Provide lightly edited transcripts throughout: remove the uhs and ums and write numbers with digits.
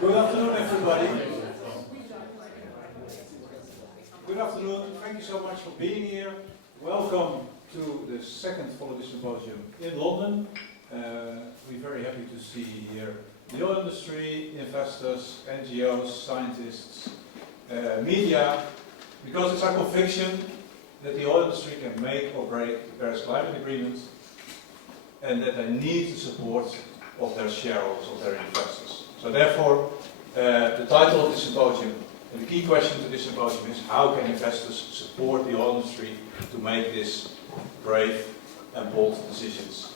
Good afternoon, everybody. Good afternoon. Thank you so much for being here. Welcome to the second Follow This Symposium in London. We're very happy to see here the oil industry, investors, NGOs, scientists, media, because it's our conviction that the oil industry can make or break the Paris Climate Agreement and that they need the support of their shareholders, of their investors. So therefore, the title of this symposium, and the key question to this symposium is how can investors support the oil industry to make these brave and bold decisions?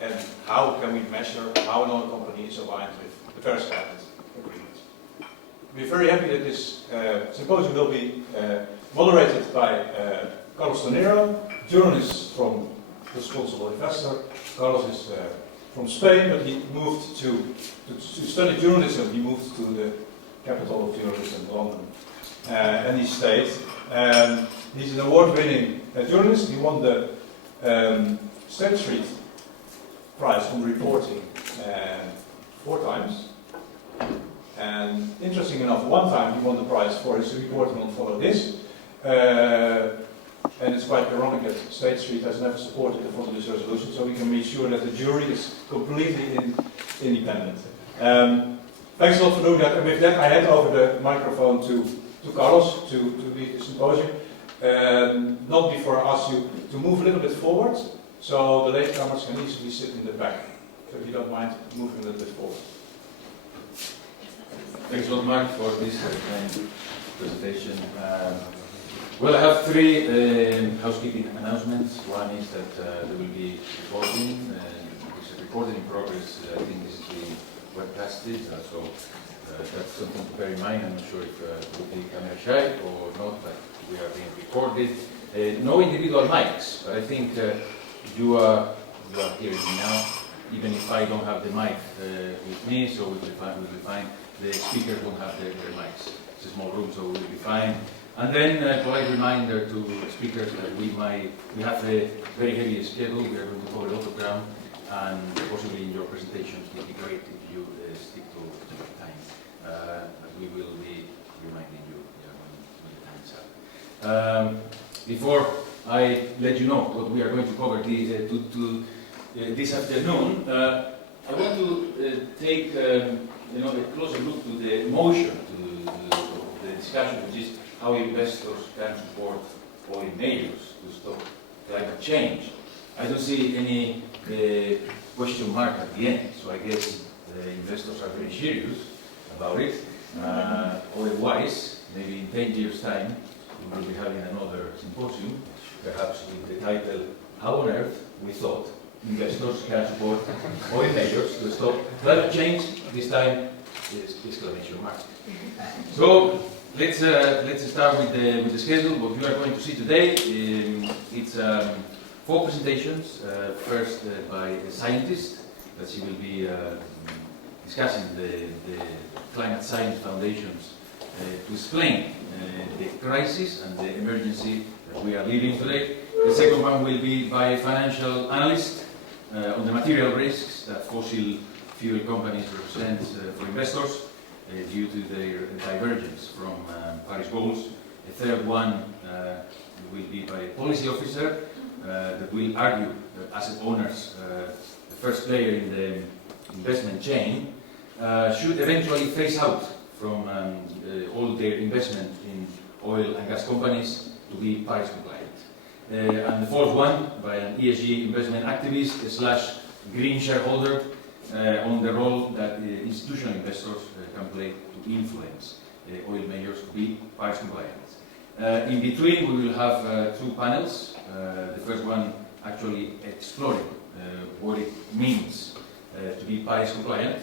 And how can we measure how an oil company is aligned with the Paris Climate Agreement? We're very happy that this symposium will be moderated by Carlos Tonero, journalist from Responsible Investor. Carlos is from Spain, but he moved to study journalism. He moved to the capital of journalism, London, and he stayed. He's an award-winning journalist. He won the State Street Prize from reporting 4 times. And interesting enough, one time he won the prize for his reporting on Follow This. And it's quite ironic that State Street has never supported the Follow This resolution, so we can be sure that the jury is completely independent. Thanks a lot for doing that. And with that, I hand over the microphone to Carlos to lead the symposium. Not before I ask you to move a little bit forward, so the latecomers can easily sit in the back. So if you don't mind moving a little bit forward. Thanks a lot, Mark, for this kind presentation. Well, I have 3 housekeeping announcements. One is that there will be recording. It's a recording in progress. I think this is being webcasted, so that's something to bear in mind. I'm not sure if it will be camera shy or not, but we are being recorded. No individual mics, but I think you are hearing me now, even if I don't have the mic with me, so we will be fine. The speakers won't have their mics. It's a small room, so we'll be fine. And then a polite reminder to speakers that we have a very heavy schedule. We are going to cover a lot of ground, and possibly in your presentations it would be great if you stick to the time. We will be reminding you when the time is up. Before I let you know what we are going to cover this afternoon, I want to take a closer look to the motion of the discussion, which is how investors can support oil majors to stop climate change. I don't see any question mark at the end, so I guess the investors are very serious about it. Otherwise, maybe in 10 years' time, we will be having another symposium, perhaps with the title, How on Earth We Thought Investors Can Support Oil Majors to Stop Climate Change, this time is exclamation mark. So, let's start with the schedule. What you are going to see today, it's 4 presentations. First by a scientist, that she will be discussing the Climate Science Foundations to explain the crisis and the emergency that we are living today. The second one will be by a financial analyst on the material risks that fossil fuel companies represent for investors due to their divergence from Paris goals. The third one will be by a policy officer that will argue that asset owners, the first player in the investment chain, should eventually phase out from all their investment in oil and gas companies to be Paris compliant. And the fourth one by an ESG investment activist / green shareholder on the role that institutional investors can play to influence oil majors to be Paris compliant. In between, we will have 2 panels. The first one actually exploring what it means to be Paris compliant,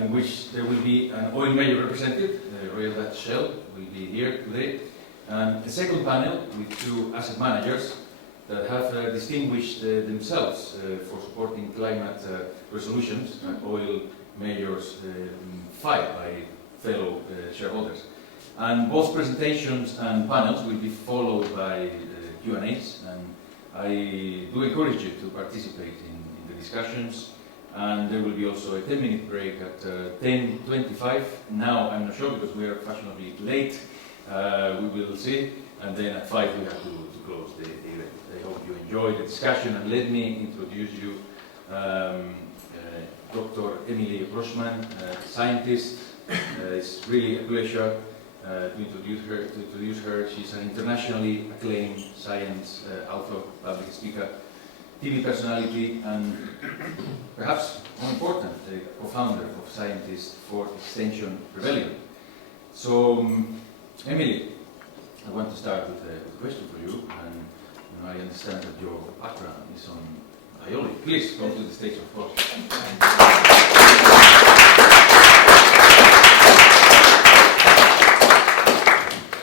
in which there will be an oil major representative, Royal Dutch Shell will be here today, and a second panel with 2 asset managers that have distinguished themselves for supporting climate resolutions that oil majors filed by fellow shareholders. And both presentations and panels will be followed by Q&As, and I do encourage you to participate in the discussions and there will be also a 10-minute break at 10:25. Now I'm not sure because we are fashionably late. We will see, and then at 5 we have to close the event. I hope you enjoyed the discussion, and let me introduce you Dr. Emily Grossman, scientist. It's really a pleasure to introduce her. She's an internationally acclaimed science author, public speaker, TV personality, and perhaps more important, the co-founder of Scientists for Extinction Rebellion. So, Emily, I want to start with a question for you, and I understand that your background is on biology. Please come to the stage, of course.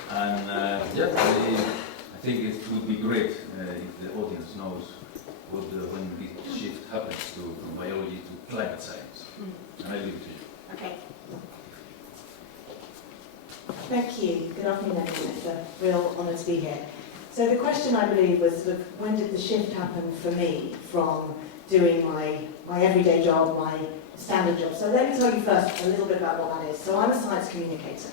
And yeah, I think it would be great if the audience knows when the shift happens from biology to climate science. And I leave it to you. Okay. Thank you. Good afternoon, everyone. It's a real honour to be here. So the question, I believe, was sort of when did the shift happen for me from doing my everyday job, my standard job. So let me tell you first a little bit about what that is. So I'm a science communicator,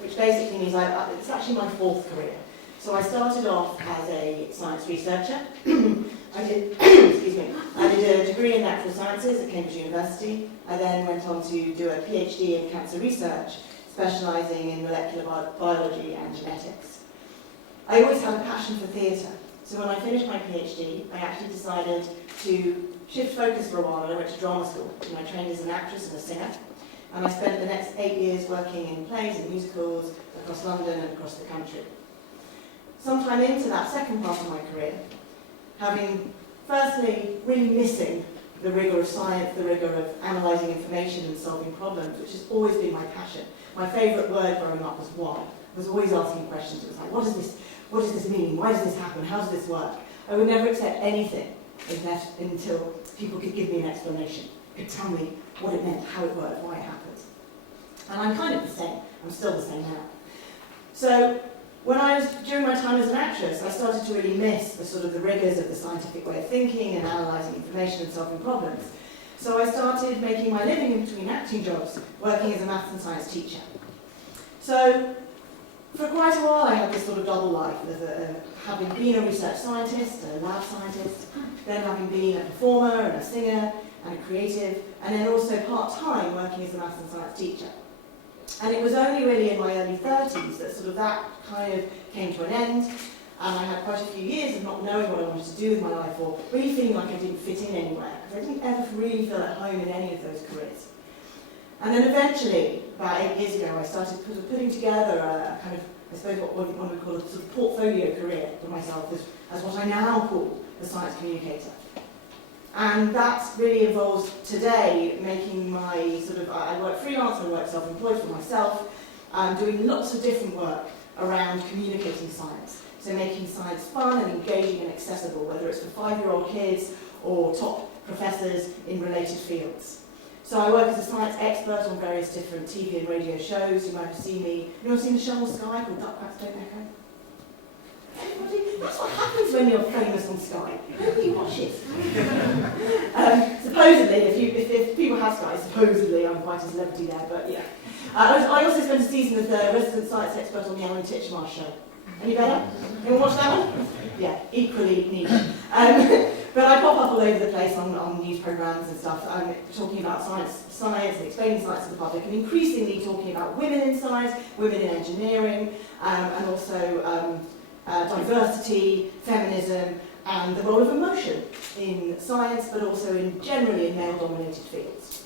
which basically means it's actually my fourth career. So I started off as a science researcher. I did, excuse me, I did a degree in natural sciences at Cambridge University. I then went on to do a PhD in cancer research, specialising in molecular biology and genetics. I always had a passion for theatre. So when I finished my PhD, I actually decided to shift focus for a while, and I went to drama school. And I trained as an actress and a singer. And I spent the next 8 years working in plays and musicals across London and across the country. Sometime into that second part of my career, having firstly really missing the rigour of science, the rigour of analysing information and solving problems, which has always been my passion. My favourite word growing up was why. I was always asking questions. It was like, what does this mean? Why does this happen? How does this work? I would never accept anything until people could give me an explanation, could tell me what it meant, how it worked, why it happened. And I'm kind of the same. I'm still the same now. So during my time as an actress, I started to really miss the rigours of the scientific way of thinking and analysing information and solving problems. So I started making my living in between acting jobs, working as a maths and science teacher. So for quite a while I had this sort of double life, having been a research scientist, a lab scientist, then having been a performer and a singer and a creative, and then also part-time working as a maths and science teacher. And it was only really in my early 30s that that kind of came to an end, and I had quite a few years of not knowing what I wanted to do with my life, or really feeling like I didn't fit in anywhere, because I didn't ever really feel at home in any of those careers. And then eventually, about 8 years ago, I started putting together a kind of, I suppose what one would call a sort of portfolio career for myself, as what I now call the science communicator. And that really involves today making my I work freelance, I work self-employed for myself, doing lots of different work around communicating science. So making science fun and engaging and accessible, whether it's for 5-year-old kids or top professors in related fields. So I work as a science expert on various different TV and radio shows. You might have seen me, you know, seen the show on Sky called Duck Quacks Don't Echo? Everybody, that's what happens when you're famous on Sky. Nobody watches. Supposedly, if people have Sky, supposedly I'm quite a celebrity there, but yeah. I also spent a season as the resident science expert on the Alan Titchmarsh show. Any better? Anyone watch that one? Yeah, equally niche. But I pop up all over the place on news programmes and stuff, talking about science and explaining science to the public, and increasingly talking about women in science, women in engineering, and also diversity, feminism, and the role of emotion in science, but also generally in male-dominated fields.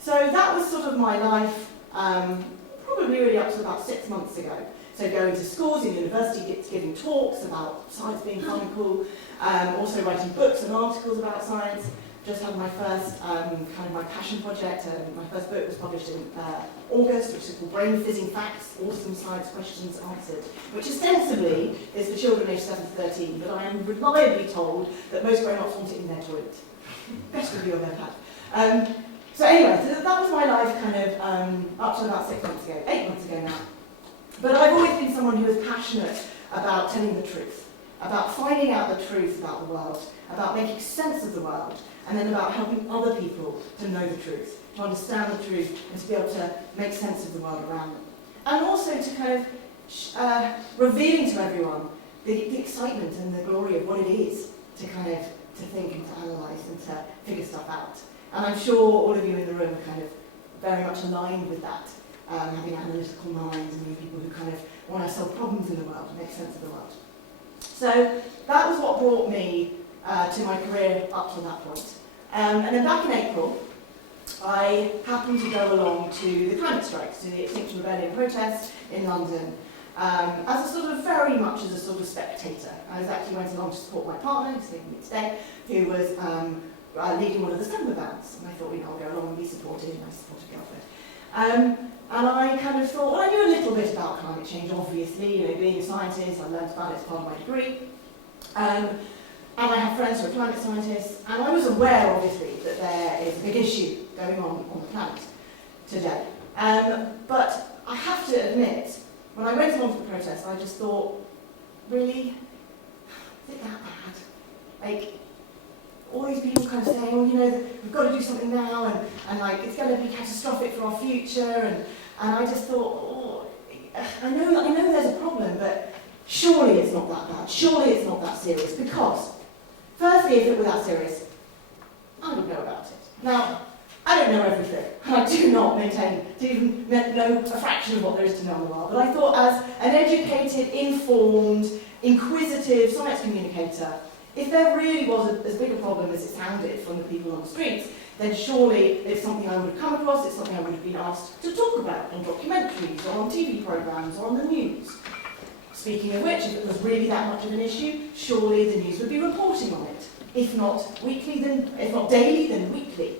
So that was sort of my life, probably really up to about 6 months ago. So going to schools and university, giving talks about science being fun and cool, also writing books and articles about science. Just had my first my passion project. My first book was published in August, which is called Brain Fizzing Facts, Awesome Science Questions Answered, which ostensibly is for children aged 7 to 13, but I am reliably told that most grown-ups want it in their toilet. Best review I've ever had. So anyway, so that was my life up to about 6 months ago, 8 months ago now. But I've always been someone who is passionate about telling the truth. about finding out the truth about the world, about making sense of the world, and then about helping other people to know the truth, to understand the truth, and to be able to make sense of the world around them. And also to kind of revealing to everyone the excitement and the glory of what it is to kind of to think and to analyse and to figure stuff out. And I'm sure all of you in the room are kind of very much aligned with that, having analytical minds and people who kind of want to solve problems in the world and make sense of the world. So that was what brought me to my career up to that point. And then back in April, I happened to go along to the climate strikes, to the Extinction Rebellion protests in London, as a sort of very much as a sort of spectator. I actually went along to support my partner, who's with me today, who was leading one of the summer bands, and I thought, I'll go along and be supportive, and I supported Girlfriend. And I kind of thought, well, I knew a little bit about climate change, obviously, being a scientist, I learned about it as part of my degree. And I have friends who are climate scientists, and I was aware, obviously, that there is a big issue going on the planet today. But I have to admit, when I went along to the protest, I just thought, really? Is it that bad? Like, all these people kind of saying, well, we've got to do something now, and like, it's going to be catastrophic for our future, and I just thought, oh, I know there's a problem, but surely it's not that bad, surely it's not that serious, because, firstly, if it were that serious, I would know about it. Now, I don't know everything, and I do not maintain to even know a fraction of what there is to know in the world, but I thought as an educated, informed, inquisitive science communicator, if there really was as big a problem as it sounded from the people on the streets, then surely it's something I would have come across, it's something I would have been asked to talk about in documentaries or on TV programmes or on the news. Speaking of which, if it was really that much of an issue, surely the news would be reporting on it. If not weekly, if not daily, then weekly.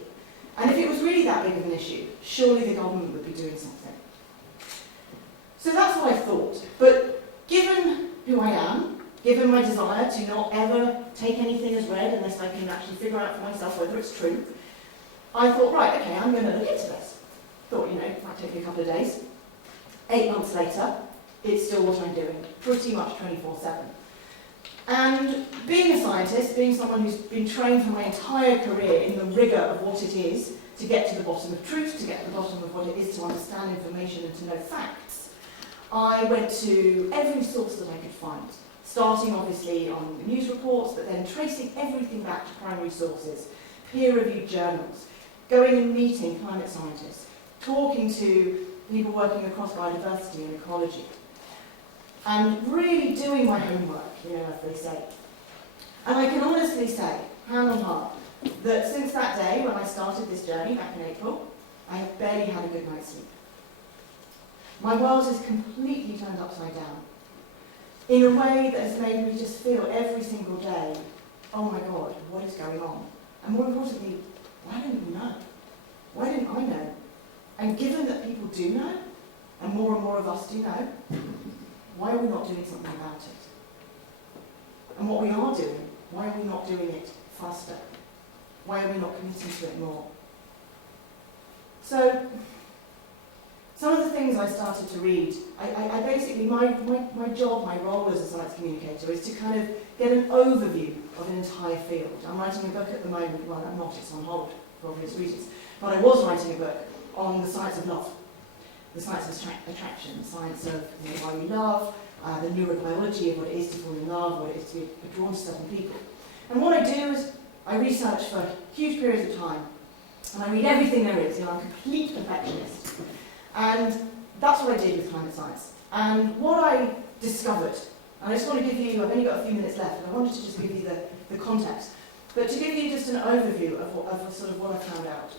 And if it was really that big of an issue, surely the government would be doing something. So that's what I thought. But given who I am, given my desire to not ever take anything as read unless I can actually figure out for myself whether it's true, I thought, right, okay, I'm going to look into this. Thought, it might take me a couple of days. 8 months later, it's still what I'm doing, pretty much 24/7. And being a scientist, being someone who's been trained for my entire career in the rigour of what it is to get to the bottom of truth, to get to the bottom of what it is to understand information and to know facts, I went to every source that I could find, starting obviously on the news reports, but then tracing everything back to primary sources, peer-reviewed journals, going and meeting climate scientists, talking to people working across biodiversity and ecology, and really doing my homework, as they say. And I can honestly say, hand on heart, that since that day when I started this journey back in April, I have barely had a good night's sleep. My world has completely turned upside down, in a way that has made me just feel every single day, oh my God, what is going on? And more importantly, why didn't we know? Why didn't I know? And given that people do know, and more of us do know, why are we not doing something about it? And what we are doing, why are we not doing it faster? Why are we not committing to it more? So, some of the things I started to read, I basically, my job, my role as a science communicator is to kind of get an overview of an entire field. I'm writing a book at the moment, well I'm not, it's on hold for obvious reasons, but I was writing a book on the science of love, the science of attraction, the science of why we love, the neurobiology of what it is to fall in love, what it is to be drawn to certain people. And what I do is I research for huge periods of time, and I read everything there is, I'm a complete perfectionist. And that's what I did with climate science. And what I discovered, and I just want to give you, I've only got a few minutes left, and I wanted to just give you the context, but to give you just an overview of sort of what I found out,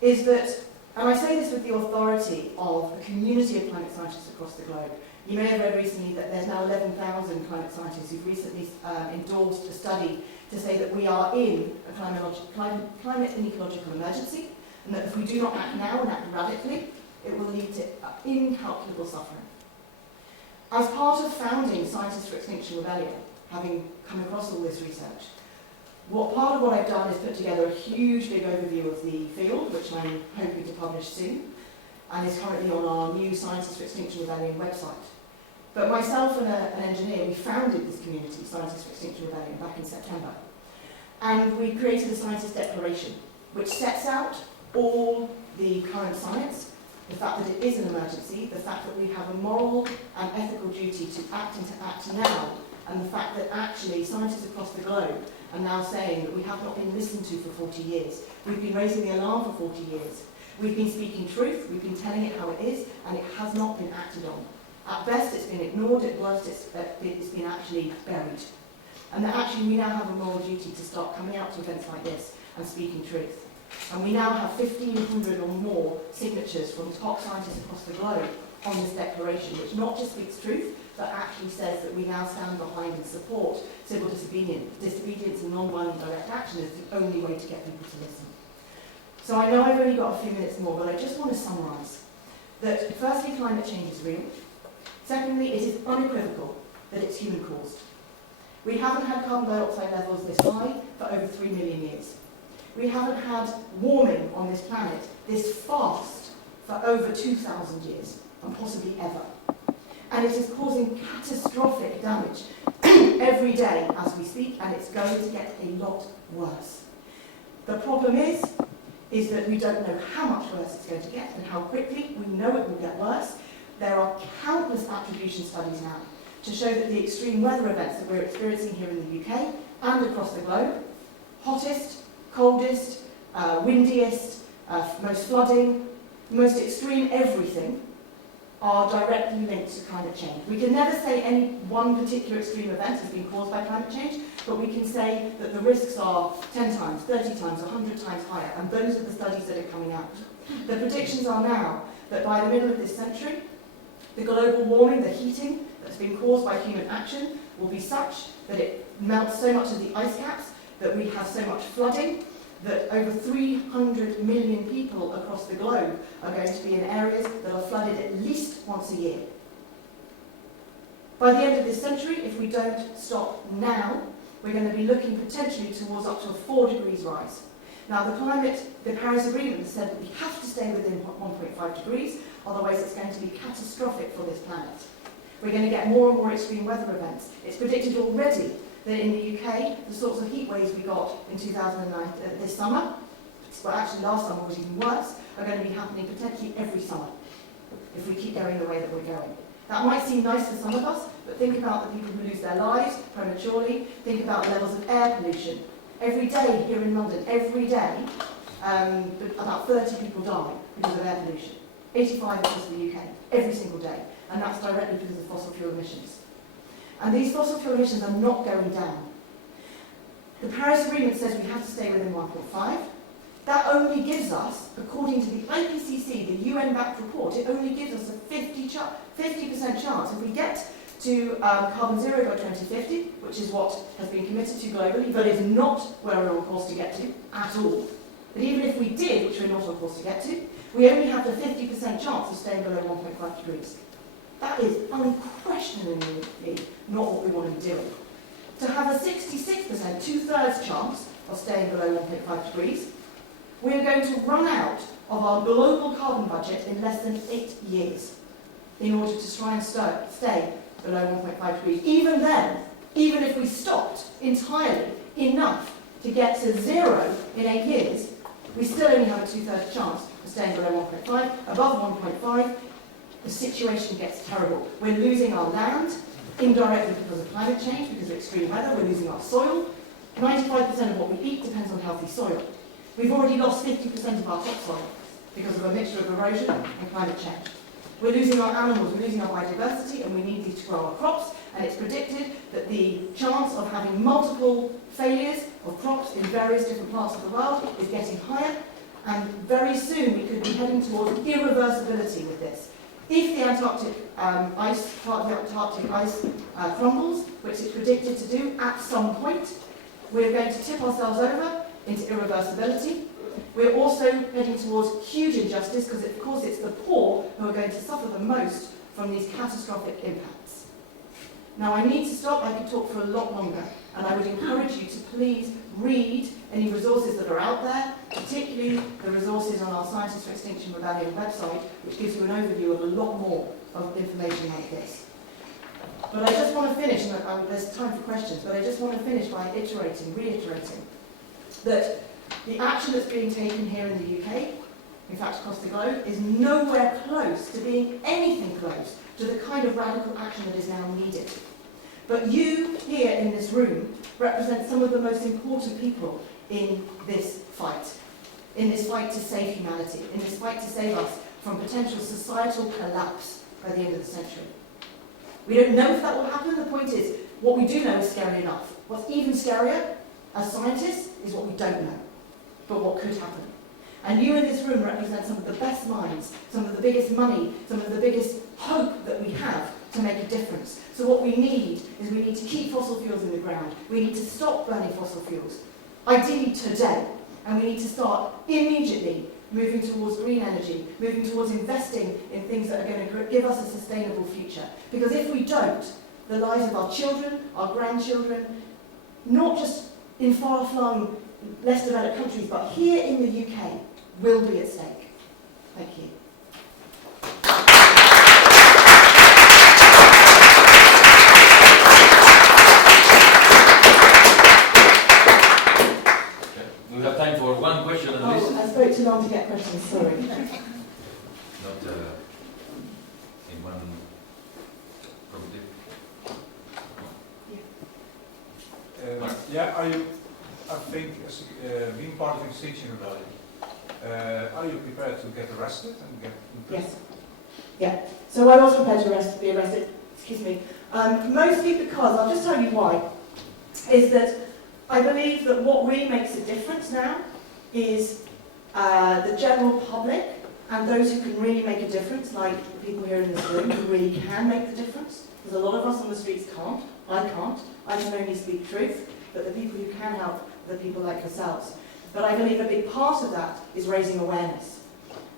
is that, and I say this with the authority of a community of climate scientists across the globe. You may have read recently that there's now 11,000 climate scientists who've recently endorsed a study to say that we are in a climate and ecological emergency, and that if we do not act now and act radically, it will lead to incalculable suffering. As part of founding Scientists for Extinction Rebellion, having come across all this research, part of what I've done is put together a huge big overview of the field, which I'm hoping to publish soon, and is currently on our new Scientists for Extinction Rebellion website. But myself and an engineer, we founded this community, Scientists for Extinction Rebellion, back in September. And we created a scientist declaration, which sets out all the current science, the fact that it is an emergency, the fact that we have a moral and ethical duty to act and to act now, and the fact that actually scientists across the globe are now saying that we have not been listened to for 40 years. We've been raising the alarm for 40 years. We've been speaking truth, we've been telling it how it is, and it has not been acted on. At best, it's been ignored, at worst, it's been actually buried. And that actually we now have a moral duty to start coming out to events like this and speaking truth. And we now have 1,500 or more signatures from top scientists across the globe on this declaration, which not just speaks truth, but actually says that we now stand behind and support civil disobedience. Disobedience and non-violent direct action is the only way to get people to listen. So I know I've only got a few minutes more, but I just want to summarise that firstly, climate change is real. Secondly, it is unequivocal that it's human-caused. We haven't had carbon dioxide levels this high for over 3 million years. We haven't had warming on this planet this fast for over 2,000 years, and possibly ever. And it is causing catastrophic damage every day as we speak, and it's going to get a lot worse. The problem is that we don't know how much worse it's going to get and how quickly. We know it will get worse. There are countless attribution studies now to show that the extreme weather events that we're experiencing here in the UK and across the globe, hottest, coldest, windiest, most flooding, most extreme everything, are directly linked to climate change. We can never say any one particular extreme event has been caused by climate change, but we can say that the risks are 10 times, 30 times, 100 times higher, and those are the studies that are coming out. The predictions are now that by the middle of this century, the global warming, the heating that's been caused by human action, will be such that it melts so much of the ice caps, that we have so much flooding, that over 300 million people across the globe are going to be in areas that are flooded at least once a year. By the end of this century, if we don't stop now, we're going to be looking potentially towards up to a 4 degrees rise. Now the Paris Agreement has said that we have to stay within 1.5 degrees, otherwise it's going to be catastrophic for this planet. We're going to get more and more extreme weather events. It's predicted already that in the UK, the sorts of heat waves we got in 2009, this summer, well actually last summer was even worse, are going to be happening potentially every summer, if we keep going the way that we're going. That might seem nice for some of us, but think about the people who lose their lives prematurely, think about levels of air pollution. Every day here in London, every day, about 30 people die because of air pollution. 85 across the UK, every single day, and that's directly because of fossil fuel emissions. And these fossil fuel emissions are not going down. The Paris Agreement says we have to stay within 1.5. That only gives us, according to the IPCC, the UN-backed report, it only gives us a 50% chance. If we get to carbon zero by 2050, which is what has been committed to globally, but is not where we're on course to get to at all. But even if we did, which we're not on course to get to, we only have the 50% chance of staying below 1.5 degrees. That is unquestionably not what we want to be doing. To have a 66%, two-thirds chance of staying below 1.5 degrees, we're going to run out of our global carbon budget in less than 8 years in order to try and stay below 1.5 degrees. Even then, even if we stopped entirely enough to get to zero in 8 years, we still only have a two-thirds chance of staying below 1.5. Above 1.5, the situation gets terrible. We're losing our land, indirectly because of climate change, because of extreme weather. We're losing our soil. 95% of what we eat depends on healthy soil. We've already lost 50% of our topsoil because of a mixture of erosion and climate change. We're losing our animals, we're losing our biodiversity, and we need these to grow our crops. And it's predicted that the chance of having multiple failures of crops in various different parts of the world is getting higher. And very soon we could be heading towards irreversibility with this. If the Antarctic ice crumbles, which it's predicted to do at some point, we're going to tip ourselves over into irreversibility. We're also heading towards huge injustice because, of course, it's the poor who are going to suffer the most from these catastrophic impacts. Now, I need to stop. I could talk for a lot longer, and I would encourage you to please read any resources that are out there, particularly the resources on our Scientists for Extinction Rebellion website, which gives you an overview of a lot more of information like this. But I just want to finish, and there's time for questions, but I just want to finish by reiterating, that the action that's being taken here in the UK, in fact across the globe, is nowhere close to being anything close to the kind of radical action that is now needed. But you here in this room represent some of the most important people in this fight to save humanity, in this fight to save us from potential societal collapse by the end of the century. We don't know if that will happen. The point is, what we do know is scary enough. What's even scarier, as scientists, is what we don't know, but what could happen. And you in this room represent some of the best minds, some of the biggest money, some of the biggest hope that we have to make a difference. So what we need is we need to keep fossil fuels in the ground. We need to stop burning fossil fuels, ideally today. And we need to start immediately moving towards green energy, moving towards investing in things that are going to give us a sustainable future. Because if we don't, the lives of our children, our grandchildren, not just in far-flung, less developed countries, but here in the UK, will be at stake. Thank you. We have time for one question on this. I spoke too long to get questions, sorry. Not in one committee. Yeah, I think, as being part of Extinction Rebellion, are you prepared to get arrested and get imprisoned? Yes. Yeah. So I was prepared to be arrested, excuse me, mostly because, I'll just tell you why, is that I believe that what really makes a difference now is the general public and those who can really make a difference, like the people here in this room who really can make the difference. Because a lot of us on the streets can't. I can't. I can only speak truth. But the people who can help are the people like yourselves. But I believe a big part of that is raising awareness.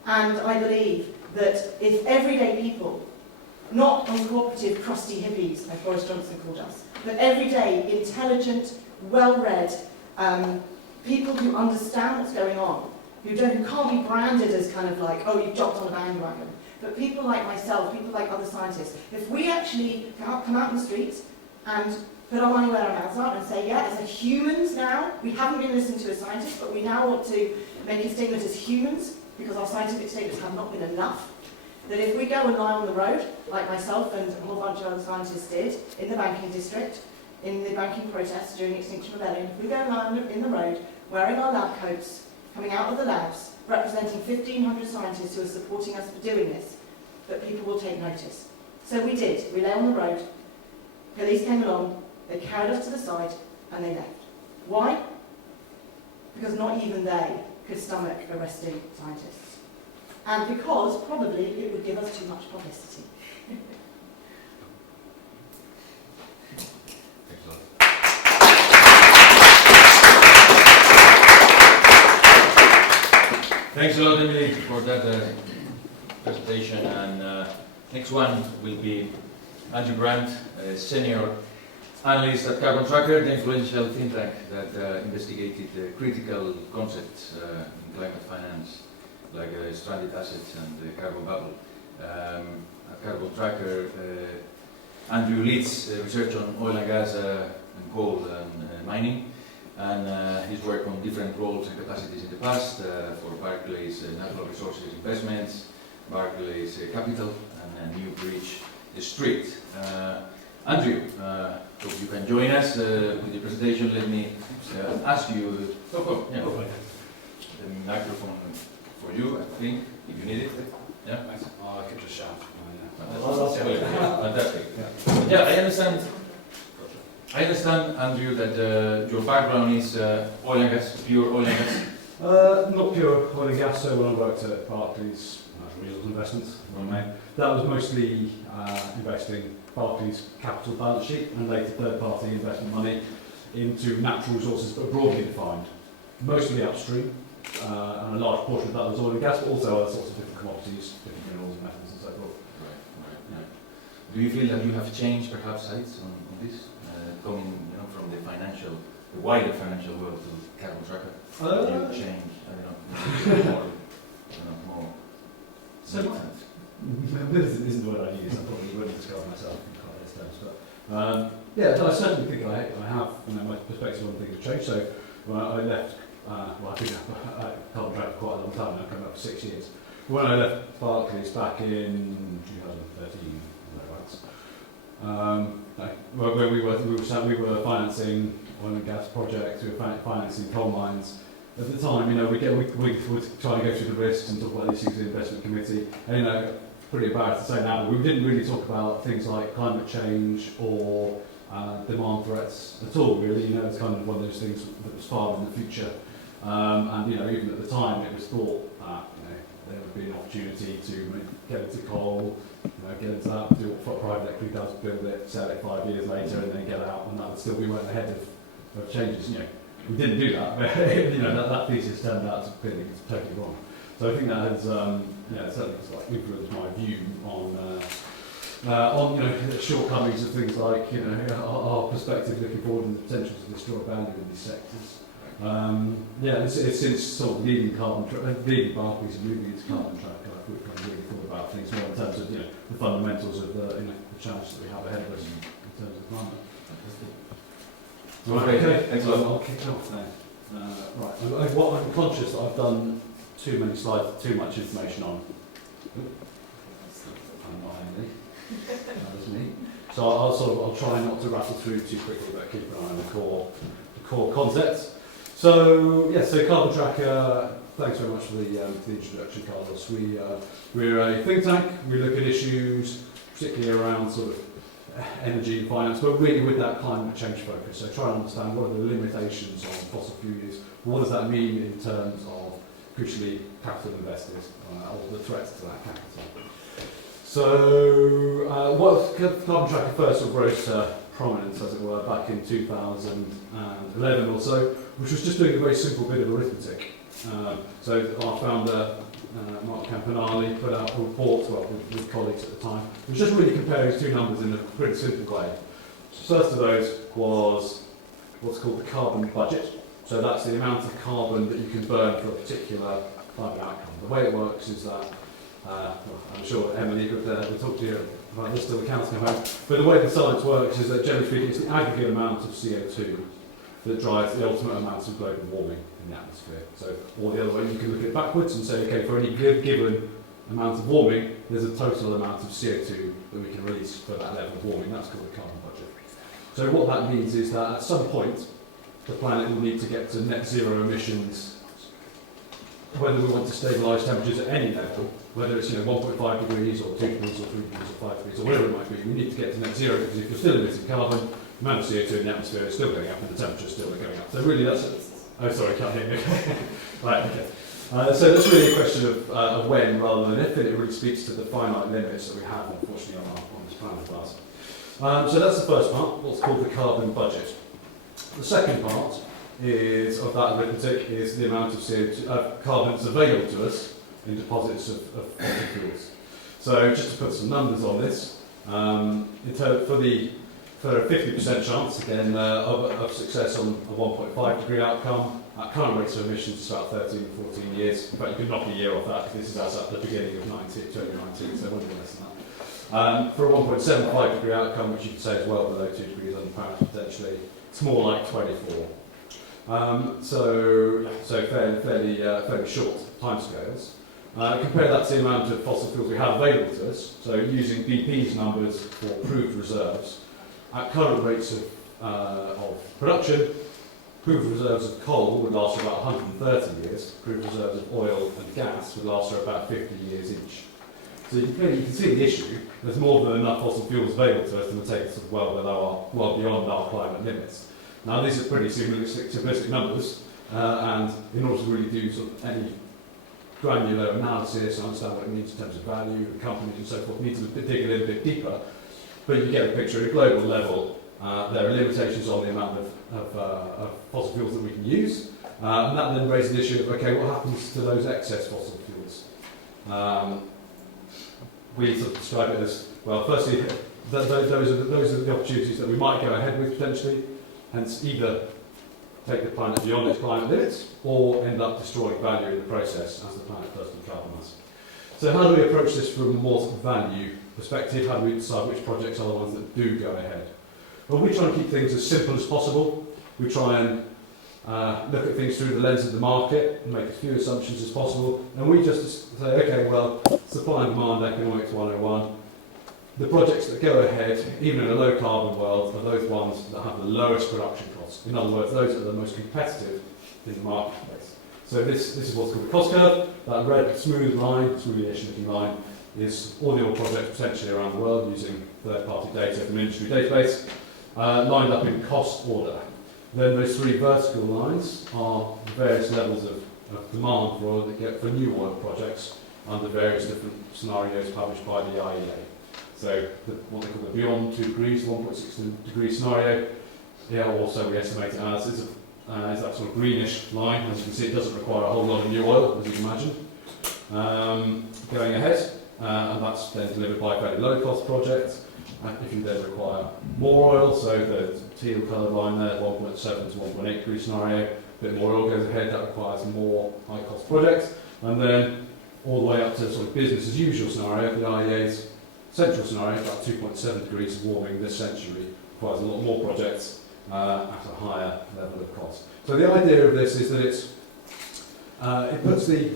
And I believe that if everyday people, not uncooperative, crusty hippies, as Boris Johnson called us, but everyday, intelligent, well-read people who understand what's going on, who can't be branded as kind of like, oh, you've jumped on a bandwagon, but people like myself, people like other scientists, if we actually come out in the streets and put our money where our mouths are and say, yeah, as humans now, we haven't been listening to a scientist, but we now want to make a statement as humans, because our scientific statements have not been enough, that if we go and lie on the road, like myself and a whole bunch of other scientists did, in the banking district, in the banking protests during Extinction Rebellion, if we go and lie in the road, wearing our lab coats, coming out of the labs, representing 1,500 scientists who are supporting us for doing this, that people will take notice. So we did. We lay on the road, police came along, they carried us to the side, and they left. Why? Because not even they could stomach arresting scientists. And because, probably, it would give us too much publicity. Thanks a lot, Emily, for that presentation. And next one will be Andrew Grant, Senior Analyst at Carbon Tracker, the influential think tank that investigated critical concepts in climate finance, like stranded assets and the carbon bubble. At Carbon Tracker, Andrew leads research on oil and gas and coal and mining. And he's worked on different roles and capacities in the past for Barclays Natural Resources Investments, Barclays Capital, and New Bridge Street. Andrew, hope you can join us with the presentation. Let me ask you, the microphone for you, I think, if you need it. Yeah? I could just shout. Fantastic. Yeah, I understand, Andrew, that your background is oil and gas, pure oil and gas. Not pure oil and gas, so when I worked at Barclays Resource Investments, that was mostly investing Barclays capital balance sheet and later third-party investment money into natural resources, but broadly defined. Mostly upstream, and a large portion of that was oil and gas, but also other sorts of different commodities, different minerals and metals and so forth. Right. Do you feel that you have changed perhaps sides on this? Coming from the wider financial world to Carbon Tracker? You change, more So this isn't what I use, I probably wouldn't describe myself. layman's terms. But yeah, I certainly think I have, my perspective on things have changed. So when I left, I've been at Carbon Track for quite a long time now, coming up for 6 years. When I left Barclays back in 2013, when we were financing oil and gas projects, we were financing coal mines. At the time, we were trying to go through the risks and talk about these things in the investment committee. And pretty embarrassed to say now, but we didn't really talk about things like climate change or demand threats at all. Really, it's kind of one of those things that was far in the future. And even at the time, it was thought that there would be an opportunity to get into coal, get into that, do what private equity does, build it, sell it 5 years later, and then get out, and that would still be well ahead of changes. We didn't do that, but that thesis turned out to be totally wrong. So I think that has certainly influenced my view on the shortcomings of things like our perspective looking forward and the potential to destroy value in these sectors. It's since sort of leaving Barclays and moving into Carbon Track, I've really thought about things more in terms of the fundamentals of the challenges that we have ahead of us in terms of climate. Okay, excellent. I'll kick off now. Right, I'm conscious that I've done too many slides, too much information on. That was me. So I'll try not to rattle through too quickly, but keep an eye on the core concepts. So Carbon Tracker. Thanks very much for the introduction, Carlos. We're a think tank. We look at issues, particularly around sort of energy and finance, but really with that climate change focus. So try and understand what are the limitations on fossil fuels. What does that mean in terms of, crucially, capital investors or the threats to that capital? So Carbon Tracker first sort of rose to prominence, as it were, back in 2011 or so, which was just doing a very simple bit of arithmetic. So our founder, Mark Campanale, put out a report with colleagues at the time. It was just really comparing two numbers in a pretty simple way. So first of those was what's called the carbon budget. So that's the amount of carbon that you can burn for a particular climate outcome. The way it works is that, I'm sure Emily will talk to you about this till the counts come home, but the way the science works is that generally speaking it's the aggregate amount of CO2 that drives the ultimate amount of global warming in the atmosphere. So, or the other way, you can look at it backwards and say, okay, for any given amount of warming, there's a total amount of CO2 that we can release for that level of warming. That's called the carbon budget. So what that means is that at some point, the planet will need to get to net zero emissions, whether we want to stabilise temperatures at any level, whether it's 1.5 degrees or 2 degrees or 3 degrees or 5 degrees or whatever it might be. We need to get to net zero because if you're still emitting carbon, the amount of CO2 in the atmosphere is still going up and the temperature is still going up. So really that's oh sorry, can't hear me. Right, okay. So that's really a question of when rather than if, and it really speaks to the finite limits that we have, unfortunately, on this planet of ours. So that's the first part, what's called the carbon budget. The second part of that arithmetic is the amount of CO2, carbon that's available to us in deposits of fossil fuels. So just to put some numbers on this, for a 50% chance, again, of success on a 1.5 degree outcome, at current rates of emissions, it's about 13 or 14 years. In fact, you can knock a year off that, because this is as at the beginning of 2019, so it won't be less than that. For a 1.75 degree outcome, which you could say is well below 2 degrees under Paris potentially, it's more like 24. So fairly short timescales. Compare that to the amount of fossil fuels we have available to us, so using BP's numbers for proved reserves, at current rates of production, proved reserves of coal would last for about 130 years, proved reserves of oil and gas would last for about 50 years each. So you can see the issue. There's more than enough fossil fuels available to us to take us well beyond our climate limits. Now these are pretty simplistic numbers, and in order to really do sort of any granular analysis and understand what it means in terms of value and companies and so forth, we need to dig a little bit deeper. But you get a picture at a global level. There are limitations on the amount of fossil fuels that we can use, and that then raises the issue of, okay, what happens to those excess fossil fuels? We sort of describe it as, well, firstly, those are the opportunities that we might go ahead with potentially, hence either take the planet beyond its climate limits or end up destroying value in the process, as the planet does with carbon mass. So how do we approach this from a more sort of value perspective? How do we decide which projects are the ones that do go ahead? Well, we try and keep things as simple as possible. We try and look at things through the lens of the market and make as few assumptions as possible. And we just say, okay, well, supply and demand economics 101. The projects that go ahead, even in a low carbon world, are those ones that have the lowest production costs. In other words, those that are the most competitive in the marketplace. So this is what's called the cost curve. That red smooth line, smoothish looking line, is all the oil projects potentially around the world using third-party data from industry database, lined up in cost order. Then those three vertical lines are the various levels of demand for oil that get for new oil projects under various different scenarios published by the IEA. So what they call the beyond 2 degrees, 1.6 degree scenario, yeah, also we estimate it as is that sort of greenish line. As you can see, it doesn't require a whole lot of new oil, as you can imagine, going ahead, and that's then delivered by fairly low-cost projects. If you then require more oil, so the teal coloured line there, 1.7 to 1.8 degree scenario, a bit more oil goes ahead, that requires more high-cost projects, and then all the way up to sort of business as usual scenario, the IEA's central scenario, about 2.7 degrees of warming this century, requires a lot more projects at a higher level of cost. So the idea of this is that it puts the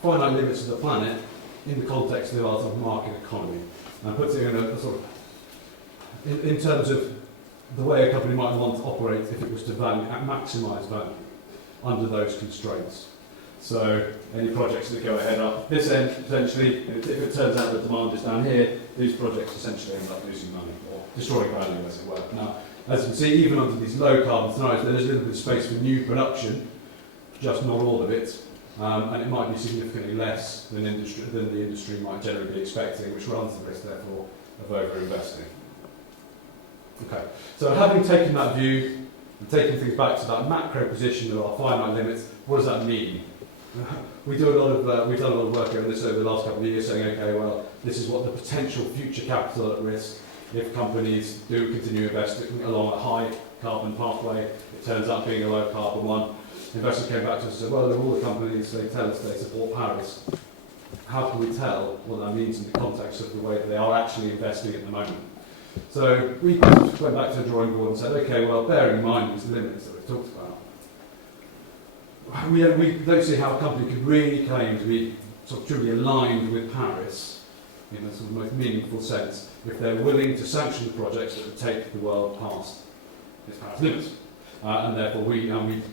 finite limits of the planet in the context of our sort of market economy, and puts it in a sort of, in terms of the way a company might want to operate if it was to maximise value under those constraints. So any projects that go ahead up this end, potentially, if it turns out that demand is down here, these projects essentially end up losing money or destroying value, as it were. Now, as you can see, even under these low carbon scenarios, there's a little bit of space for new production, just not all of it, and it might be significantly less than the industry might generally be expecting, which runs the risk, therefore, of over-investing. Okay, so having taken that view and taking things back to that macro position of our finite limits, what does that mean? We've done a lot of work on this over the last couple of years, saying, okay, well, this is what the potential future capital at risk if companies do continue investing along a high carbon pathway. It turns out being a low carbon one. Investors came back to us and said, well, all the companies, they tell us they support Paris. How can we tell what that means in the context of the way that they are actually investing at the moment? So we went back to the drawing board and said, okay, well, bearing in mind these limits that we've talked about, we don't see how a company could really claim to be sort of truly aligned with Paris in a sort of most meaningful sense if they're willing to sanction projects that would take the world past its Paris limits. And therefore we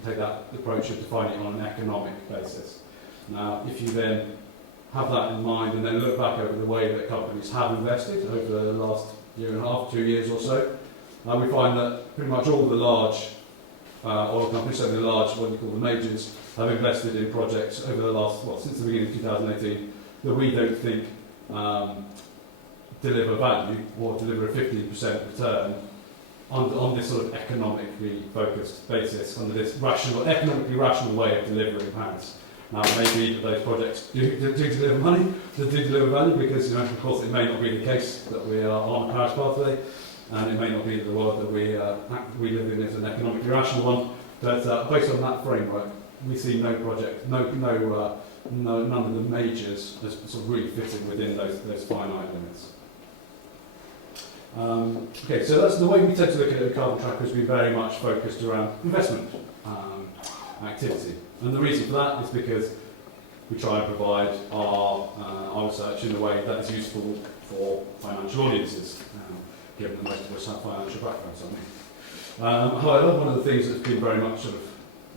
take that approach of defining it on an economic basis. Now, if you then have that in mind and then look back over the way that companies have invested over the last year and a half, 2 years or so, we find that pretty much all the large oil companies, so the large, what you call the majors, have invested in projects over the last, since the beginning of 2018, that we don't think deliver value or deliver a 15% return on this sort of economically focused basis, under this economically rational way of delivering Paris. Now, it may be that those projects do deliver money, do deliver value, because, of course, it may not be the case that we are on a Paris pathway, and it may not be that the world that we live in is an economically rational one. But based on that framework, we see no project, none of the majors as sort of really fitting within those finite limits. Okay, so that's the way we tend to look at a carbon tracker, has been very much focused around investment activity. And the reason for that is because we try and provide our research in a way that is useful for financial audiences, given that most of us have financial backgrounds, however, one of the things that's been very much sort of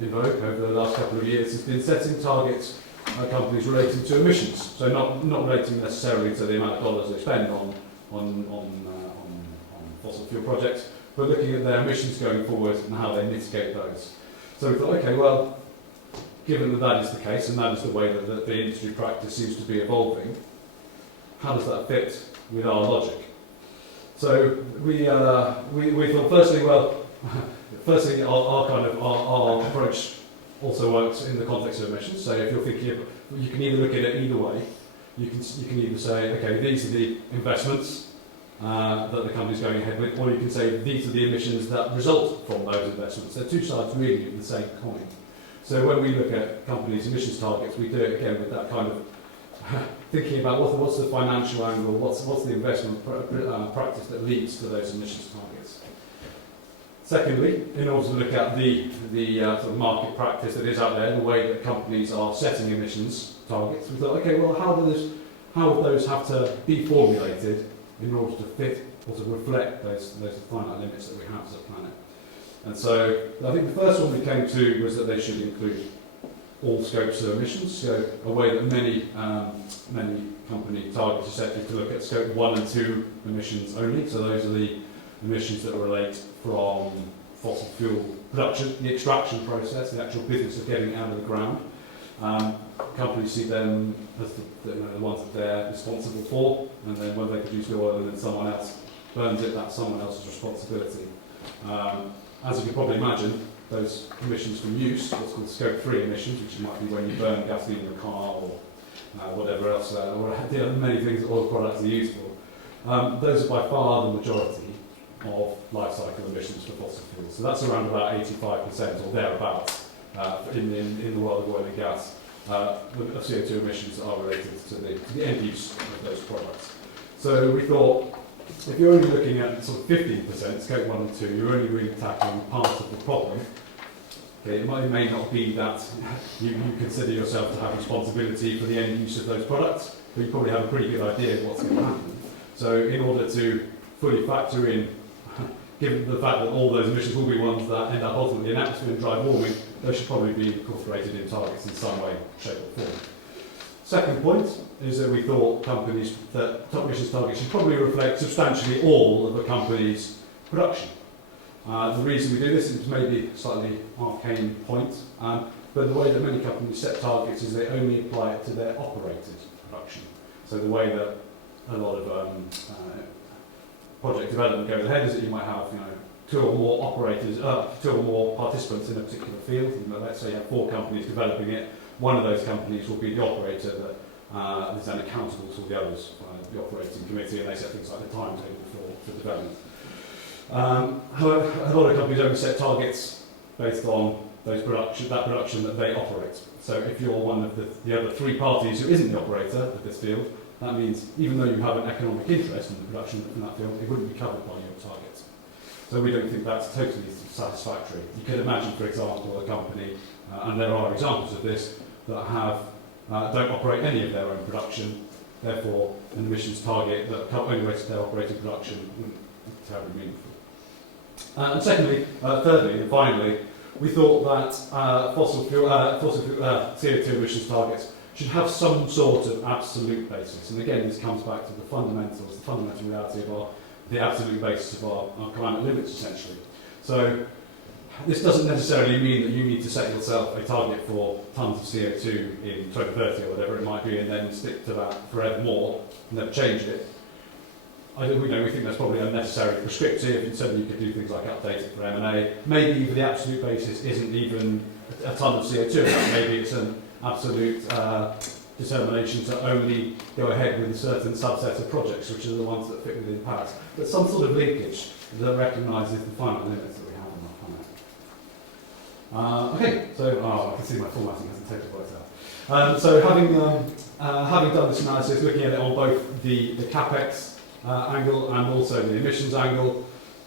in vogue over the last couple of years has been setting targets at companies relating to emissions. So not relating necessarily to the amount of dollars they spend on fossil fuel projects, but looking at their emissions going forward and how they mitigate those. So we thought, okay, well, given that that is the case, and that is the way that the industry practice seems to be evolving, how does that fit with our logic? So we thought, firstly, our approach also works in the context of emissions. So if you're thinking of, you can either look at it either way. You can either say, okay, these are the investments that the company's going ahead with, or you can say these are the emissions that result from those investments. They're two sides really of the same coin. So when we look at companies' emissions targets, we do it again with that kind of thinking about what's the financial angle, what's the investment practice that leads to those emissions targets. Secondly, in order to look at the sort of market practice that is out there, the way that companies are setting emissions targets, we thought, okay, well, how would those have to be formulated in order to fit or to reflect those finite limits that we have as a planet? And so I think the first one we came to was that they should include all scopes of emissions, so a way that many company targets are set to look at scope 1 and 2 emissions only. So those are the emissions that relate from fossil fuel production, the extraction process, the actual business of getting it out of the ground. Companies see them as the ones that they're responsible for, and then when they produce the oil and then someone else burns it, that's someone else's responsibility. As you can probably imagine, those emissions from use, what's called scope 3 emissions, which might be when you burn gasoline in your car or whatever else, or many things that oil products are used for. Those are by far the majority of life cycle emissions for fossil fuels. So that's around about 85% or thereabouts in the world of oil and gas of CO2 emissions that are related to the end use of those products. So we thought, if you're only looking at sort of 15%, scope 1 and 2, you're only really tackling part of the problem. Okay, it may not be that you consider yourself to have responsibility for the end use of those products, but you probably have a pretty good idea of what's going to happen. So in order to fully factor in, given the fact that all those emissions will be ones that end up ultimately in atmosphere and drive warming, those should probably be incorporated in targets in some way, shape or form. Second point is that we thought companies that top emissions targets should probably reflect substantially all of a company's production. The reason we do this is maybe a slightly arcane point, but the way that many companies set targets is they only apply it to their operated production. So the way that a lot of project development goes ahead is that you might have 2 or more operators, 2 or more participants in a particular field. Let's say you have 4 companies developing it. One of those companies will be the operator that is then accountable to the others, the operating committee, and they set things like the timetable for development. However, a lot of companies only set targets based on that production that they operate. So if you're one of the other 3 parties who isn't the operator of this field, that means even though you have an economic interest in the production in that field, it wouldn't be covered by your targets. So we don't think that's totally satisfactory. You could imagine, for example, a company, and there are examples of this, that don't operate any of their own production, therefore an emissions target that only relates to their operating production wouldn't be terribly meaningful. And secondly, thirdly and finally, we thought that fossil fuel CO2 emissions targets should have some sort of absolute basis. And again, this comes back to the fundamentals, the fundamental reality of the absolute basis of our climate limits, essentially. So this doesn't necessarily mean that you need to set yourself a target for tons of CO2 in 2030 or whatever it might be, and then stick to that forevermore and never change it. We think that's probably unnecessarily prescriptive, and certainly you could do things like update it for M&A. Maybe even the absolute basis isn't even a ton of CO2, maybe it's an absolute determination to only go ahead with a certain subset of projects, which are the ones that fit within Paris. But some sort of linkage that recognises the finite limits that we have on our planet. Okay, so I can see my formatting hasn't totally worked out. So having done this analysis, looking at it on both the CapEx angle and also the emissions angle,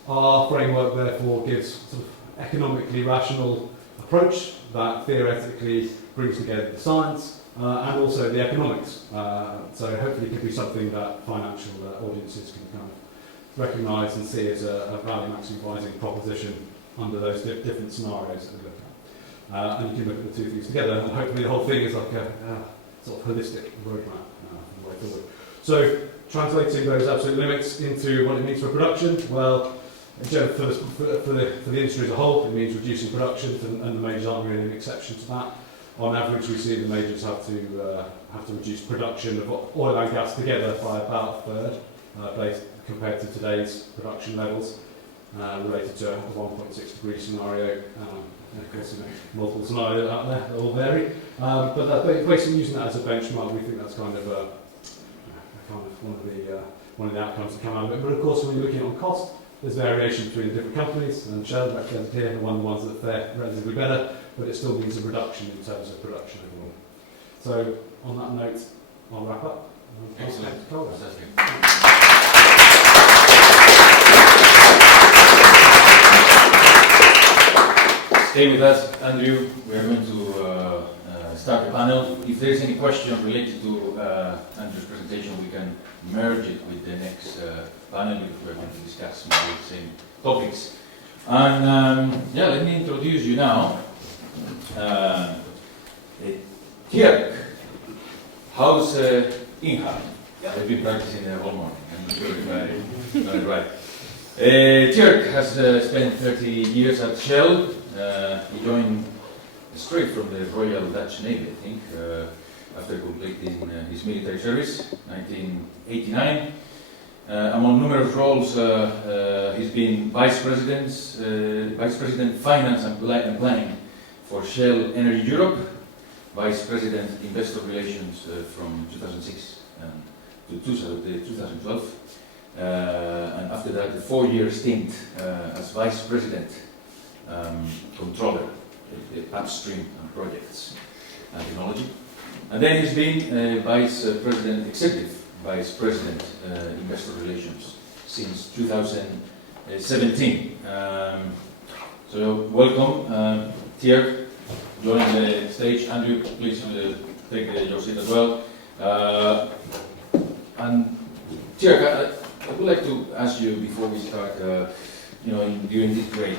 our framework therefore gives sort of economically rational approach that theoretically brings together the science and also the economics. So hopefully it could be something that financial audiences can kind of recognise and see as a value maximising proposition under those different scenarios that we look at. And you can look at the 2 things together, and hopefully the whole thing is like a sort of holistic roadmap for the way forward. So translating those absolute limits into what it means for production, well, for the industry as a whole, it means reducing production, and the majors aren't really an exception to that. On average, we see the majors have to reduce production of oil and gas together by about a third, compared to today's production levels, related to a 1.6 degree scenario. Of course, multiple scenarios out there that all vary, but basically using that as a benchmark, we think that's kind of one of the outcomes that come out of it. But of course, when you're looking on cost, there's variation between the different companies, and Shell represented here, one of the ones that fare relatively better, but it still means a reduction in terms of production overall. So on that note, I'll wrap up. Excellent. Cool. Fantastic. Stay with us, Andrew. We are going to start the panel. If there is any question related to Andrew's presentation, we can merge it with the next panel because we are going to discuss more the same topics. And yeah, let me introduce you now. Tjerk, how's Inha? I've been practicing the whole morning. I'm not sure if I got it right. Tjerk has spent 30 years at Shell. He joined straight from the Royal Dutch Navy, I think, after completing his military service, 1989. Among numerous roles, he's been Vice President Finance and Planning for Shell Energy Europe, Vice President Investor Relations from 2006 to 2012, and after that a 4-year stint as Vice President Controller, upstream and projects and technology, and then he's been Executive Vice President Investor Relations since 2017. So welcome, Tjerk. Join the stage. Andrew, please take your seat as well. And Tjerk, I would like to ask you before we start, during this break,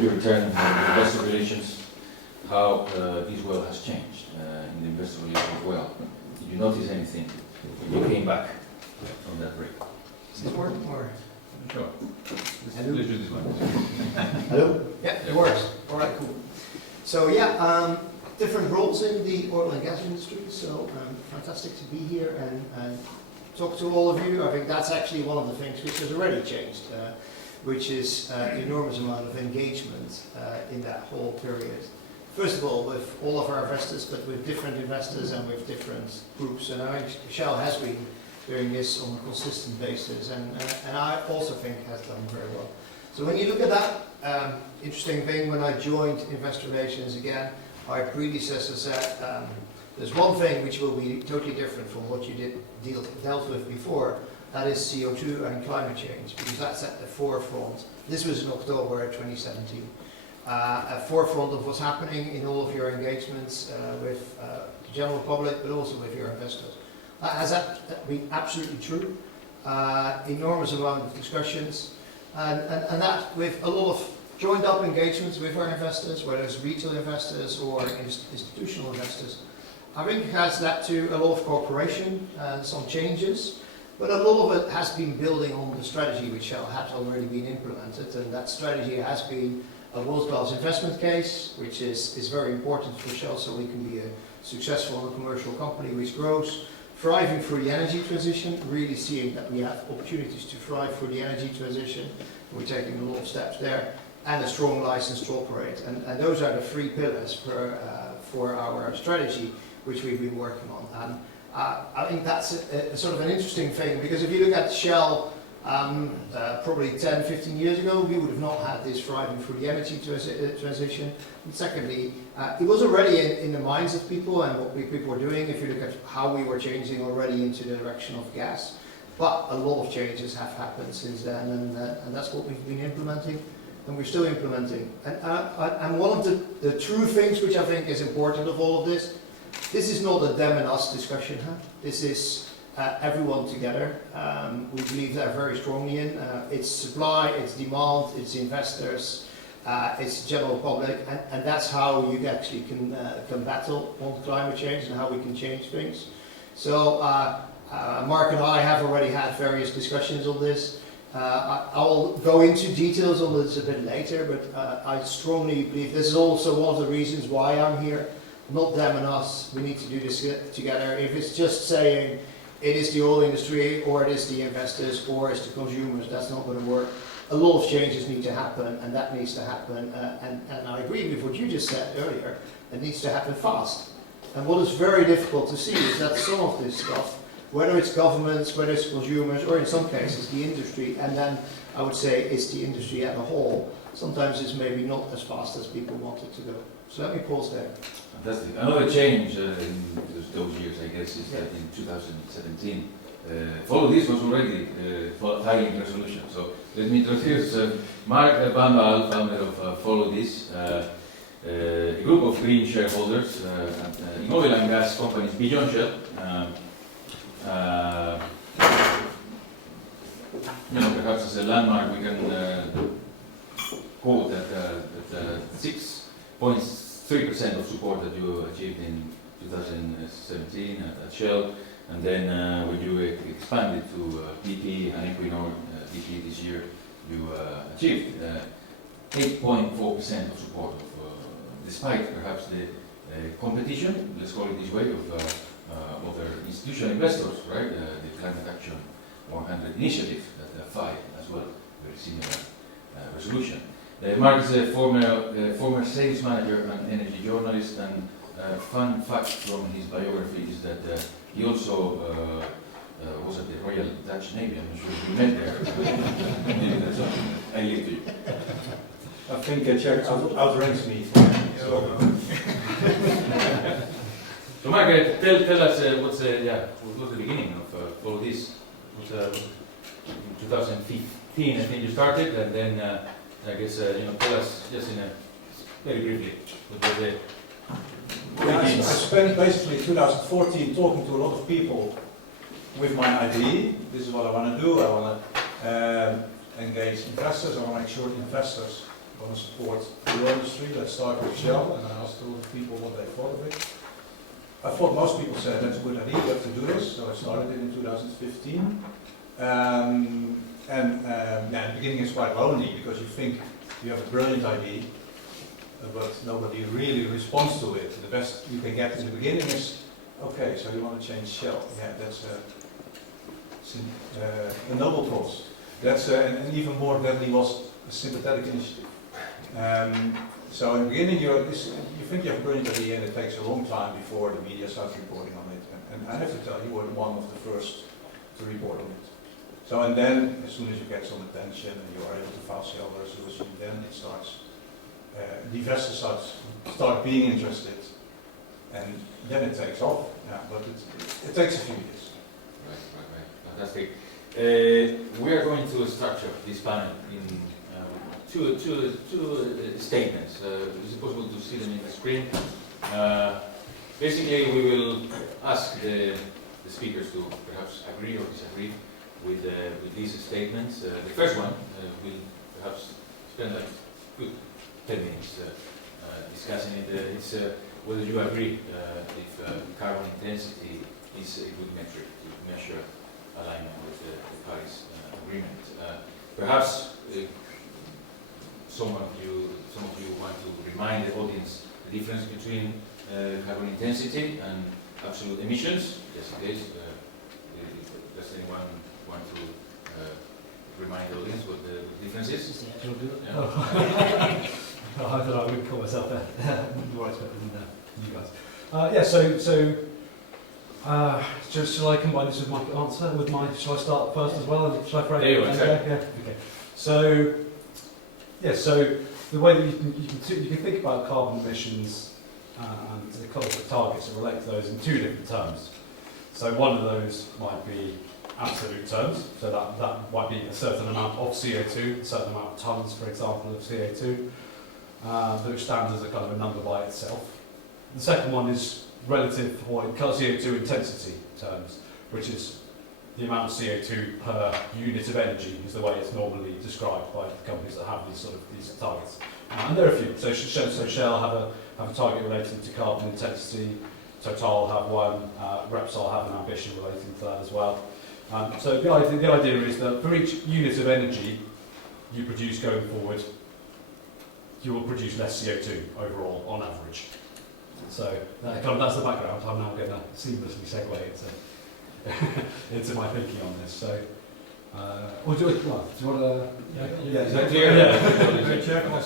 your return to investor relations, how this world has changed in the investor relations world. Did you notice anything when you came back from that break? Is this working or? Sure. Hello? Let's do this one. Hello? Yeah, it works. All right, cool. So yeah, different roles in the oil and gas industry. So fantastic to be here and talk to all of you. I think that's actually one of the things which has already changed, which is enormous amount of engagement in that whole period. First of all, with all of our investors, but with different investors and with different groups. And I think Shell has been doing this on a consistent basis, and I also think has done very well. So when you look at that, interesting thing, when I joined Investor Relations again, my predecessor said, there's one thing which will be totally different from what you dealt with before, that is CO2 and climate change, because that's at the forefront. This was in October 2017. At forefront of what's happening in all of your engagements with the general public, but also with your investors. Has that been absolutely true? Enormous amount of discussions, and that with a lot of joined up engagements with our investors, whether it's retail investors or institutional investors. I think it has led to a lot of cooperation and some changes, but a lot of it has been building on the strategy which Shell had already been implemented, and that strategy has been a world-class investment case, which is very important for Shell so we can be a successful and commercial company which grows, thriving through the energy transition, really seeing that we have opportunities to thrive through the energy transition. We're taking a lot of steps there, and a strong license to operate. And those are the 3 pillars for our strategy, which we've been working on. And I think that's a sort of an interesting thing, because if you look at Shell probably 10, 15 years ago, we would have not had this thriving through the energy transition. And secondly, it was already in the minds of people and what people were doing, if you look at how we were changing already into the direction of gas. But a lot of changes have happened since then, and that's what we've been implementing, and we're still implementing. And one of the true things which I think is important of all of this is not a them and us discussion. This is everyone together. We believe that very strongly in. It's supply, it's demand, it's investors, it's the general public, and that's how you actually can battle on climate change and how we can change things. So Mark and I have already had various discussions on this. I'll go into details on this a bit later, but I strongly believe this is also one of the reasons why I'm here. Not them and us, we need to do this together. If it's just saying it is the oil industry, or it is the investors, or it's the consumers, that's not going to work. A lot of changes need to happen, and that needs to happen. And I agree with what you just said earlier, it needs to happen fast. And what is very difficult to see is that some of this stuff, whether it's governments, whether it's consumers, or in some cases the industry, and then I would say it's the industry as a whole, sometimes it's maybe not as fast as people want it to go. So let me pause there. Fantastic. Another change in those years, I guess, is that in 2017, follow this was already filing resolution. So let me introduce Mark Bambal, founder of Follow This, a group of green shareholders in oil and gas companies beyond Shell. Perhaps as a landmark, we can quote that 6.3% of support that you achieved in 2017 at Shell, and then when you expanded to BP and Equinor, BP this year, you achieved 8.4% of support, despite perhaps the competition, let's call it this way, of other institutional investors, right? The Climate Action 100 initiative that filed as well, very similar resolution. Mark is a former sales manager and energy journalist, and fun fact from his biography is that he also was at the Royal Dutch Navy. I'm not sure if you met there. Maybe that's something I leave to you. I think Jack outranks me. So Mark, tell us what was the beginning of Follow This? In 2015, I think you started, and then I guess tell us just very briefly what was the I spent basically 2014 talking to a lot of people with my idea. This is what I want to do. I want to engage investors. I want to make sure investors want to support the oil industry. Let's start with Shell, and I asked a lot of people what they thought of it. I thought most people said that's a good idea, we have to do this, so I started it in 2015. In the beginning it's quite lonely because you think you have a brilliant idea, but nobody really responds to it. The best you can get in the beginning is, okay, so you want to change Shell. Yeah, that's a noble cause. That's and even more deadly was a sympathetic initiative. So in the beginning you think you have a brilliant idea, and it takes a long time before the media starts reporting on it. And I have to tell you, we're one of the first to report on it. So and then, as soon as you get some attention and you are able to file shareholder resolution, then it starts. The investors start being interested, and then it takes off. Yeah, but it takes a few years. Right. Fantastic. We are going to structure this panel in two statements. Is it possible to see them in the screen? Basically, we will ask the speakers to perhaps agree or disagree with these statements. The first one, we'll perhaps spend like good 10 minutes discussing it. It's whether you agree if carbon intensity is a good metric to measure alignment with the Paris Agreement. Perhaps some of you want to remind the audience the difference between carbon intensity and absolute emissions, just in case. Does anyone want to remind the audience what the difference is? Yeah. I thought I would call myself more expert than you guys. Shall I combine this with my answer? Shall I start first as well? And shall I phrase it? Exactly. Yeah. Okay. So the way that you can think about carbon emissions and the climate targets that relate to those in two different terms. So one of those might be absolute terms, so that might be a certain amount of CO2, a certain amount of tons, for example, of CO2, which stands as a kind of a number by itself. The second one is relative, or in CO2 intensity terms, which is the amount of CO2 per unit of energy, is the way it's normally described by the companies that have these targets. And there are a few. So Shell have a target relating to carbon intensity. Total have one. Repsol have an ambition relating to that as well. So the idea is that for each unit of energy you produce going forward, you will produce less CO2 overall on average. So that's the background. I'm now going to seamlessly segue into my thinking on this. So, do you want to? Yeah. Is that clear?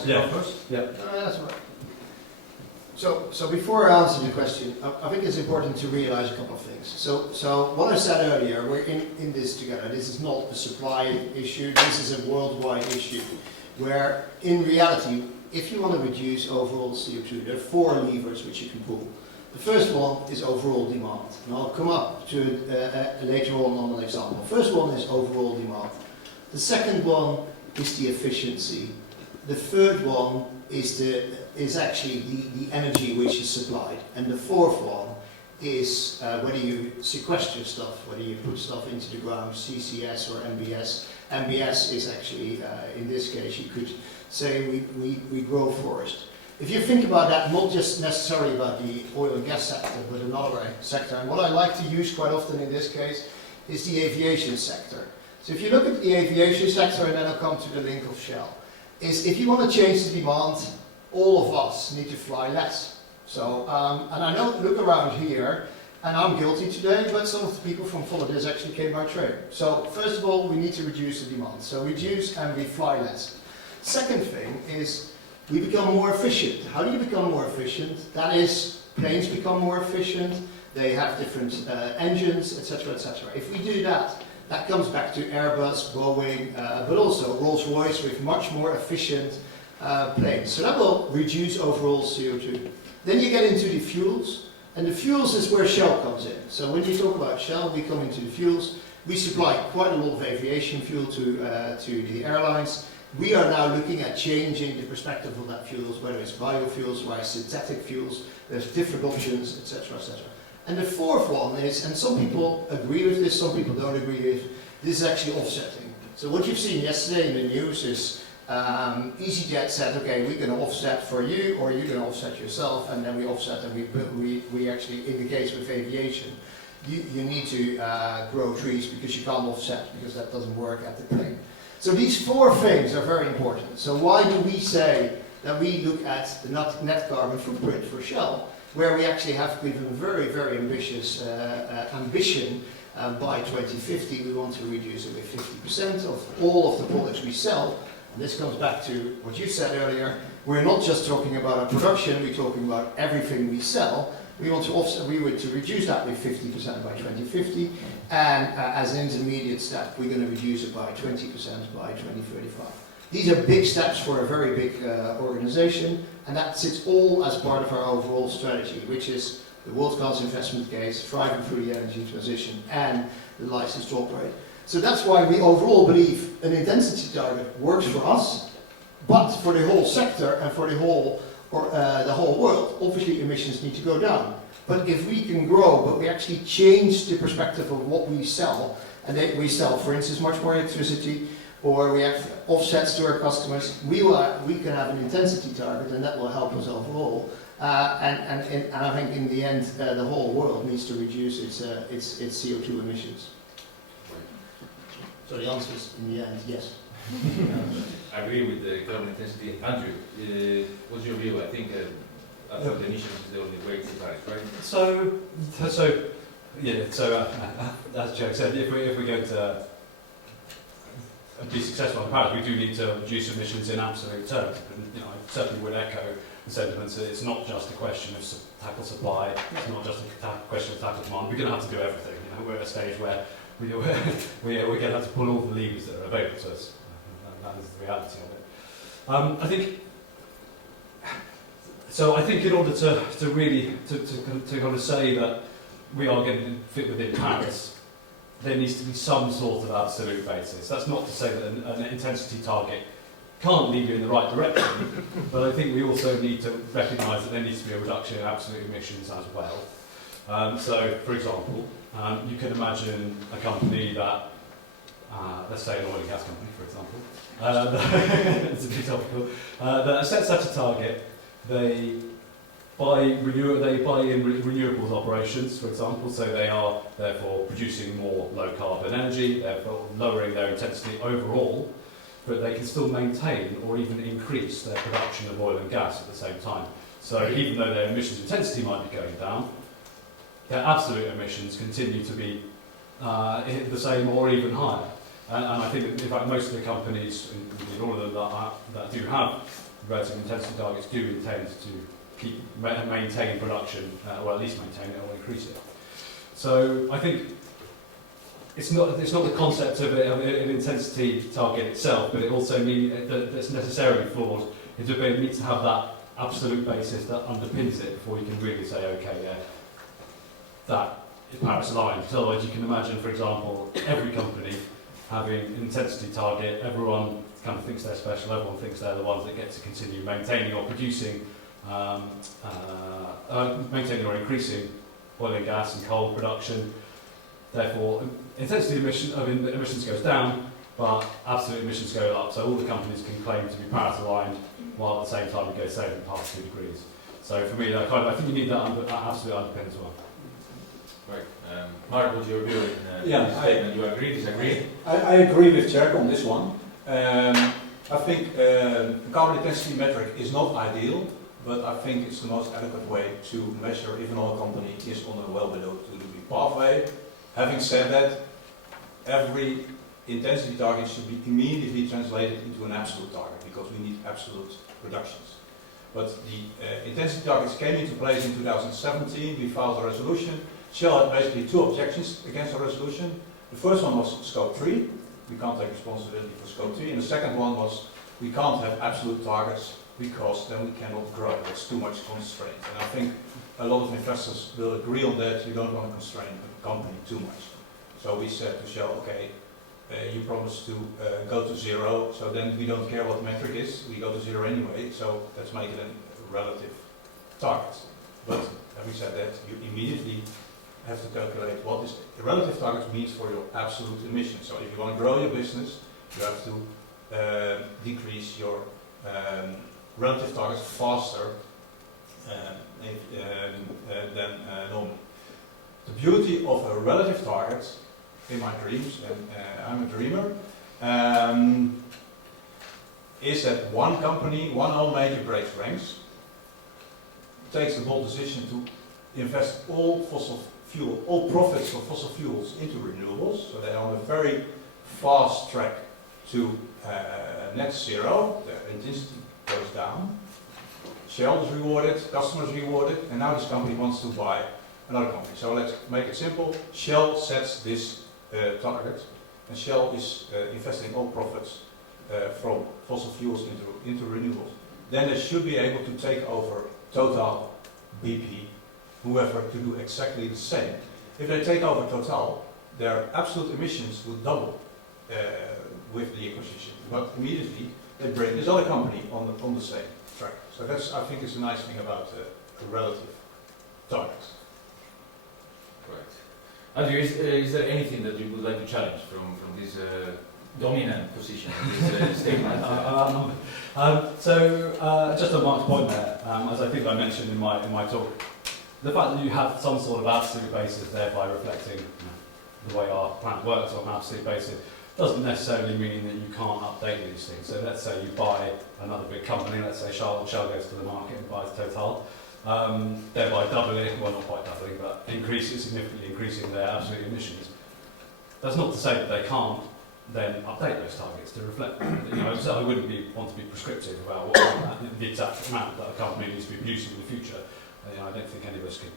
Yeah. First? Yeah. That's right. So before I answer the question, I think it's important to realize a couple of things. So what I said earlier, we're in this together. This is not a supply issue. This is a worldwide issue, where in reality if you want to reduce overall CO2, there are 4 levers which you can pull. The first one is overall demand, and I'll come up to it later on an example. First one is overall demand. The second one is the efficiency. The third one is actually the energy which is supplied, and the fourth one is whether you sequester stuff, whether you put stuff into the ground, CCS or MBS. MBS is actually, in this case, you could say we grow forest. If you think about that, not just necessarily about the oil and gas sector, but another sector, and what I like to use quite often in this case is the aviation sector. So if you look at the aviation sector, and then I'll come to the link of Shell, is if you want to change the demand, all of us need to fly less. So, and I know, look around here, and I'm guilty today, but some of the people from Holidays actually came by train. So first of all, we need to reduce the demand. So reduce and we fly less. Second thing is we become more efficient. How do you become more efficient? That is, planes become more efficient, they have different engines, etc., etc. If we do that, that comes back to Airbus, Boeing, but also Rolls-Royce with much more efficient planes. So that will reduce overall CO2. Then you get into the fuels, and the fuels is where Shell comes in. So when you talk about Shell, we come into the fuels. We supply quite a lot of aviation fuel to the airlines. We are now looking at changing the perspective of that fuels, whether it's biofuels or synthetic fuels. There's different options, etc., etc. And the fourth one is, and some people agree with this, some people don't agree with, this is actually offsetting. So what you've seen yesterday in the news is EasyJet said, okay, we're going to offset for you, or you're going to offset yourself, and then we offset, and we actually, in the case with aviation, you need to grow trees because you can't offset, because that doesn't work at the plane. So these 4 things are very important. So why do we say that we look at the net carbon footprint for Shell, where we actually have given a very, very ambitious ambition by 2050, we want to reduce it with 50% of all of the products we sell. And this comes back to what you said earlier. We're not just talking about our production, we're talking about everything we sell. We want to offset, we want to reduce that with 50% by 2050, and as an intermediate step, we're going to reduce it by 20% by 2035. These are big steps for a very big organization, and that sits all as part of our overall strategy, which is the world-class investment case, thriving through the energy transition, and the license to operate. So that's why we overall believe an intensity target works for us, but for the whole sector and for the whole world, obviously emissions need to go down. But if we can grow, but we actually change the perspective of what we sell, and we sell, for instance, much more electricity, or we have offsets to our customers, we can have an intensity target, and that will help us overall. And I think in the end, the whole world needs to reduce its CO2 emissions. So the answer is, in the end, yes. I agree with the carbon intensity. Andrew, what's your view? I think absolute emissions is the only way to price, right? So as Joe said, if we're going to be successful in Paris, we do need to reduce emissions in absolute terms. And, I certainly would echo the sentiments that it's not just a question of tackle supply, it's not just a question of tackle demand. We're going to have to do everything. We're at a stage where we're going to have to pull all the levers that are available to us. That is the reality of it. I think in order to really kind of say that we are going to fit within Paris, there needs to be some sort of absolute basis. That's not to say that an intensity target can't lead you in the right direction, but I think we also need to recognise that there needs to be a reduction in absolute emissions as well. So, for example, you can imagine a company that, let's say an oil and gas company, for example, it's a bit topical, that sets out a target. They buy in renewables operations, for example, so they are therefore producing more low carbon energy, therefore lowering their intensity overall, but they can still maintain or even increase their production of oil and gas at the same time. So even though their emissions intensity might be going down, their absolute emissions continue to be the same or even higher. And I think that, in fact, most of the companies, in all of them that do have relative intensity targets, do intend to maintain production, or at least maintain it or increase it. So I think it's not the concept of an intensity target itself, but it also means that it's necessarily flawed It needs to have that absolute basis that underpins it before you can really say, okay, yeah, that is Paris aligned. Because otherwise you can imagine, for example, every company having an intensity target, everyone kind of thinks they're special, everyone thinks they're the ones that get to continue maintaining or producing, maintaining or increasing oil and gas and coal production. Therefore, intensity emissions goes down, but absolute emissions go up. So all the companies can claim to be Paris aligned, while at the same time we go saving past 2 degrees. So for me, I think you need that absolute underpin as well. Right. Mark, would you agree with this statement? You agree, disagree? I agree with Jack on this one. I think the carbon intensity metric is not ideal, but I think it's the most adequate way to measure if an oil company is on a well below 2 degree pathway. Having said that, every intensity target should be immediately translated into an absolute target, because we need absolute reductions. But the intensity targets came into place in 2017. We filed a resolution. Shell had basically 2 objections against the resolution. The first one was scope 3. We can't take responsibility for scope 3. And the second one was we can't have absolute targets because then we cannot grow. That's too much constraint. And I think a lot of investors will agree on that. You don't want to constrain the company too much. So we said to Shell, okay, you promised to go to 0, so then we don't care what the metric is. We go to 0 anyway, so let's make it a relative target. But having said that, you immediately have to calculate what is the relative target means for your absolute emissions. So if you want to grow your business, you have to decrease your relative targets faster than normally. The beauty of a relative target, in my dreams, and I'm a dreamer, is that one company, one oil major breaks ranks, takes the bold decision to invest all profits of fossil fuels into renewables, so they're on a very fast track to net zero. Their intensity goes down. Shell is rewarded, customers rewarded, and now this company wants to buy another company. So let's make it simple. Shell sets this target, and Shell is investing all profits from fossil fuels into renewables. Then they should be able to take over Total, BP, whoever, to do exactly the same. If they take over Total, their absolute emissions will double with the acquisition. But immediately they bring this other company on the same track. So that's, I think, is a nice thing about the relative targets. Right. Andrew, is there anything that you would like to challenge from this dominant position, this statement? Just on Mark's point there, as I think I mentioned in my talk, the fact that you have some sort of absolute basis thereby reflecting the way our planet works on an absolute basis doesn't necessarily mean that you can't update these things. So let's say you buy another big company, let's say Shell goes to the market and buys Total, thereby doubling, well not quite doubling, but significantly increasing their absolute emissions. That's not to say that they can't then update those targets to reflect them. So I wouldn't want to be prescriptive about what the exact amount that a company needs to be producing in the future. I don't think any of us can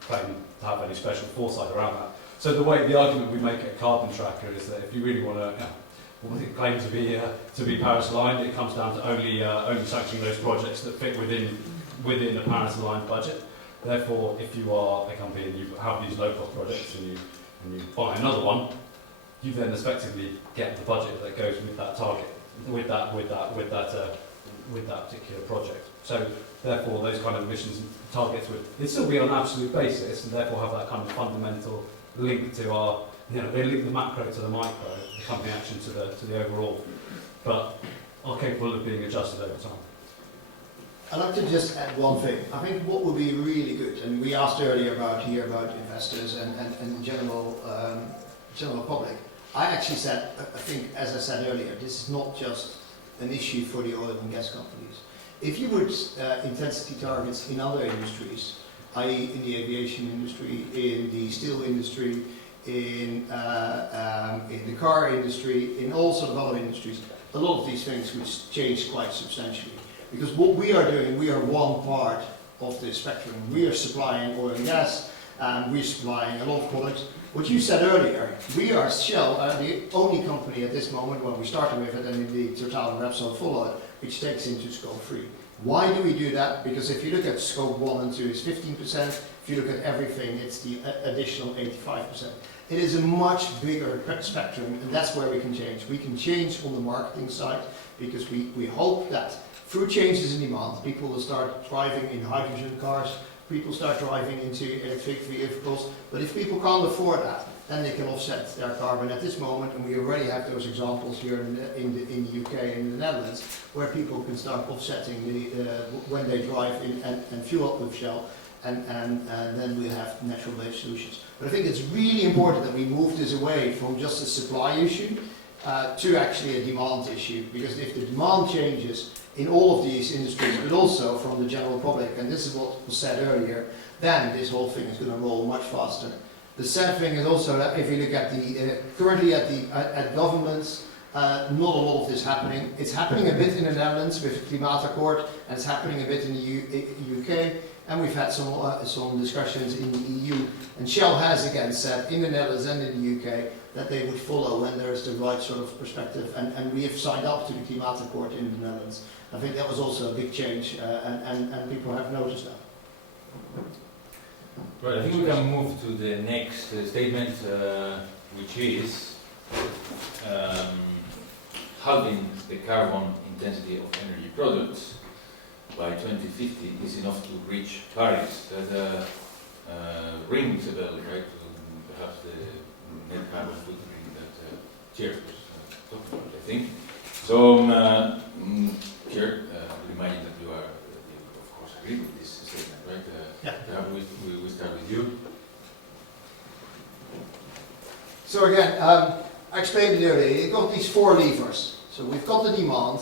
claim to have any special foresight around that. So the argument we make at Carbon Tracker is that if you really want to claim to be Paris aligned, it comes down to only sanctioning those projects that fit within a Paris aligned budget. Therefore, if you are a company and you have these low cost projects and you buy another one, you then effectively get the budget that goes with that target, with that particular project. So therefore, those kind of emissions targets would still be on an absolute basis, and therefore have that kind of fundamental link to our, they link the macro to the micro, the company action to the overall, but are capable of being adjusted over time. I'd like to just add one thing. I think what would be really good, and we asked earlier about investors and general public. I actually said, I think, as I said earlier, this is not just an issue for the oil and gas companies. If you would intensity targets in other industries, i.e. in the aviation industry, in the steel industry, in the car industry, in all sorts of other industries, a lot of these things would change quite substantially. Because what we are doing, we are one part of the spectrum. We are supplying oil and gas, and we're supplying a lot of products. What you said earlier, we are Shell, the only company at this moment, when we started with it, and indeed Total and Repsol followed, which takes into scope 3. Why do we do that? Because if you look at scope 1 and 2, it's 15%. If you look at everything, it's the additional 85%. It is a much bigger spectrum, and that's where we can change. We can change on the marketing side, because we hope that through changes in demand, people will start driving in hydrogen cars, people start driving into electric vehicles, but if people can't afford that, then they can offset their carbon at this moment, and we already have those examples here in the UK and in the Netherlands, where people can start offsetting when they drive in and fuel up with Shell, and then we have natural-based solutions. But I think it's really important that we move this away from just a supply issue to actually a demand issue, because if the demand changes in all of these industries, but also from the general public, and this is what was said earlier, then this whole thing is going to roll much faster. The sad thing is also that if you look at the currently at governments, not a lot of this happening. It's happening a bit in the Netherlands with the Klimaakkoord, and it's happening a bit in the UK, and we've had some discussions in the EU. And Shell has again said in the Netherlands and in the UK that they would follow when there is the right sort of perspective, and we have signed up to the Klimaakkoord in the Netherlands. I think that was also a big change, and people have noticed that. Right, I think we can move to the next statement, which is halving the carbon intensity of energy products by 2050 is enough to reach Paris. That rings a bell, right? Perhaps the net carbon footprint that Chair was talking about, I think. So, Chair, remind you that you are, of course, agree with this statement, right? Yeah. We start with you. So again, I explained it earlier. You've got these 4 levers. So we've got the demand,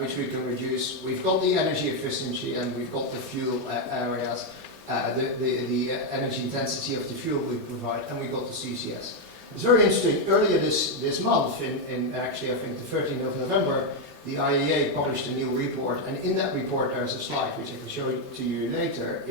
which we can reduce. We've got the energy efficiency, and we've got the fuel areas, the energy intensity of the fuel we provide, and we've got the CCS. It's very interesting. Earlier this month, in actually I think the 13th of November, the IEA published a new report, and in that report there's a slide which I can show to you later,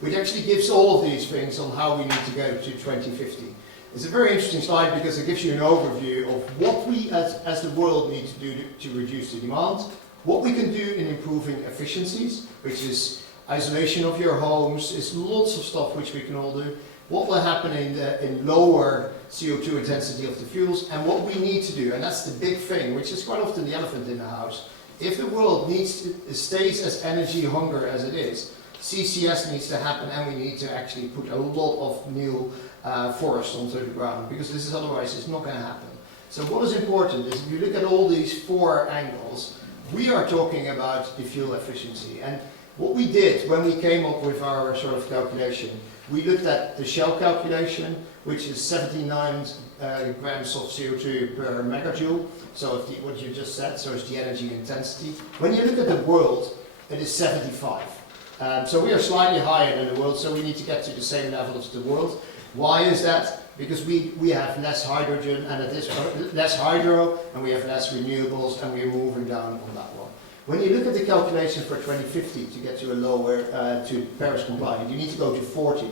which actually gives all of these things on how we need to go to 2050. It's a very interesting slide because it gives you an overview of what we as the world need to do to reduce the demand, what we can do in improving efficiencies, which is isolation of your homes, is lots of stuff which we can all do, what will happen in lower CO2 intensity of the fuels, and what we need to do, and that's the big thing, which is quite often the elephant in the house. If the world stays as energy hungry as it is, CCS needs to happen, and we need to actually put a lot of new forest onto the ground, because this is otherwise it's not going to happen. So what is important is if you look at all these 4 angles, we are talking about the fuel efficiency. And what we did when we came up with our sort of calculation, we looked at the Shell calculation, which is 79 grams of CO2 per megajoule. So if what you just said, so it's the energy intensity. When you look at the world, it is 75. So we are slightly higher than the world, so we need to get to the same level as the world. Why is that? Because we have less hydrogen, and less hydro, and we have less renewables, and we're moving down on that one. When you look at the calculation for 2050 to get to a lower, to Paris compliant, you need to go to 40.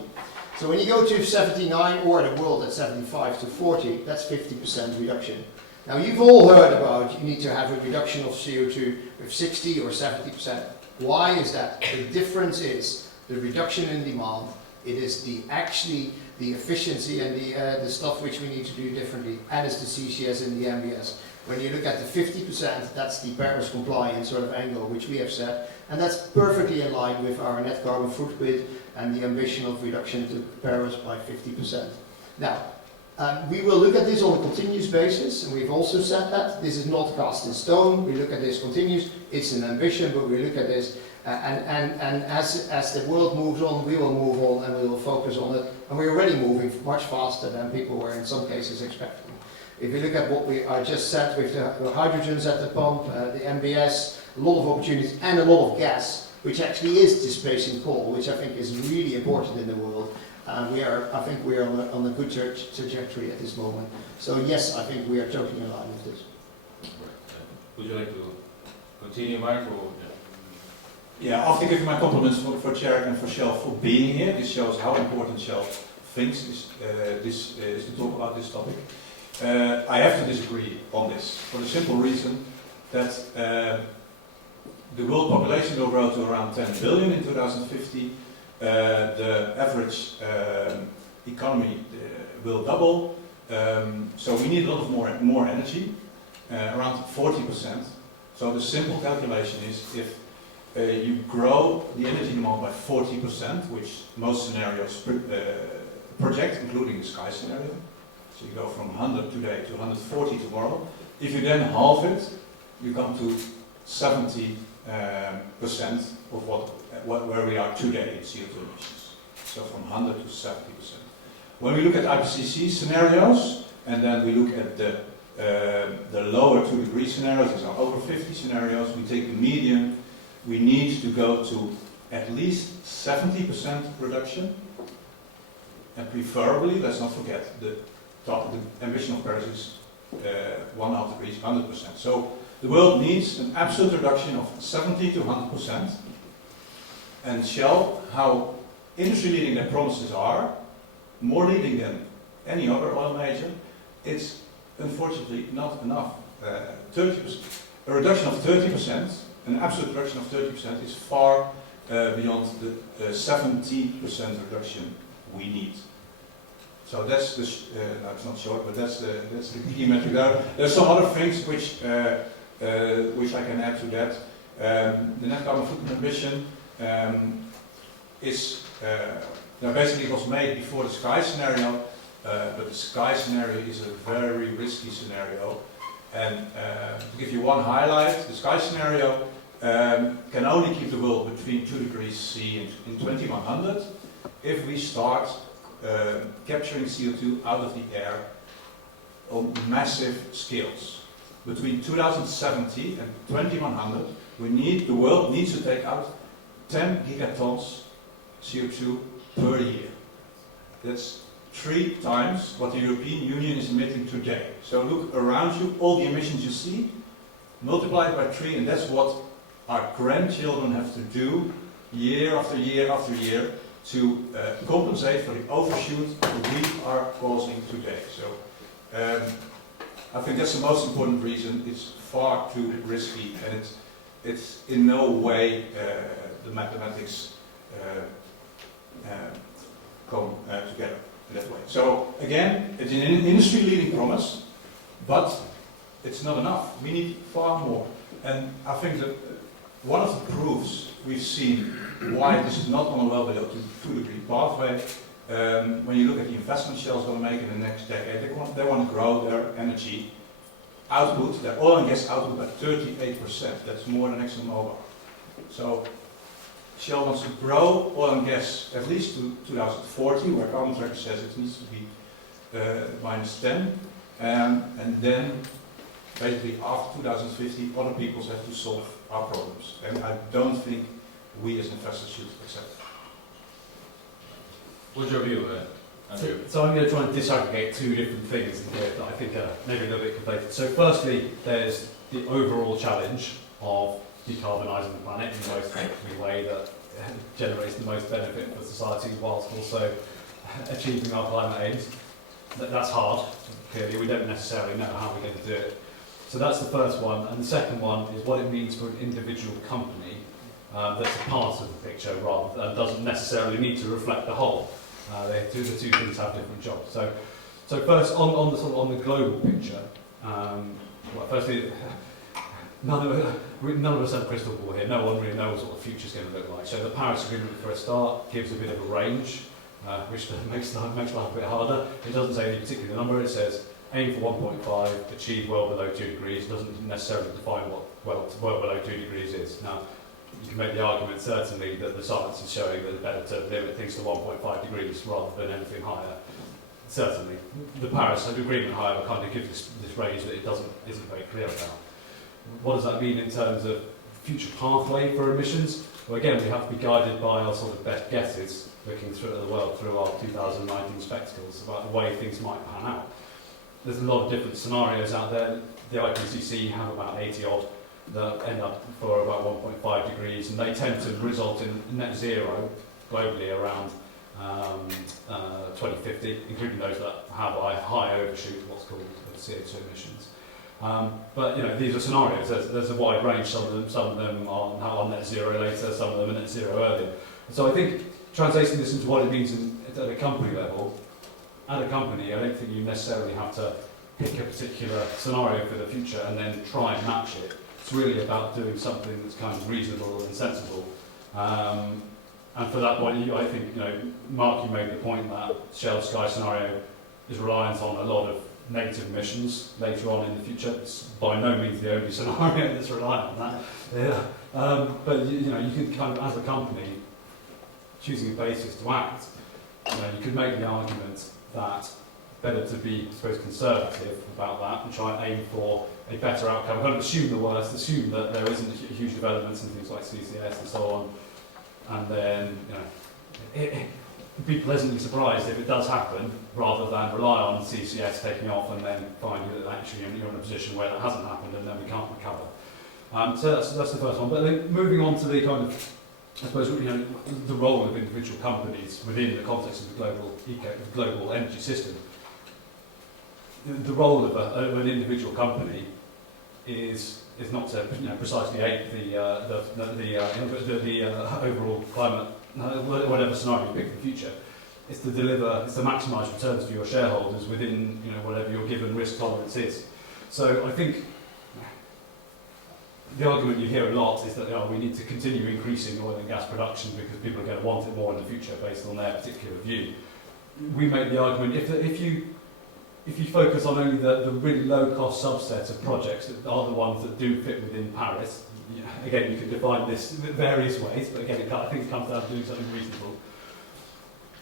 So when you go to 79, or the world at 75 to 40, that's 50% reduction. Now you've all heard about you need to have a reduction of CO2 with 60 or 70%. Why is that? The difference is the reduction in demand. It is actually the efficiency and the stuff which we need to do differently, and it's the CCS and the MBS. When you look at the 50%, that's the Paris compliant sort of angle which we have set, and that's perfectly in line with our net carbon footprint and the ambition of reduction to Paris by 50%. Now, we will look at this on a continuous basis, and we've also said that this is not cast in stone. We look at this continuous. It's an ambition, but we look at this, and as the world moves on, we will move on, and we will focus on it. And we're already moving much faster than people were in some cases expecting. If you look at what I just said with the hydrogens at the pump, the MBS, a lot of opportunities, and a lot of gas, which actually is displacing coal, which I think is really important in the world. I think we are on a good trajectory at this moment. So yes, I think we are totally in line with this. Would you like to continue, Mark? Or? Yeah, after giving my compliments for Chair and for Shell for being here, this shows how important Shell thinks is to talk about this topic. I have to disagree on this for the simple reason that the world population will grow to around 10 billion in 2050. The average economy will double. So we need a lot of more energy, around 40%. So the simple calculation is if you grow the energy demand by 40%, which most scenarios project, including the sky scenario. So you go from 100 today to 140 tomorrow. If you then halve it, you come to 70% of where we are today in CO2 emissions. So from 100 to 70%. When we look at IPCC scenarios, and then we look at the lower 2 degree scenarios, these are over 50 scenarios, we take the median, we need to go to at least 70% reduction, and preferably, let's not forget, the ambition of Paris is 1.5 degrees, 100%. So the world needs an absolute reduction of 70 to 100%, and Shell, how industry-leading their promises are, more leading than any other oil major, it's unfortunately not enough. 30%, a reduction of 30%, an absolute reduction of 30% is far beyond the 70% reduction we need. So that's the, no, it's not short, but that's the key metric. There's some other things which I can add to that. The net carbon footprint ambition is basically it was made before the sky scenario, but the sky scenario is a very risky scenario. And to give you one highlight, the sky scenario can only keep the world between 2 degrees C in 2100 if we start capturing CO2 out of the air on massive scales. Between 2070 and 2100, the world needs to take out 10 gigatons CO2 per year. That's 3 times what the European Union is emitting today. So look around you, all the emissions you see, multiply it by 3, and that's what our grandchildren have to do year after year after year to compensate for the overshoot we are causing today. So I think that's the most important reason. It's far too risky, and it's in no way the mathematics come together in that way. So again, it's an industry-leading promise, but it's not enough. We need far more. And I think that one of the proofs we've seen why this is not on a well below 2 degree pathway, when you look at the investment Shell's going to make in the next decade, they want to grow their energy output, their oil and gas output by 38%. That's more than ExxonMobil. So Shell wants to grow oil and gas at least to 2040, where carbon tracker says it needs to be -10, and then basically after 2050 other peoples have to solve our problems, and I don't think we as investors should accept it. What's your view, Andrew? So I'm going to try and disaggregate 2 different things in here that I think are maybe a little bit conflated. So firstly, there's the overall challenge of decarbonising the planet in the most effective way that generates the most benefit for society, whilst also achieving our climate aims. That's hard, clearly. We don't necessarily know how we're going to do it. So that's the first one. And the second one is what it means for an individual company that's a part of the picture rather than doesn't necessarily need to reflect the whole. The 2 things have different jobs. So first, on the global picture, well, firstly, none of us have a crystal ball here. No one really knows what the future is going to look like. So the Paris Agreement, for a start, gives a bit of a range, which makes life a bit harder. It doesn't say any particular number. It says aim for 1.5, achieve well below 2 degrees. It doesn't necessarily define what well below 2 degrees is. Now, you can make the argument certainly that the science is showing that it's better to limit things to 1.5 degrees rather than anything higher. Certainly. The Paris Agreement, however, kind of gives this range that it isn't very clear about. What does that mean in terms of future pathway for emissions? Well, again, we have to be guided by our sort of best guesses, looking through the world through our 2019 spectacles about the way things might pan out. There's a lot of different scenarios out there. The IPCC have about 80 odd that end up for about 1.5 degrees, and they tend to result in net zero globally around 2050, including those that have a high overshoot of what's called CO2 emissions. But you know, these are scenarios. There's a wide range. Some of them are net zero later. Some of them are net zero earlier. So I think translating this into what it means at a company level, at a company, I don't think you necessarily have to pick a particular scenario for the future and then try and match it. It's really about doing something that's kind of reasonable and sensible. And for that point, I think, you know, Mark, you made the point that Shell Sky scenario is reliant on a lot of negative emissions later on in the future. It's by no means the only scenario that's reliant on that. Yeah. But you know, you can kind of, as a company, choosing a basis to act, you know, you could make the argument that it's better to be, I suppose, conservative about that and try and aim for a better outcome. Kind of assume the worst, assume that there isn't huge developments in things like CCS and so on, and then, you know, be pleasantly surprised if it does happen, rather than rely on CCS taking off and then find that actually you're in a position where that hasn't happened and then we can't recover. So that's the first one. But then moving on to the kind of, I suppose, you know, the role of individual companies within the context of the global energy system. The role of an individual company is not to, you know, precisely aid the overall climate, whatever scenario you pick for the future. It's to maximise returns for your shareholders within, you know, whatever your given risk tolerance is. So I think the argument you hear a lot is that, you know, we need to continue increasing oil and gas production because people are going to want it more in the future based on their particular view. We make the argument, if you focus on only the really low-cost subset of projects that are the ones that do fit within Paris, again, you can define this in various ways, but again, I think it comes down to doing something reasonable.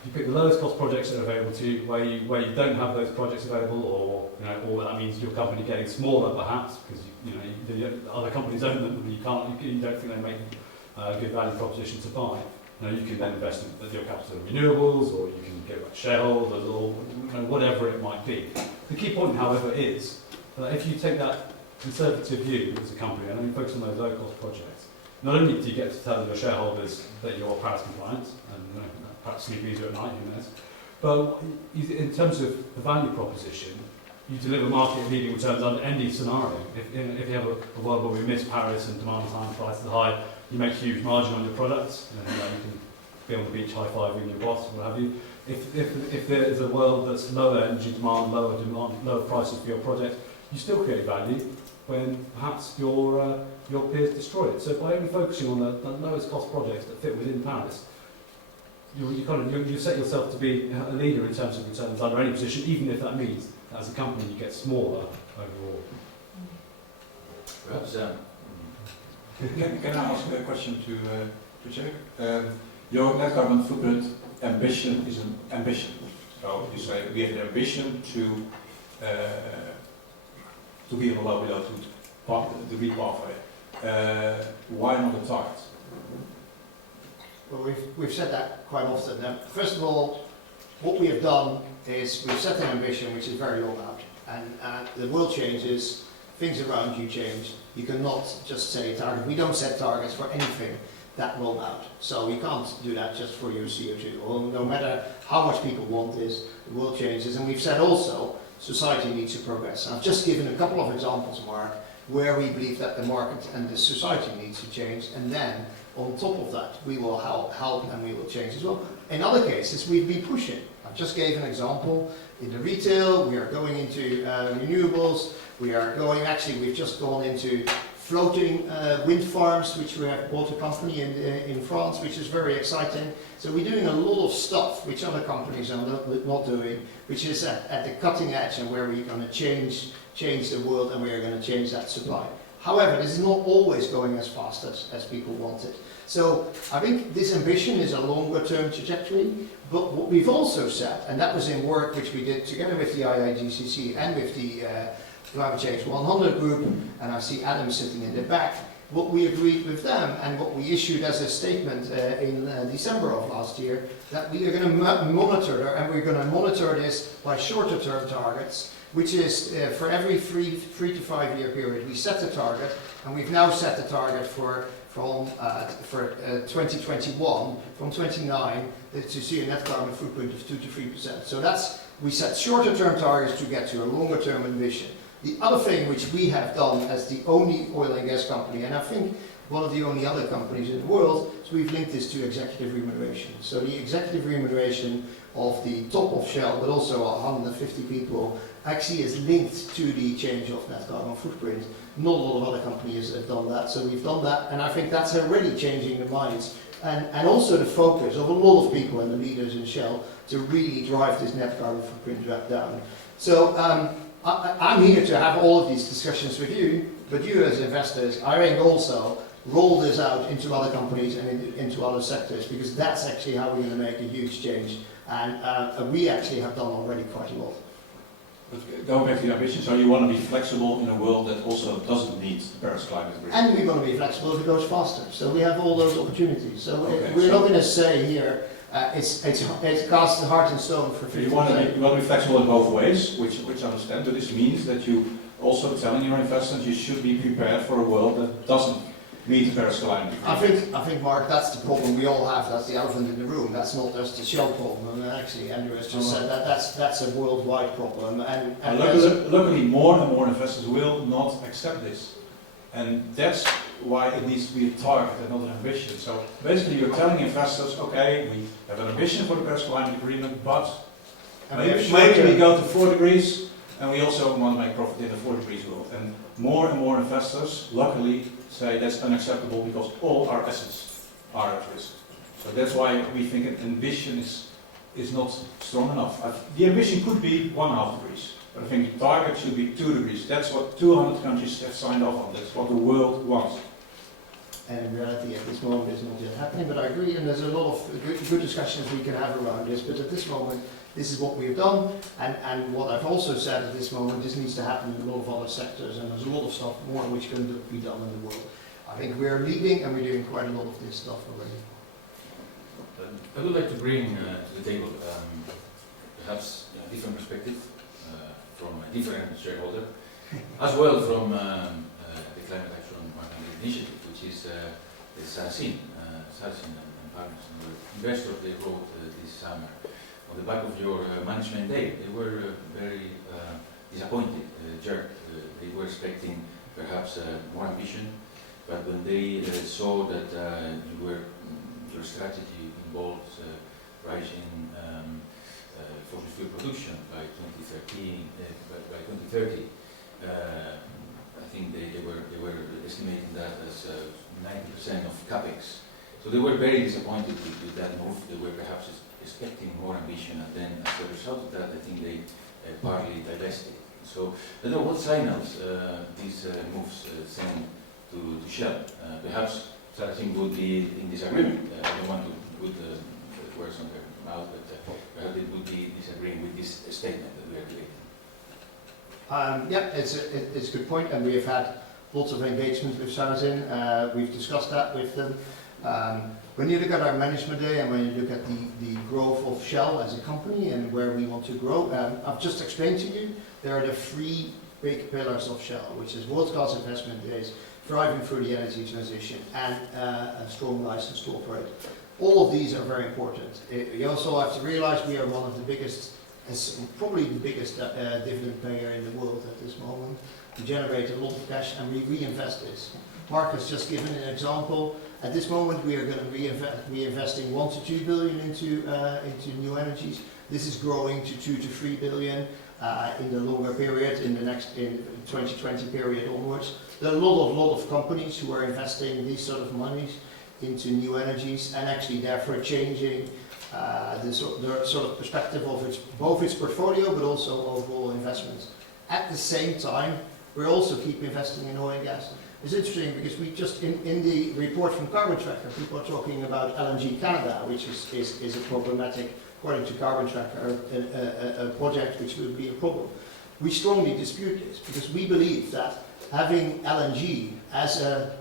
You pick the lowest cost projects that are available to you, where you don't have those projects available, or, you know, or that means your company getting smaller perhaps, because the other companies own them, and you don't think they make a good value proposition to buy. You know, you can then invest in your capital in renewables, or you can give it back to shareholders, or, you know, whatever it might be. The key point, however, is that if you take that conservative view as a company and only focus on those low-cost projects, not only do you get to tell your shareholders that you're Paris compliant, and, you know, perhaps sleep easier at night, who knows, but in terms of the value proposition, you deliver market-leading returns under any scenario. If you have a world where we miss Paris and demand is high and prices are high, you make huge margin on your products, and, you know, you can be on the beach high-fiving your boss, what have you. If there is a world that's lower energy demand, lower prices for your project, you still create value when perhaps your peers destroy it. So by only focusing on the lowest cost projects that fit within Paris, you set yourself to be a leader in terms of returns under any position, even if that means that as a company you get smaller overall. Perhaps, Can I ask a question to Jack? Your net carbon footprint ambition is an ambition. So you say we have an ambition to be on a low below 2 degree pathway. Why not a target? Well, we've said that quite often. First of all, what we have done is we've set an ambition which is very low out, and the world changes, things around you change. You cannot just say target. We don't set targets for anything that roll out. So we can't do that just for your CO2. Or no matter how much people want this, the world changes. And we've said also, society needs to progress. And I've just given a couple of examples, Mark, where we believe that the market and the society needs to change. And then, on top of that, we will help and we will change as well. In other cases, we've been pushing. I just gave an example. In the retail, we are going into renewables. We've just gone into floating wind farms, which we have bought a company in France, which is very exciting. So we're doing a lot of stuff which other companies are not doing, which is at the cutting edge and where we're going to change the world and we're going to change that supply. However, this is not always going as fast as people want it. So I think this ambition is a longer term trajectory, but what we've also said, and that was in work which we did together with the IIGCC and with the Climate Change 100 group, and I see Adam sitting in the back, what we agreed with them and what we issued as a statement in December of last year, that we are going to monitor, and we're going to monitor this by shorter term targets, which is for every 3 to 5 year period we set a target, and we've now set the target for 2021 from 29 to see a net carbon footprint of 2 to 3%. So that's We set shorter term targets to get to a longer term ambition. The other thing which we have done as the only oil and gas company, and I think one of the only other companies in the world, is we've linked this to executive remuneration. So the executive remuneration of the top of Shell, but also 150 people, actually is linked to the change of net carbon footprint. Not a lot of other companies have done that, so we've done that, and I think that's already changing the minds and also the focus of a lot of people and the leaders in Shell to really drive this net carbon footprint down. So I'm here to have all of these discussions with you, but you as investors, I think also roll this out into other companies and into other sectors, because that's actually how we're going to make a huge change, and we actually have done already quite a lot. But going back to your ambition, so you want to be flexible in a world that also doesn't meet the Paris Climate Agreement. And we want to be flexible if it goes faster. So we have all those opportunities. So Okay, we're so- not going to say here, it's cast heart and stone for So 50 you want to be flexible in both ways, which I understand, but this means that you also telling your investors you should be prepared for a world that doesn't meet the Paris Climate Agreement. I think, Mark, that's the problem we all have. That's the elephant in the room. That's not just a Shell problem. And actually, Andrew has just said that that's a worldwide problem. And Luckily, more and more investors will not accept this. And that's why it needs to be a target and not an ambition. So basically you're telling investors, okay, we have an ambition for the Paris Climate Agreement, but maybe we go to 4 degrees and we also want to make profit in the 4 degrees world. And more investors, luckily, say that's unacceptable because all our assets are at risk. So that's why we think an ambition is not strong enough. The ambition could be 1.5 degrees. But I think the target should be 2 degrees. That's what 200 countries have signed off on. That's what the world wants. And in reality, at this moment, it's not yet happening. But I agree, and there's a lot of good discussions we can have around this. But at this moment, this is what we've done. And what I've also said at this moment, this needs to happen in a lot of other sectors. And there's a lot of stuff more which can be done in the world. I think we're leading, and we're doing quite a lot of this stuff already. I would like to bring to the table perhaps a different perspective from a different shareholder, as well from the Climate Action Initiative, which is the Symposium and partners, and the investors they wrote this summer on the back of your management day. They were very disappointed, jerked. They were expecting perhaps more ambition, but when they saw that your strategy involves rising fossil fuel production by 2030, I think they were estimating that as 90% of capex. So they were very disappointed with that move. They were perhaps expecting more ambition, and then as a result of that, I think they partly divested. So I don't know what signals these moves send to Shell. Perhaps something would be in disagreement. I don't want to put words on their mouth, but perhaps it would be disagreeing with this statement that we are creating. Yeah, it's a good point, and we have had lots of engagement with Symposium. We've discussed that with them. When you look at our management day and when you look at the growth of Shell as a company and where we want to grow, I've just explained to you, there are the 3 big pillars of Shell, which is world-class investment base, driving through the energy transition, and a strong license to operate. All of these are very important. You also have to realize we are one of the biggest, probably the biggest dividend payer in the world at this moment. We generate a lot of cash and we reinvest this. Mark has just given an example. At this moment, we are going to we're investing 1 to 2 billion into new energies. This is growing to 2 to 3 billion in the longer period, in 2020 period onwards. There are a lot of companies who are investing these sort of monies into new energies and actually therefore changing the sort of perspective of both its portfolio but also overall investments. At the same time, we also keep investing in oil and gas. It's interesting because we just, in the report from Carbon Tracker, people are talking about LNG Canada, which is a problematic, according to Carbon Tracker, a project which would be a problem. We strongly dispute this because we believe that having LNG as a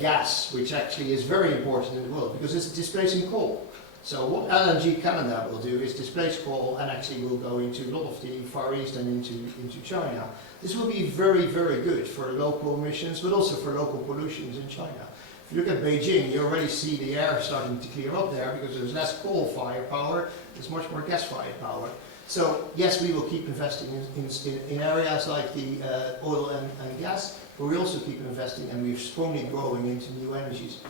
gas, which actually is very important in the world because it's displacing coal. So what LNG Canada will do is displace coal and actually will go into a lot of the Far East and into China. This will be very, very good for local emissions, but also for local pollutions in China. If you look at Beijing, you already see the air starting to clear up there because there's less coal-fired power, there's much more gas-fired power. So yes, we will keep investing in areas like the oil and gas, but we also keep investing and we're strongly growing into new energies.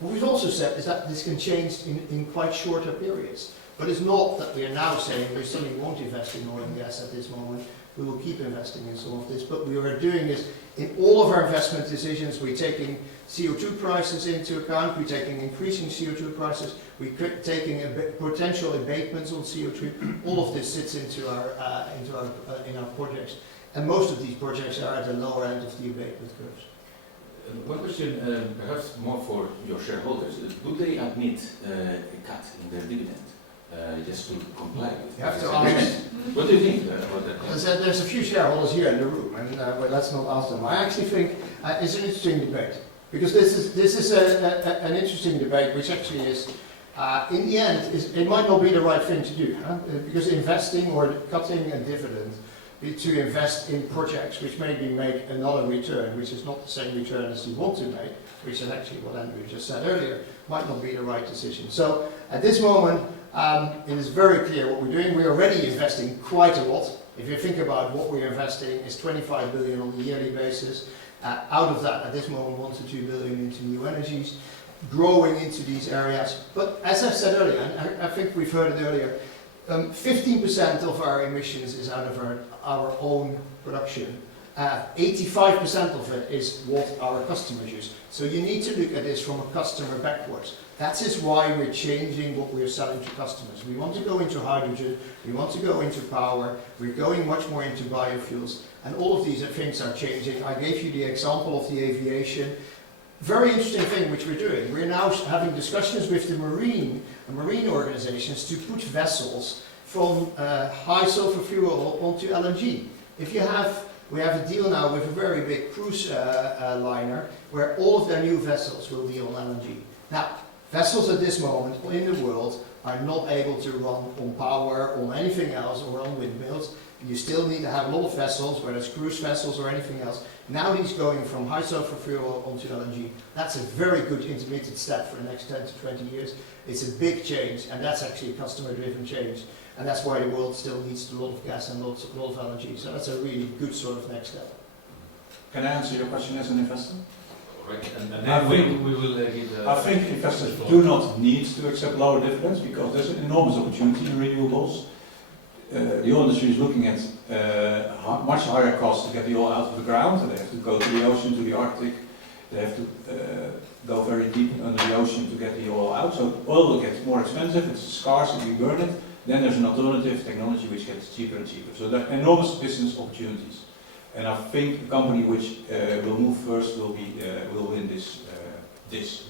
What we've also said is that this can change in quite shorter periods. But it's not that we are now saying we suddenly won't invest in oil and gas at this moment. We will keep investing in some of this, but we are doing this in all of our investment decisions. We're taking CO2 prices into account, we're taking increasing CO2 prices, we're taking potential abatements on CO2. All of this sits into our projects. And most of these projects are at the lower end of the abatement curves. One question, perhaps more for your shareholders. Do they admit a cut in their dividend just to comply with You have this to agreement? ask. What do you think about that? There's a few shareholders here in the room, and well, let's not ask them. I actually think it's an interesting debate, because this is an interesting debate, which actually is, in the end, it might not be the right thing to do, because investing or cutting a dividend to invest in projects which maybe make another return, which is not the same return as you want to make, which is actually what Andrew just said earlier, might not be the right decision. So at this moment, it is very clear what we're doing. We're already investing quite a lot. If you think about what we're investing, is 25 billion on a yearly basis. Out of that, at this moment, 1 to 2 billion into new energies, growing into these areas. But as I said earlier, and I think we've heard it earlier, 15% of our emissions is out of our own production. 85% of it is what our customers use. So you need to look at this from a customer backwards. That is why we're changing what we're selling to customers. We want to go into hydrogen, we want to go into power, we're going much more into biofuels, and all of these things are changing. I gave you the example of the aviation. Very interesting thing which we're doing. We're now having discussions with the marine organizations to put vessels from high sulfur fuel onto LNG. We have a deal now with a very big cruise liner where all of their new vessels will be on LNG. Now, vessels at this moment in the world are not able to run on power, on anything else, or on windmills. You still need to have a lot of vessels, whether it's cruise vessels or anything else. Now he's going from high sulfur fuel onto LNG. That's a very good intermediate step for the next 10 to 20 years. It's a big change, and that's actually a customer-driven change. And that's why the world still needs a lot of gas and a lot of LNG. So that's a really good sort of next step. Can I answer your question as an investor? Correct. And I then think- we will give... I think investors do not need to accept lower dividends because there's an enormous opportunity in renewables. The oil industry is looking at much higher costs to get the oil out of the ground. They have to go to the ocean, to the Arctic. They have to go very deep under the ocean to get the oil out. So oil will get more expensive, it's scarce if you burn it. Then there's an alternative technology which gets cheaper and cheaper. So there are enormous business opportunities. And I think the company which will move first will win this.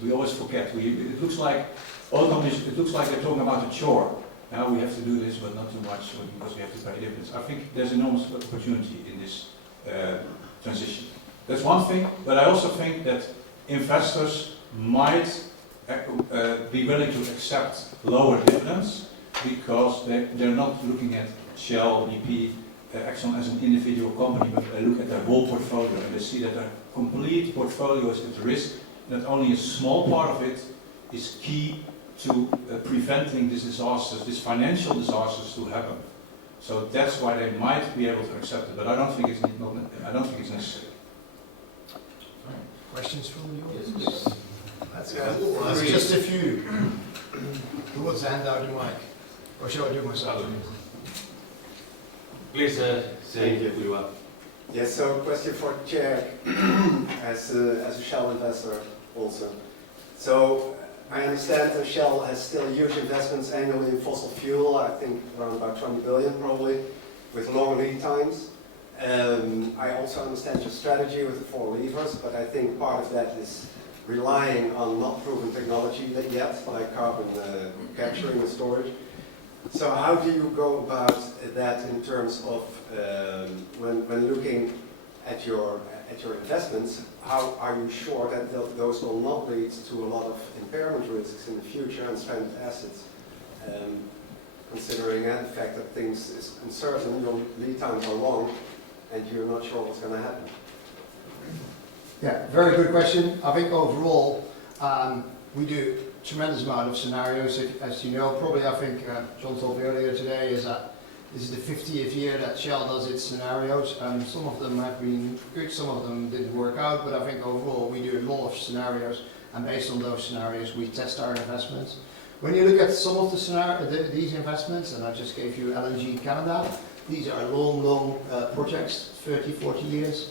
We always forget. It looks like oil companies. It looks like they're talking about a chore. Now we have to do this, but not too much because we have to pay dividends. I think there's enormous opportunity in this transition. That's one thing. But I also think that investors might be willing to accept lower dividends because they're not looking at Shell, BP, Exxon as an individual company, but they look at their whole portfolio and they see that their complete portfolio is at risk. That only a small part of it is key to preventing these disasters, these financial disasters to happen. So that's why they might be able to accept it, but I don't think it's necessary. Questions from the Yes, audience? please. That's just a few. Who wants to hand out the mic? Or shall I do myself? Please say Thank you. who you are. Yes, so question for Chair, as a Shell investor also. So I understand that Shell has still huge investments annually in fossil fuel, I think around about 20 billion probably, with long lead times. I also understand your strategy with the 4 levers, but I think part of that is relying on not proven technology yet, like carbon capturing and storage. So how do you go about that in terms of when looking at your investments? How are you sure that those will not lead to a lot of impairment risks in the future and stranded assets? Considering the fact that things is uncertain, your lead times are long, and you're not sure what's going to happen. Yeah, very good question. I think overall we do a tremendous amount of scenarios. As you know, probably I think John told me earlier today is that This is the 50th year that Shell does its scenarios. Some of them have been good, some of them didn't work out, but I think overall we do a lot of scenarios, and based on those scenarios we test our investments. When you look at some of these investments, and I just gave you LNG Canada, these are long projects, 30, 40 years.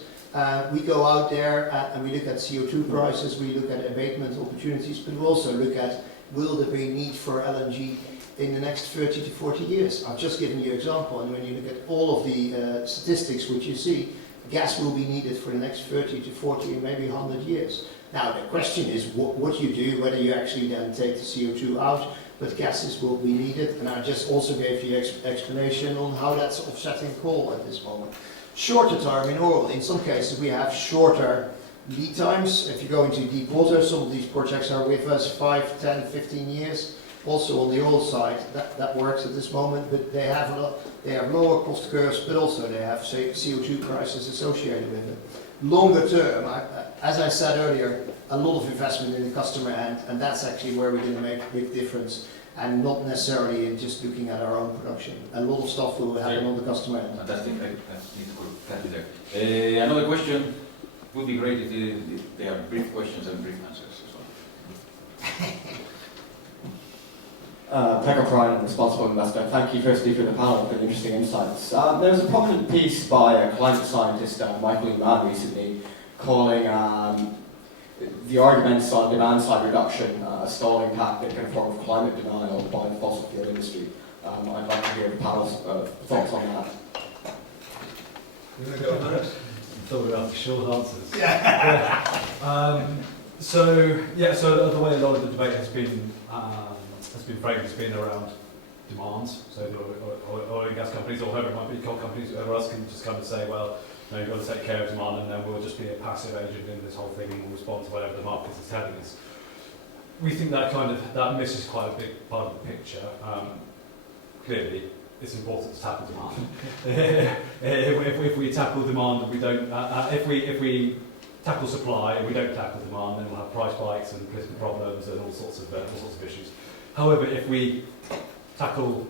We go out there and we look at CO2 prices, we look at abatement opportunities, but we also look at will there be need for LNG in the next 30 to 40 years. I've just given you an example, and when you look at all of the statistics which you see, gas will be needed for the next 30 to 40 and maybe 100 years. Now the question is what you do, whether you actually then take the CO2 out, but gases will be needed, and I just also gave you explanation on how that's offsetting coal at this moment. Shorter term in oil, in some cases we have shorter lead times. If you go into deep water, some of these projects are with us 5, 10, 15 years. Also on the oil side, that works at this moment, but they have lower cost curves, but also they have CO2 prices associated with it. Longer term, as I said earlier, a lot of investment in the customer end, and that's actually where we're going to make a big difference, and not necessarily in just looking at our own production. A lot of stuff will happen on the customer end. Fantastic, that's good. Thank you there. Another question would be great if they are brief questions and brief answers as well. Pegger Pride, responsible investor. Thank you firstly for the panel for the interesting insights. There was a prominent piece by a climate scientist, Michael E. Mann, recently, calling the arguments on demand side reduction a stalling tactic and a form of climate denial by the fossil fuel industry. I'd like to hear the panel's thoughts on that. You want to go on that? Thought about the short answers. So the way a lot of the debate has been framed has been around demand. So the oil and gas companies, or whoever it might be, coal companies, whoever else can just kind of say, well, no, you've got to take care of demand, and then we'll just be a passive agent in this whole thing, and we'll respond to whatever the market is telling us. We think that misses quite a big part of the picture. Clearly, it's important to tackle demand. if we tackle demand and we don't, if we tackle supply and we don't tackle demand, then we'll have price spikes and political problems and all sorts of issues. However, if we tackle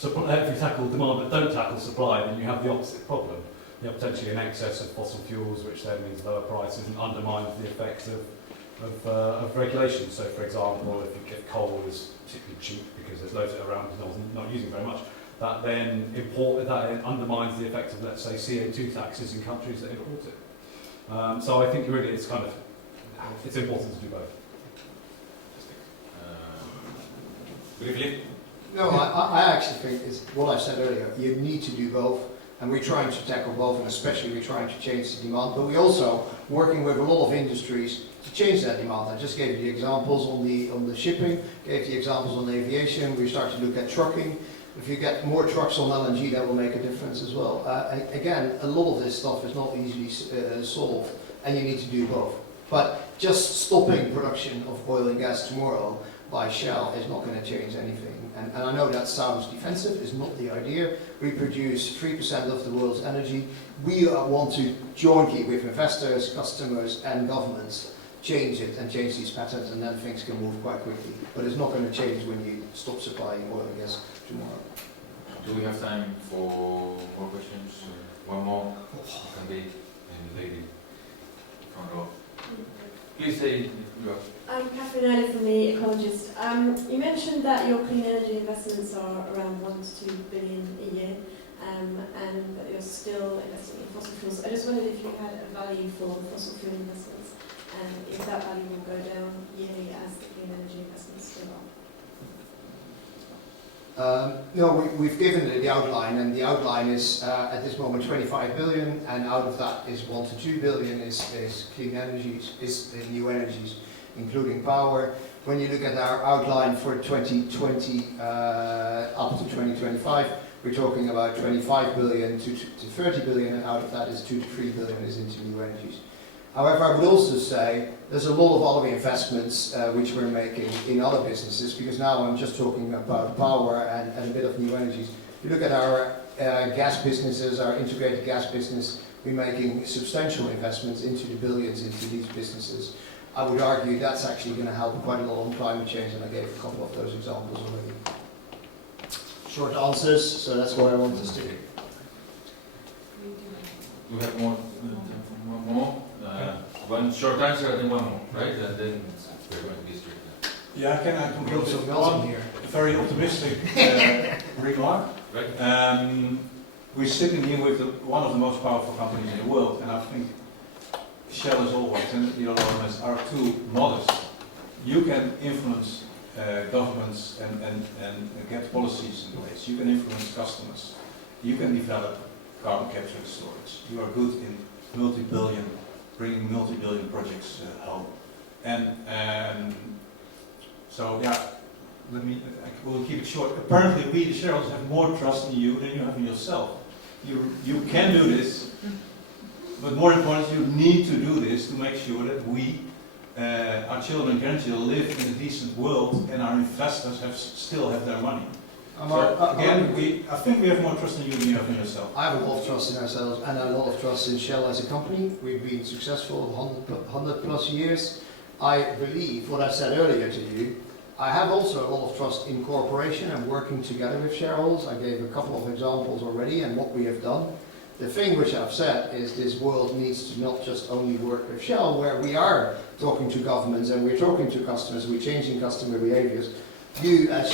demand but don't tackle supply, then you have the opposite problem. You have potentially an excess of fossil fuels, which then means lower prices and undermines the effects of regulation. So, for example, if coal is particularly cheap because there's loads of it around because no one's not using very much, that then undermines the effect of, let's say, CO2 taxes in countries that import it. So I think really it's important to do both. Briefly? No, I actually think it's what I said earlier. You need to do both, and we're trying to tackle both, and especially we're trying to change the demand. But we're also working with a lot of industries to change that demand. I just gave you the examples on the shipping, gave the examples on aviation. We start to look at trucking. If you get more trucks on LNG, that will make a difference as well. Again, a lot of this stuff is not easily solved, and you need to do both. But just stopping production of oil and gas tomorrow by Shell is not going to change anything. And I know that sounds defensive, it's not the idea. We produce 3% of the world's energy. We want to jointly with investors, customers and governments change it and change these patterns, and then things can move quite quickly. But it's not going to change when you stop supplying oil and gas tomorrow. Do we have time for more questions? One more? Can be the lady front row. Please say you are. I'm Catherine Early from The Ecologist. You mentioned that your clean energy investments are around 1 to 2 billion a year, and that you're still investing in fossil fuels. I just wondered if you had a value for fossil fuel investments, and if that value will go down yearly as the clean energy investments go up. No, we've given the outline, and the outline is at this moment 25 billion, and out of that is 1 to 2 billion is clean energies, is the new energies, including power. When you look at our outline for 2020 up to 2025, we're talking about 25 billion to 30 billion, and out of that is 2 to 3 billion is into new energies. However, I would also say there's a lot of other investments which we're making in other businesses, because now I'm just talking about power and a bit of new energies. If you look at our gas businesses, our integrated gas business, we're making substantial investments into the billions into these businesses. I would argue that's actually going to help quite a lot on climate change, and I gave a couple of those examples already. short answers, so that's why I want to stick. We have more, one more? One short answer and then one more, right? And then we're going to be strict. Yeah, can I conclude So with Nelson one here. very optimistic remark? Right? We're sitting here with one of the most powerful companies in the world, and I think Shell as always and the other owners are too modest. You can influence governments and get policies in place. You can influence customers. You can develop carbon capture and storage. You are good in bringing multi-billion projects home. And so, yeah, we'll keep it short. Apparently, we, the shareholders, have more trust in you than you have in yourself. You can do this, but more importantly, you need to do this to make sure that we, our children and grandchildren, live in a decent world, and our investors still have their money. I think we have more trust in you than you have in yourself. I have a lot of trust in ourselves and a lot of trust in Shell as a company. We've been successful 100 plus years. I believe what I said earlier to you. I have also a lot of trust in cooperation and working together with shareholders. I gave a couple of examples already and what we have done. The thing which I've said is this world needs to not just only work with Shell, where we are talking to governments and we're talking to customers, we're changing customer behaviors. You as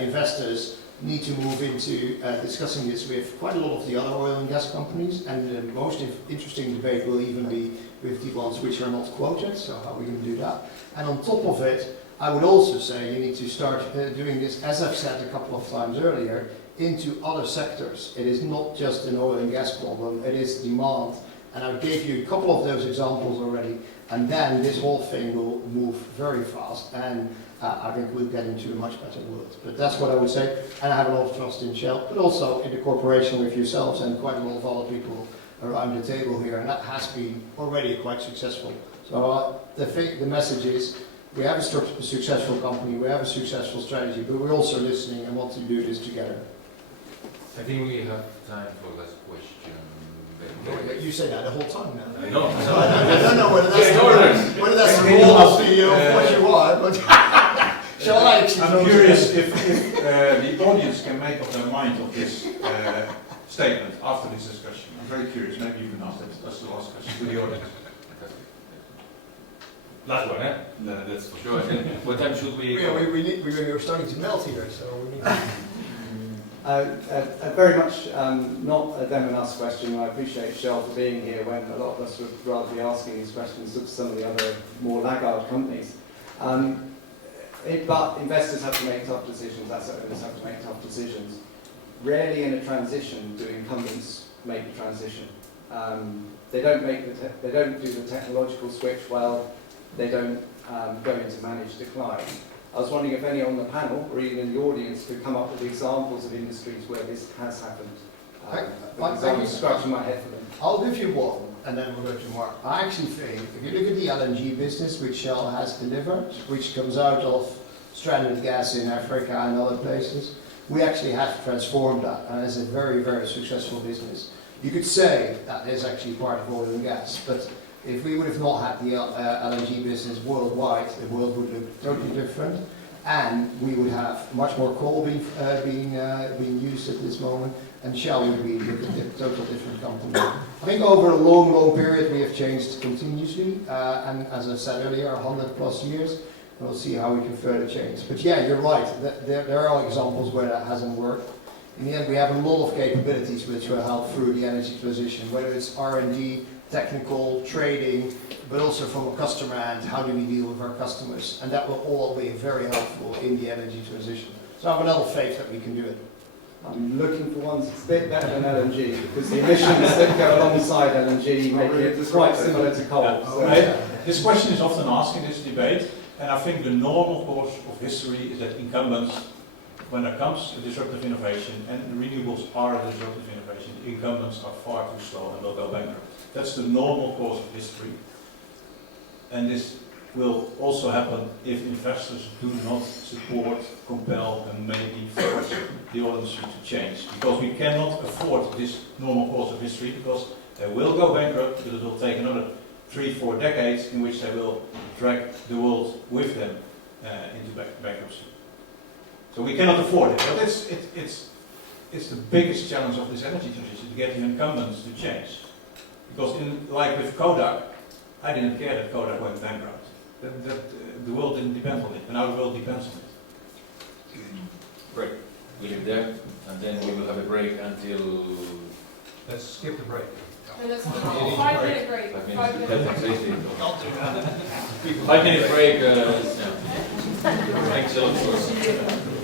investors need to move into discussing this with quite a lot of the other oil and gas companies, and the most interesting debate will even be with the ones which are not quoted, so how we can do that. And on top of it, I would also say you need to start doing this, as I've said a couple of times earlier, into other sectors. It is not just an oil and gas problem, it is demand. And I gave you a couple of those examples already, and then this whole thing will move very fast, and I think we'll get into a much better world. But that's what I would say, and I have a lot of trust in Shell, but also in the cooperation with yourselves and quite a lot of other people around the table here, and that has been already quite successful. So the message is, we have a successful company, we have a successful strategy, but we're also listening and want to do this together. I think we have time for last question. You say that the whole time now. I know. I don't know whether that's the role of what you are, but shall I actually? I'm curious if the audience can make up their mind of this statement after this discussion. I'm very curious. Maybe you can ask that. That's the last question to the audience. Last one, eh? That's for sure. What time should we? We're starting to melt here, so we need to. Very much not a them and us question. I appreciate Shell for being here when a lot of us would rather be asking these questions of some of the other more laggard companies. But investors have to make tough decisions, asset owners have to make tough decisions. Rarely in a transition do incumbents make the transition. They don't do the technological switch well, they don't go into managed decline. I was wondering if any on the panel, or even in the audience, could come up with examples of industries where this has happened. I'm scratching my head for them. I'll give you one, and then we'll go to Mark. I actually think, if you look at the LNG business, which Shell has delivered, which comes out of stranded gas in Africa and other places, we actually have transformed that, and it's a very, very successful business. You could say that is actually part of oil and gas, but if we would have not had the LNG business worldwide, the world would look totally different, and we would have much more coal being used at this moment, and Shell would be a totally different company. I think over a long, long period we have changed continuously, and as I said earlier, 100 plus years, and we'll see how we can further change. But yeah, you're right, there are examples where that hasn't worked. In the end, we have a lot of capabilities which will help through the energy transition, whether it's R&D, technical, trading, but also from a customer end, how do we deal with our customers? And that will all be very helpful in the energy transition. So I have a lot of faith that we can do it. I'm looking for ones that's a bit better than LNG, because the emissions that go alongside LNG make it quite similar to coal. Yeah. So. This question is often asked in this debate, and I think the normal course of history is that incumbents, when there comes a disruptive innovation, and renewables are a disruptive innovation, incumbents are far too slow and will go bankrupt. That's the normal course of history. And this will also happen if investors do not support, compel, and maybe force the oil industry to change. Because we cannot afford this normal course of history, because they will go bankrupt, but it will take another 3-4 decades in which they will drag the world with them into bankruptcy. So we cannot afford it. But it's it's the biggest challenge of this energy transition to get the incumbents to change. Because like with Kodak, I didn't care that Kodak went bankrupt. The world didn't depend on it, and now the world depends on it. Great. We leave there, and then we will have a break until Let's skip the break. No, that's not. 5-minute break. 5 5 minutes. minutes. Health and safety. 5 minute break. Yeah. Thanks a lot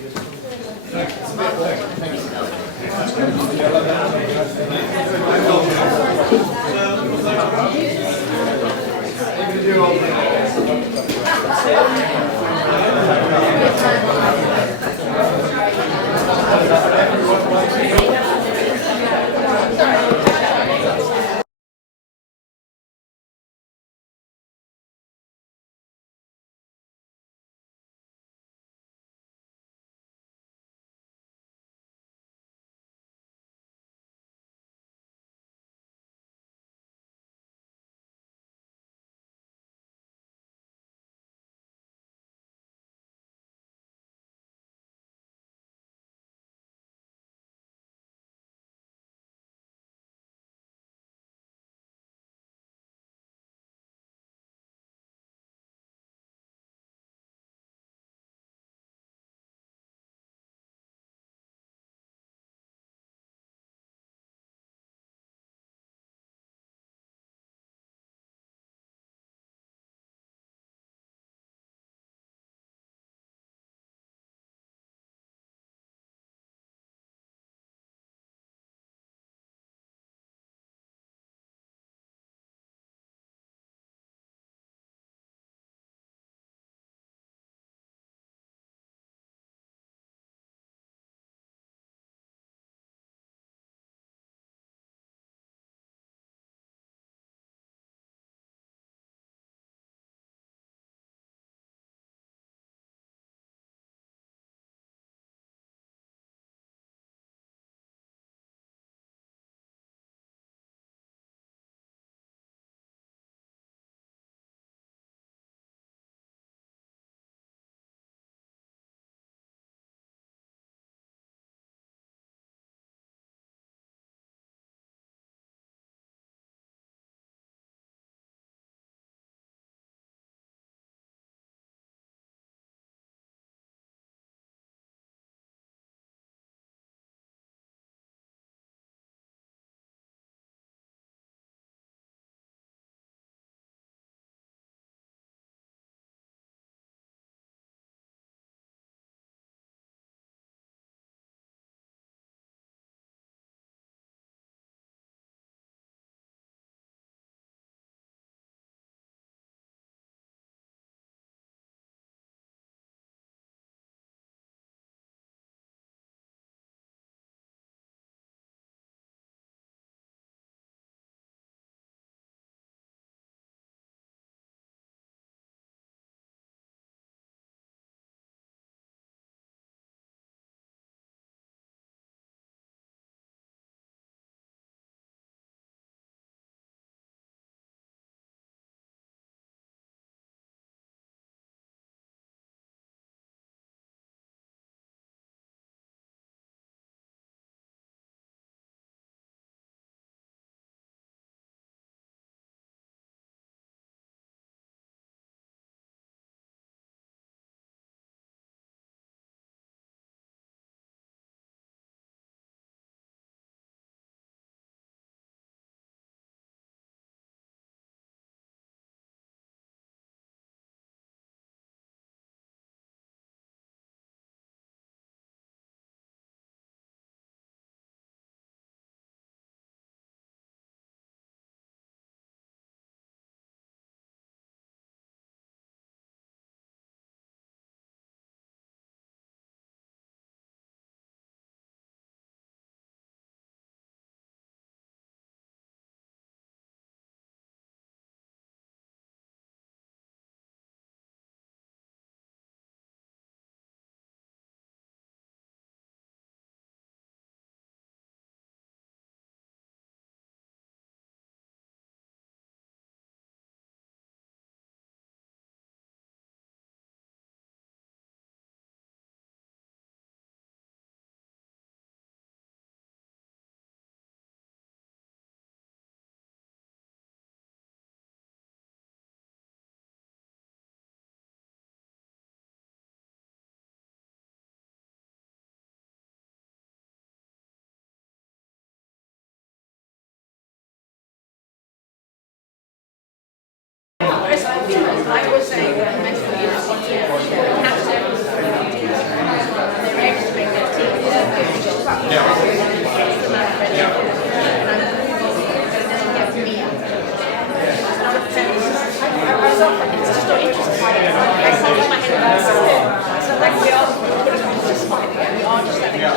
just not interested. I sound like my head. I sound like we are just fighting it. We are just letting it.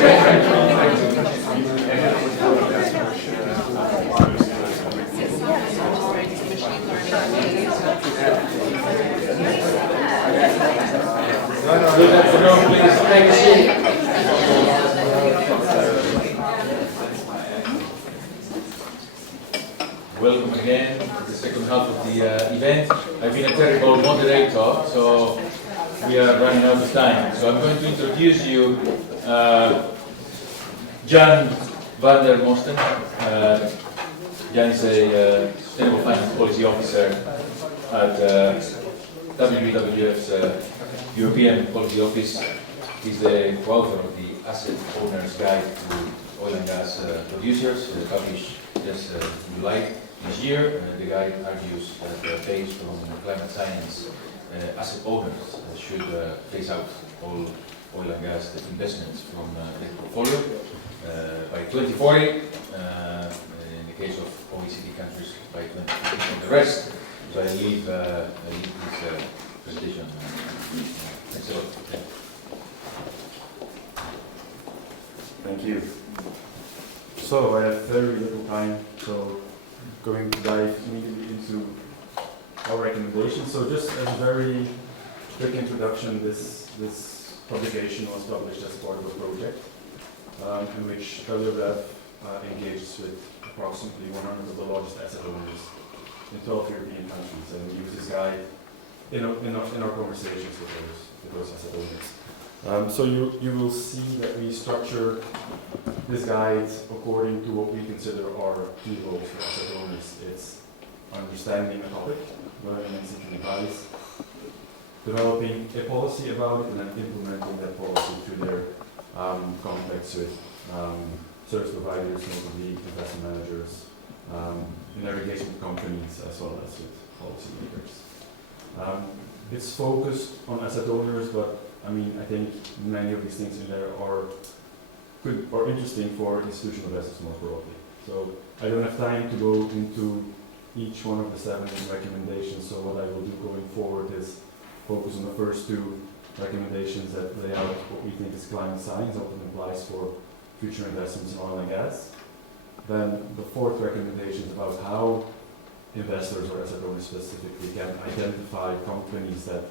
Good afternoon, please take a seat. Welcome again to the second half of the event. I've been a terrible moderator, so we are running out of time. So I'm going to introduce you Jan van der Mosten. Jan is a Sustainable Finance Policy Officer at WWF's European Policy Office. He's the co-author of the Asset Owner's Guide to Oil and Gas Producers, published just in July this year. The guide argues that based on climate science, asset owners should phase out all oil and gas investments from their portfolio by 2040, in the case of OECD countries by 2050 and the rest. So I leave this presentation. Thanks a lot. Thank you. So I have very little time, so going to dive immediately into our recommendations. So just as a very quick introduction, this publication was published as part of a project in which WWF engages with approximately 100 of the largest asset owners in 12 European countries, and we use this guide in our conversations with those asset owners. So you will see that we structure this guide according to what we consider our key goals for asset owners. It's understanding a topic, learning and seeking advice, developing a policy about it, and then implementing that policy through their contacts with service providers, notably investment managers, in their engagement with companies, as well as with policy makers. It's focused on asset owners, but I think many of these things in there are good or interesting for institutional investors more broadly. So I don't have time to go into each one of the 7 recommendations, so what I will do going forward is focus on the first 2 recommendations that lay out what we think is climate science, what it implies for future investments in oil and gas. Then the 4th recommendation is about how investors or asset owners specifically can identify companies that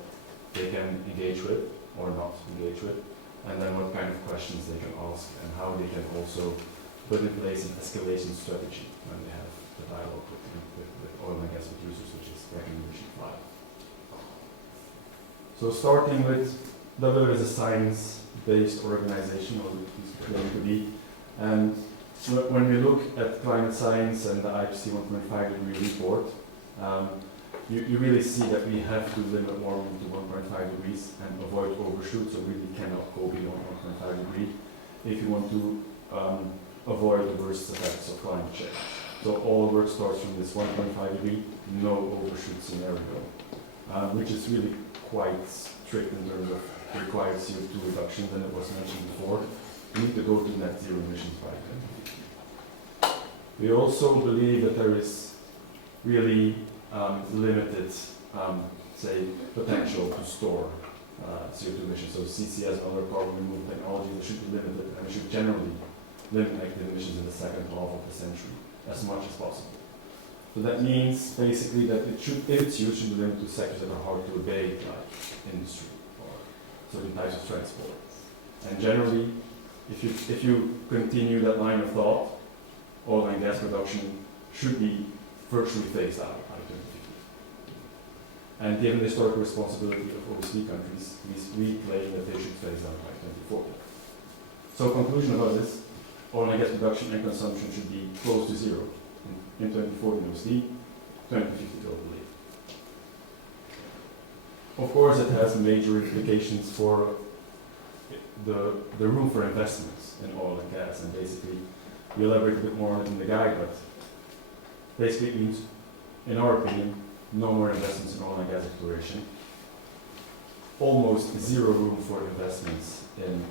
they can engage with or not engage with, and then what kind of questions they can ask and how they can also put in place an escalation strategy when they have the dialogue with oil and gas producers, which is recommendation 5. So starting with WWF is a science-based organization, or it is claimed to be, and when we look at climate science and the IPCC 1.5 degree report, you really see that we have to limit warming to 1.5 degrees and avoid overshoot, so really cannot go beyond 1.5 degrees if you want to avoid the worst effects of climate change. So all work starts from this 1.5 degree, no overshoot scenario, which is really quite strict in terms of required CO2 reductions, and it was mentioned before. We need to go to net zero emissions by 2050. We also believe that there is really limited, potential to store CO2 emissions. So CCS and other carbon removal technologies, they should be limited, and we should generally limit negative emissions in the second half of the century as much as possible. So that means basically that it should, if it's used, should be limited to sectors that are hard to abate, like industry or certain types of transport. And generally, if you continue that line of thought, oil and gas production should be virtually phased out by 2050. And given the historical responsibility of OECD countries, we claim that they should phase out by 2040. So conclusion about this, oil and gas production and consumption should be close to zero in 2040 in OECD, 2050 globally. Of course, it has major implications for the room for investments in oil and gas, and basically we elaborate a bit more on it in the guide, but basically it means, in our opinion, no more investments in oil and gas exploration, almost zero room for investments in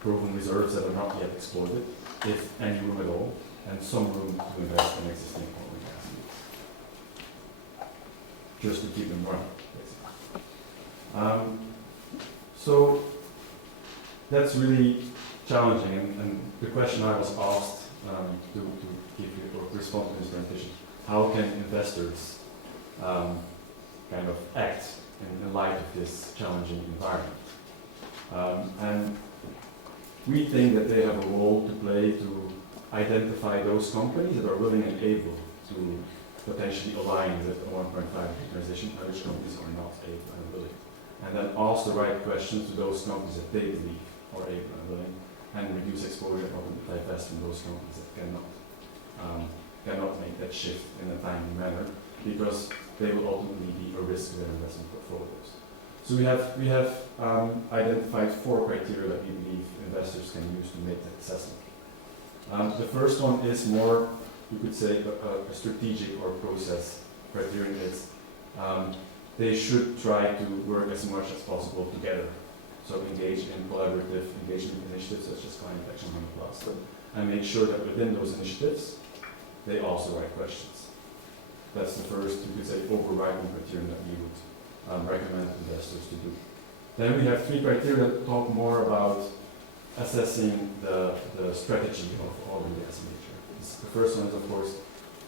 proven reserves that are not yet exploited, if any room at all, and some room to invest in existing oil and gas fields, just to keep them running, basically. So that's really challenging, and the question I was asked to give you or respond to this presentation: how can investors kind of act in light of this challenging environment? And we think that they have a role to play to identify those companies that are willing and able to potentially align with the 1.5 transition, and which companies are not able and willing. And then ask the right questions to those companies that they believe are able and willing, and reduce exposure or divest from those companies that cannot make that shift in a timely manner, because they will ultimately be a risk to their investment portfolios. So we have identified 4 criteria that we believe investors can use to make that assessment. The first one is more, you could say, a strategic or process criterion is they should try to work as much as possible together. So engage in collaborative engagement initiatives such as Climate Action 100+, and make sure that within those initiatives, they ask the right questions. That's the first, you could say, overriding criterion that we would recommend investors to do. Then we have 3 criteria that talk more about assessing the strategy of oil and gas major. The first one is, of course,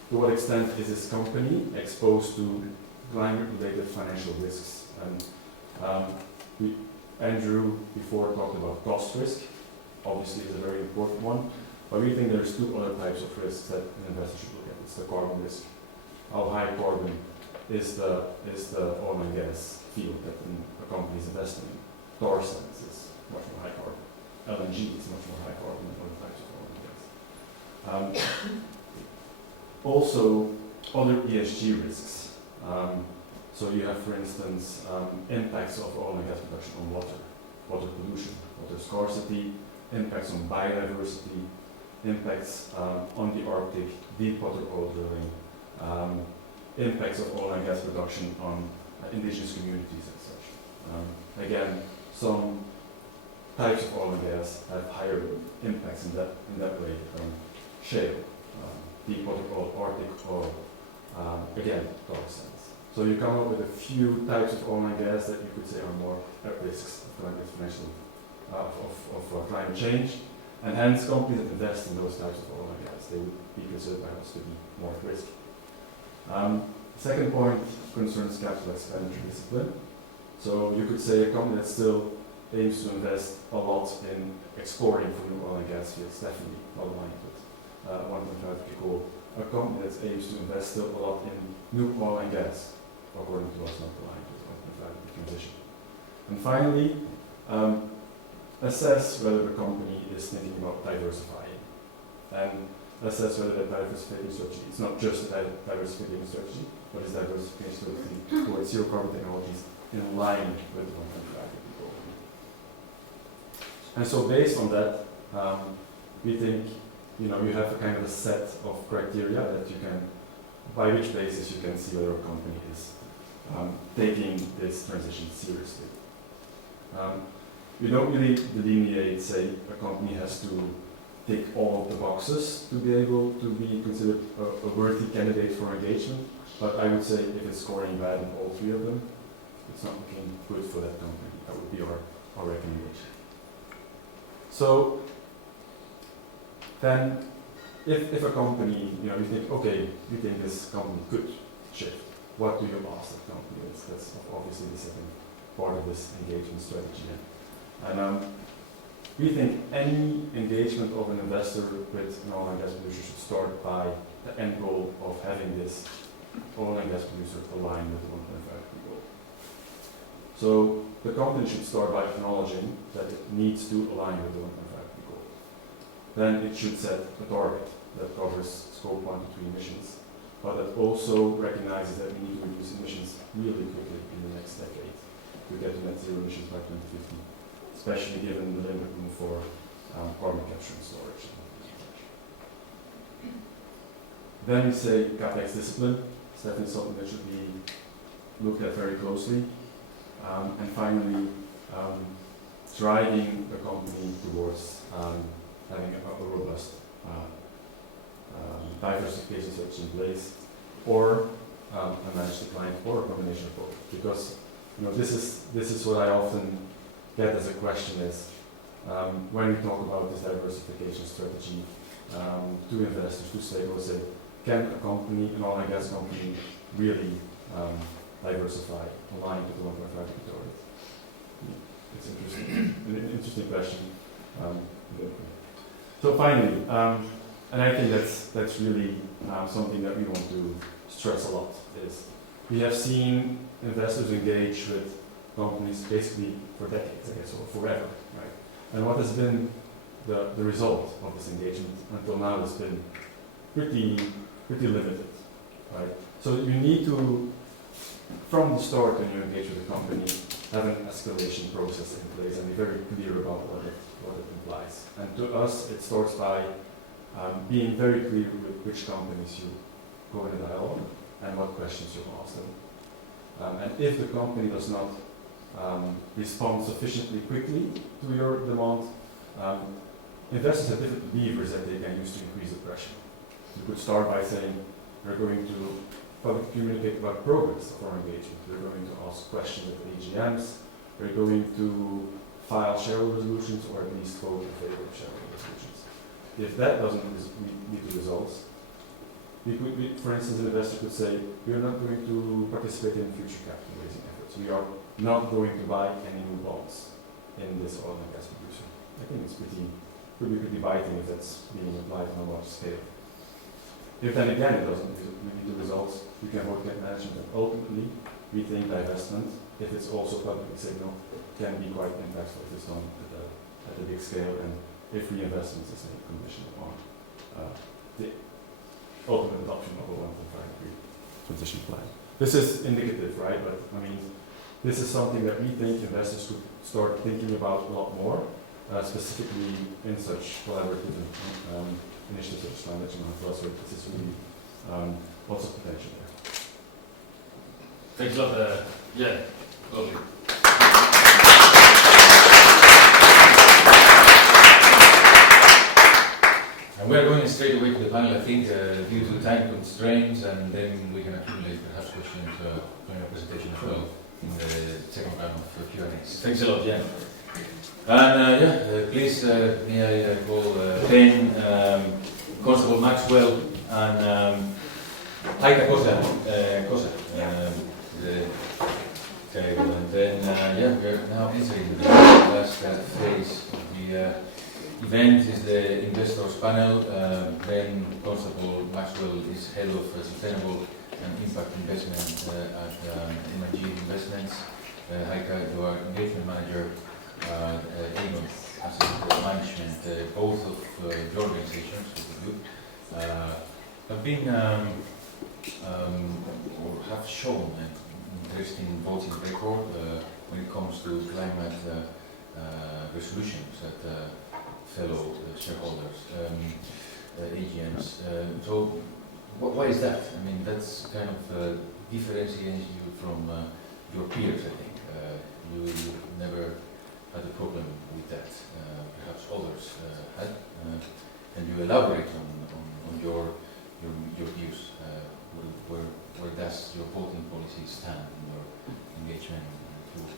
to what extent is this company exposed to climate-related financial risks? And Andrew before talked about cost risk. Obviously, it's a very important one, but we think there's 2 other types of risks that an investor should look at. It's the carbon risk. How high carbon is the oil and gas field that a company is investing in? Tar sands is much more high carbon. LNG is much more high carbon than other types of oil and gas. Also, other ESG risks. So you have, for instance, impacts of oil and gas production on water pollution, water scarcity, impacts on biodiversity, impacts on the Arctic, deep water oil drilling, impacts of oil and gas production on indigenous communities and such. Again, some types of oil and gas have higher impacts in that way. Shale, deep water oil, Arctic oil, again, tar sands. So you come up with a few types of oil and gas that you could say are more at risk of climate change, and hence companies that invest in those types of oil and gas, they would be considered by us to be more at risk. Second point concerns capital expenditure discipline. So you could say a company that still aims to invest a lot in exploring for new oil and gas fields, definitely not aligned with 1.5 goal. A company that aims to invest still a lot in new oil and gas, according to us, not aligned with 1.5 transition. And finally, assess whether the company is thinking about diversifying, and assess whether that diversification strategy is not just a diversification strategy, but is diversification strategy towards zero carbon technologies in line with the 1.5 goal. And so based on that, we think you have a kind of a set of criteria that you can, by which basis you can see whether a company is taking this transition seriously. We don't really delineate, say, a company has to tick all of the boxes to be able to be considered a worthy candidate for engagement, but I would say if it's scoring bad in all 3 of them, it's not looking good for that company. That would be our recommendation. So then, if a company, you think, okay, you think this company could shift, what do you ask that company? That's obviously the second part of this engagement strategy. And we think any engagement of an investor with an oil and gas producer should start by the end goal of having this oil and gas producer align with the 1.5 goal. So the company should start by acknowledging that it needs to align with the 1.5 goal. Then it should set a target that covers scope 1 to 3 emissions, but that also recognizes that we need to reduce emissions really quickly in the next decade to get to net zero emissions by 2050, especially given the limited room for carbon capture and storage. Then we say CapEx discipline. It's definitely something that should be looked at very closely. And finally, driving the company towards having a robust diversification strategy in place, or a managed decline, or a combination of both. Because this is what I often get as a question is, when we talk about this diversification strategy to investors, to stakeholders, say, can a company, an oil and gas company, really diversify aligned with the 1.5 degree target? It's interesting, an interesting question. So finally, and I think that's really something that we want to stress a lot, is we have seen investors engage with companies basically for decades, I guess, or forever, right? And what has been the result of this engagement until now has been pretty limited, right? So you need to, from the start when you engage with a company, have an escalation process in place and be very clear about what it implies. And to us, it starts by being very clear with which companies you go in a dialogue and what questions you ask them. And if the company does not respond sufficiently quickly to your demand, investors have different levers that they can use to increase the pressure. You could start by saying, we're going to publicly communicate about progress of our engagement. We're going to ask questions at AGMs. We're going to file shareholder resolutions or at least vote in favor of shareholder resolutions. If that doesn't lead to results, for instance, an investor could say, we are not going to participate in future capital raising efforts. We are not going to buy any new bonds in this oil and gas producer. I think it's could be pretty biting if that's being applied on a large scale. If then again it doesn't lead to results, you can vote get management. And ultimately, we think divestment, if it's also publicly signaled, can be quite impactful if it's done at a big scale and if reinvestment is a condition upon the ultimate adoption of a 1.5-degree transition plan. This is indicative, right? But I mean, this is something that we think investors could start thinking about a lot more, specifically in such collaborative initiatives such as climate change and philosophy. This is really lots of potential there. Thanks a lot. Yeah, lovely. And we're going straight away to the panel, I think, due to time constraints, and then we can accumulate perhaps questions from your presentation as well in the second round of Q&As. Thanks a lot, Jan. And please, may I call Ben, Constable Maxwell, and Heike Kosa, the table. And then, we're now entering the last phase of the event is the investors panel. Ben Constable Maxwell is head of sustainable and impact investment at MIG Investments. Heike, you are engagement manager at Aegon Asset Management. Both of your organizations, have been or have shown an interesting voting record when it comes to climate resolutions at fellow shareholders, AGMs. So why is that? I mean, that's kind of differentiates you from your peers, I think. You never had a problem with that. Perhaps others had. Can you elaborate on your views? Where does your voting policy stand in your engagement tool?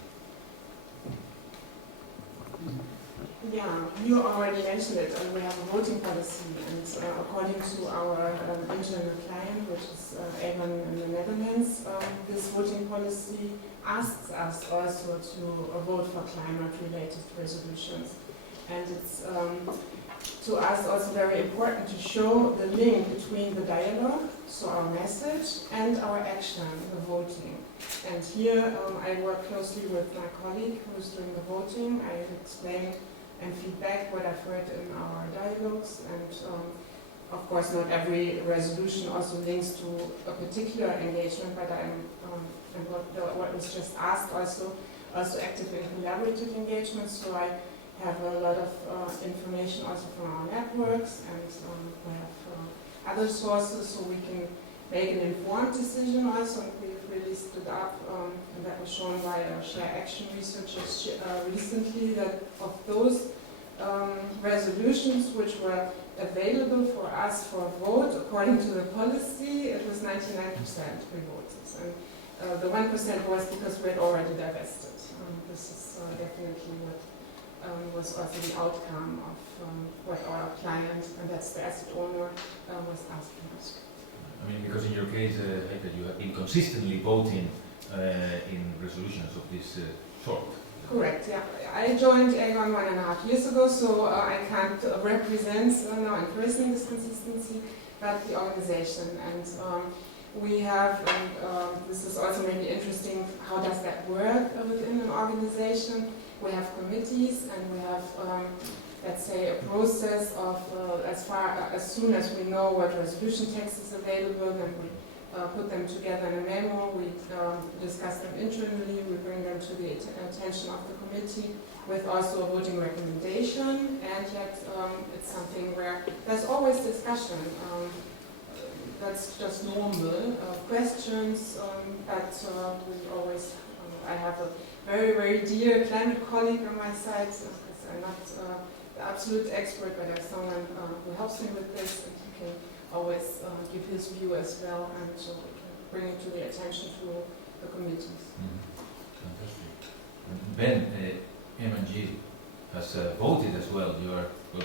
Yeah, you already mentioned it, and we have a voting policy, and according to our internal client, which is Aegon in the Netherlands, this voting policy asks us also to vote for climate-related resolutions. And it's to us also very important to show the link between the dialogue, so our message, and our action, the voting. And here I work closely with my colleague who is doing the voting. I explain and feedback what I've heard in our dialogues, and of course not every resolution also links to a particular engagement, but I'm and what was just asked also active in collaborative engagements, so I have a lot of information also from our networks, and we have other sources so we can make an informed decision also, and we've really stood up, and that was shown by our Share Action researchers recently, that of those resolutions which were available for us for a vote according to the policy, it was 99% we voted. And the 1% was because we had already divested. This is definitely what was also the outcome of what our client, and that's the asset owner, was asking us. I mean, because in your case, Heike, you have been consistently voting in resolutions of this sort. Correct, yeah. I joined Aegon 1.5 years ago, so I can't represent now in person this consistency, but the organization. And we have, and this is also maybe interesting, how does that work within an organization? We have committees, and we have, let's say, a process of as soon as we know what resolution text is available, then we put them together in a memo, we discuss them internally, we bring them to the attention of the committee with also a voting recommendation, and yet it's something where there's always discussion. That's just normal questions, but we always, I have a very, very dear climate colleague on my side, because I'm not the absolute expert, but I have someone who helps me with this, and he can always give his view as well, and so we can bring it to the attention to the committees. Fantastic. Ben, M&G has voted as well.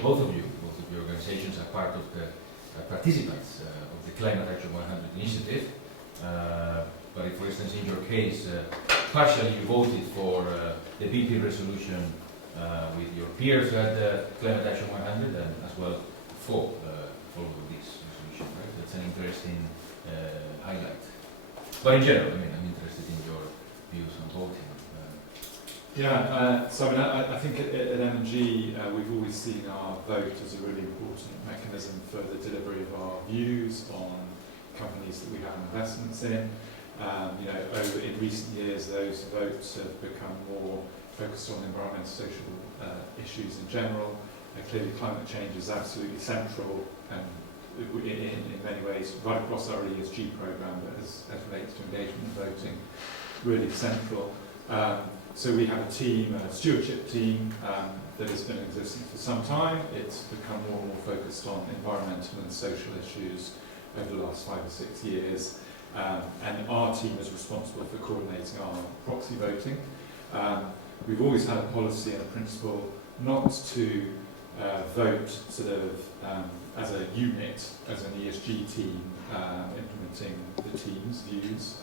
Both of your organizations are part of the participants of the Climate Action 100 initiative. But if, for instance, in your case, partially you voted for the BP resolution with your peers at the Climate Action 100, and as well for following this resolution, right? That's an interesting highlight. But in general, I mean, I'm interested in your views on voting. So I mean, I think at M&G we've always seen our vote as a really important mechanism for the delivery of our views on companies that we have investments in. Over in recent years, those votes have become more focused on environmental, social issues in general. Clearly, climate change is absolutely central in many ways, right across our ESG program, but as relates to engagement and voting, really central. So we have a team, a stewardship team, that has been in existence for some time. It's become more and more focused on environmental and social issues over the last 5 or 6 years. And our team is responsible for coordinating our proxy voting. We've always had a policy and a principle not to vote sort of as a unit, as an ESG team, implementing the team's views.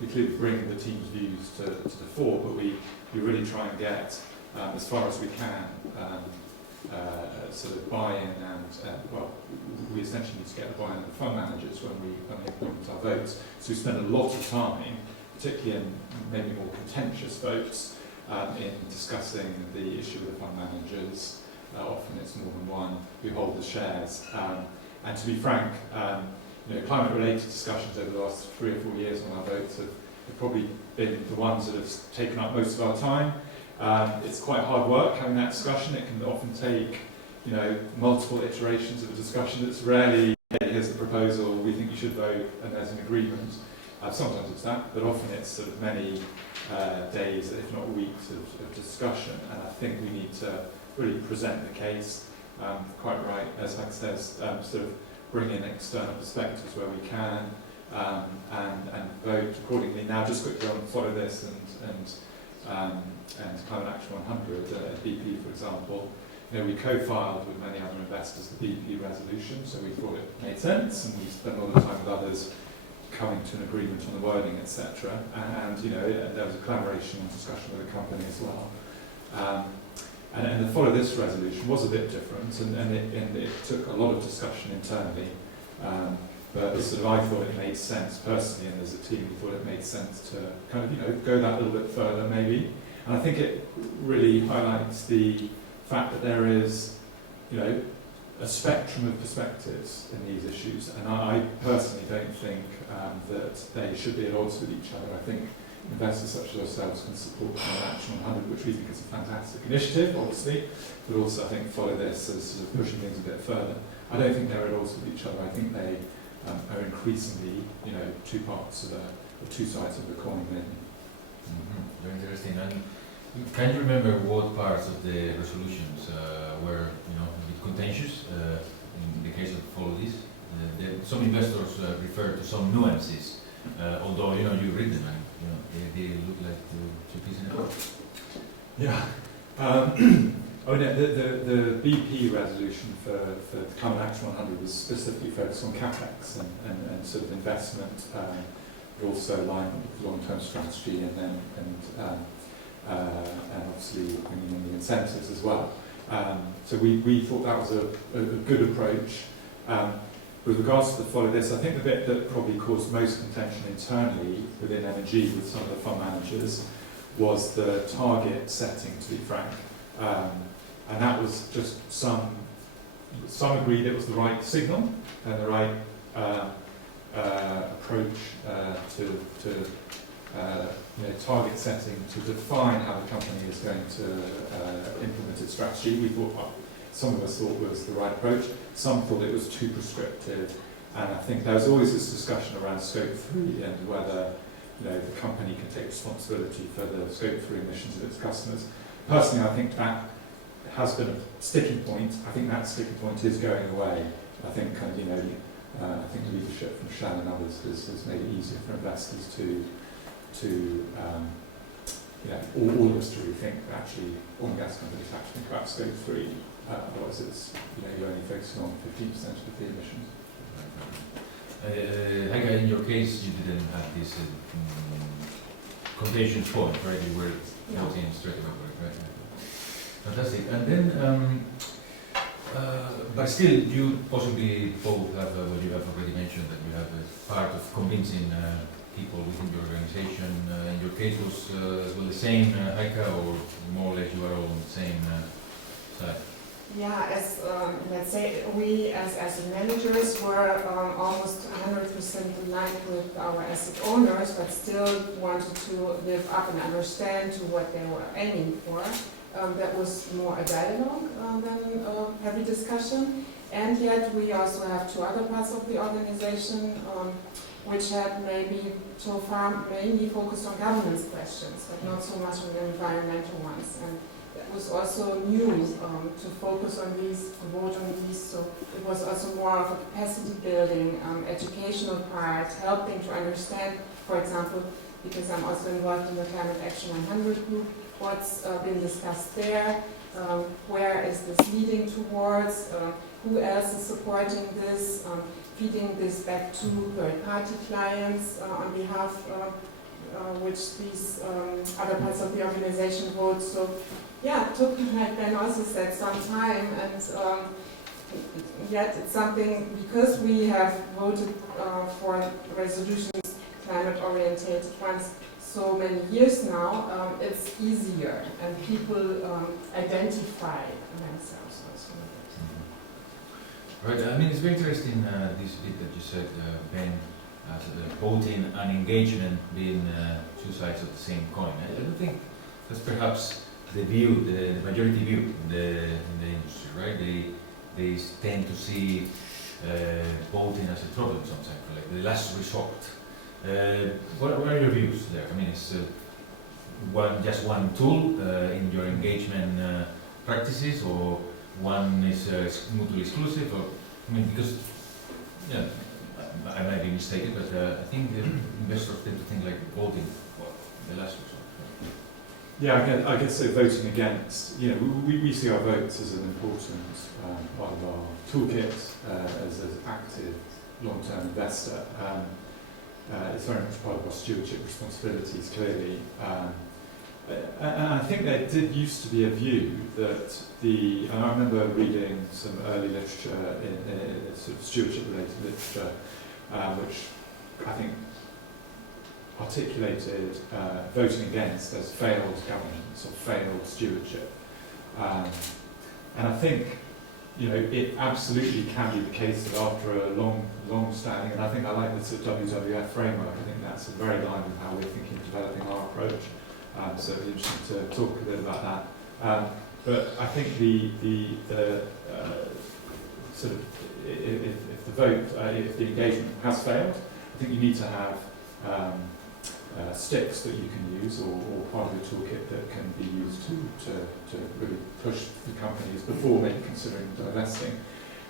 We clearly bring the team's views to the fore, but we really try and get, as far as we can, sort of buy-in and, we essentially need to get the buy-in of the fund managers when we implement our votes. So we spend a lot of time, particularly in maybe more contentious votes, in discussing the issue with the fund managers. Often it's more than one who hold the shares. And to be frank, climate-related discussions over the last 3 or 4 years on our votes have probably been the ones that have taken up most of our time. It's quite hard work having that discussion. It can often take, multiple iterations of a discussion. It's rarely, hey, here's the proposal, we think you should vote, and there's an agreement. Sometimes it's that, but often it's sort of many days, if not weeks, of discussion. And I think we need to really present the case, quite right, as Max says, sort of bring in external perspectives where we can, and vote accordingly. Now, just quickly on Follow This and Climate Action 100 at BP, for example, we co-filed with many other investors the BP resolution, so we thought it made sense, and we spent a lot of time with others coming to an agreement on the wording, etc. And there was a collaboration and discussion with the company as well. And the Follow This resolution was a bit different, and it took a lot of discussion internally. But I thought it made sense personally, and as a team, we thought it made sense to kind of, go that little bit further maybe. And I think it really highlights the fact that there is, a spectrum of perspectives in these issues. And I personally don't think that they should be at odds with each other. I think investors such as ourselves can support Climate Action 100, which we think is a fantastic initiative, obviously, but also I think Follow This as sort of pushing things a bit further. I don't think they're at odds with each other. I think they are increasingly, two parts of two sides of the coin, really. Very interesting. And can you remember what parts of the resolutions were, a bit contentious in the case of Follow This? Some investors refer to some nuances, although you read them and they look like two pieces in a row. Yeah. Oh no, the BP resolution for Climate Action 100 was specifically focused on capex and sort of investment, but also alignment with long-term strategy, and obviously bringing in the incentives as well. So we thought that was a good approach. With regards to the follow this, I think the bit that probably caused most contention internally within M&G with some of the fund managers was the target setting, to be frank. And that was just some agreed it was the right signal and the right approach to target setting to define how the company is going to implement its strategy. We thought, some of us thought was the right approach, some thought it was too prescriptive, and I think there was always this discussion around Scope 3 and whether the company can take responsibility for the Scope 3 emissions of its customers. Personally, I think that has been a sticking point. I think that sticking point is going away. I think I think leadership from Shell and others has made it easier for investors to all of us to rethink actually oil and gas companies have to think about Scope 3. Otherwise, it's you're only focusing on 15% of the emissions. Helga, in your case, you didn't have this contagion point, right? You were voting straight away, right? Fantastic. And then, but still, you possibly both have what you have already mentioned, that you have a part of convincing people within your organization. In your case, was the same, Helga, or more or less you are all on the same side? Yeah, as let's say we as asset managers were almost 100% aligned with our asset owners, but still wanted to live up and understand to what they were aiming for. That was more a dialogue than a heavy discussion. And yet we also have two other parts of the organization which had maybe so far mainly focused on governance questions, but not so much on the environmental ones. And it was also new to focus on these, to vote on these, so it was also more of a capacity building, educational part, helping to understand, for example, because I'm also involved in the Climate Action 100 group, what's been discussed there, where is this leading towards, who else is supporting this, feeding this back to third-party clients on behalf which these other parts of the organization vote. So yeah, it took, like Ben also said, some time, and yet it's something, because we have voted for resolutions, climate-oriented ones, so many years now, it's easier, and people identify themselves also. Right, I mean, it's very interesting, this bit that you said, Ben, as voting and engagement being two sides of the same coin. I don't think that's perhaps the view, the majority view in the industry, right? They tend to see voting as a problem sometimes, like the last resort. What are your views there? I mean, it's just one tool in your engagement practices, or one is mutually exclusive, or I mean, because yeah, I might be mistaken, but I think the investors tend to think like voting, well, the last resort. Yeah, I guess so. Voting against, we see our votes as an important part of our toolkit as an active long-term investor. It's very much part of our stewardship responsibilities, clearly. And I think there used to be a view that and I remember reading some early literature in sort of stewardship-related literature, which I think articulated voting against as failed governance or failed stewardship. And I think it absolutely can be the case that after a long-standing, and I think I like the sort of WWF framework, I think that's very aligned with how we're thinking of developing our approach. So it'd be interesting to talk a bit about that. But I think the sort of if the vote, if the engagement has failed, I think you need to have sticks that you can use, or part of the toolkit that can be used to really push the companies before maybe considering divesting.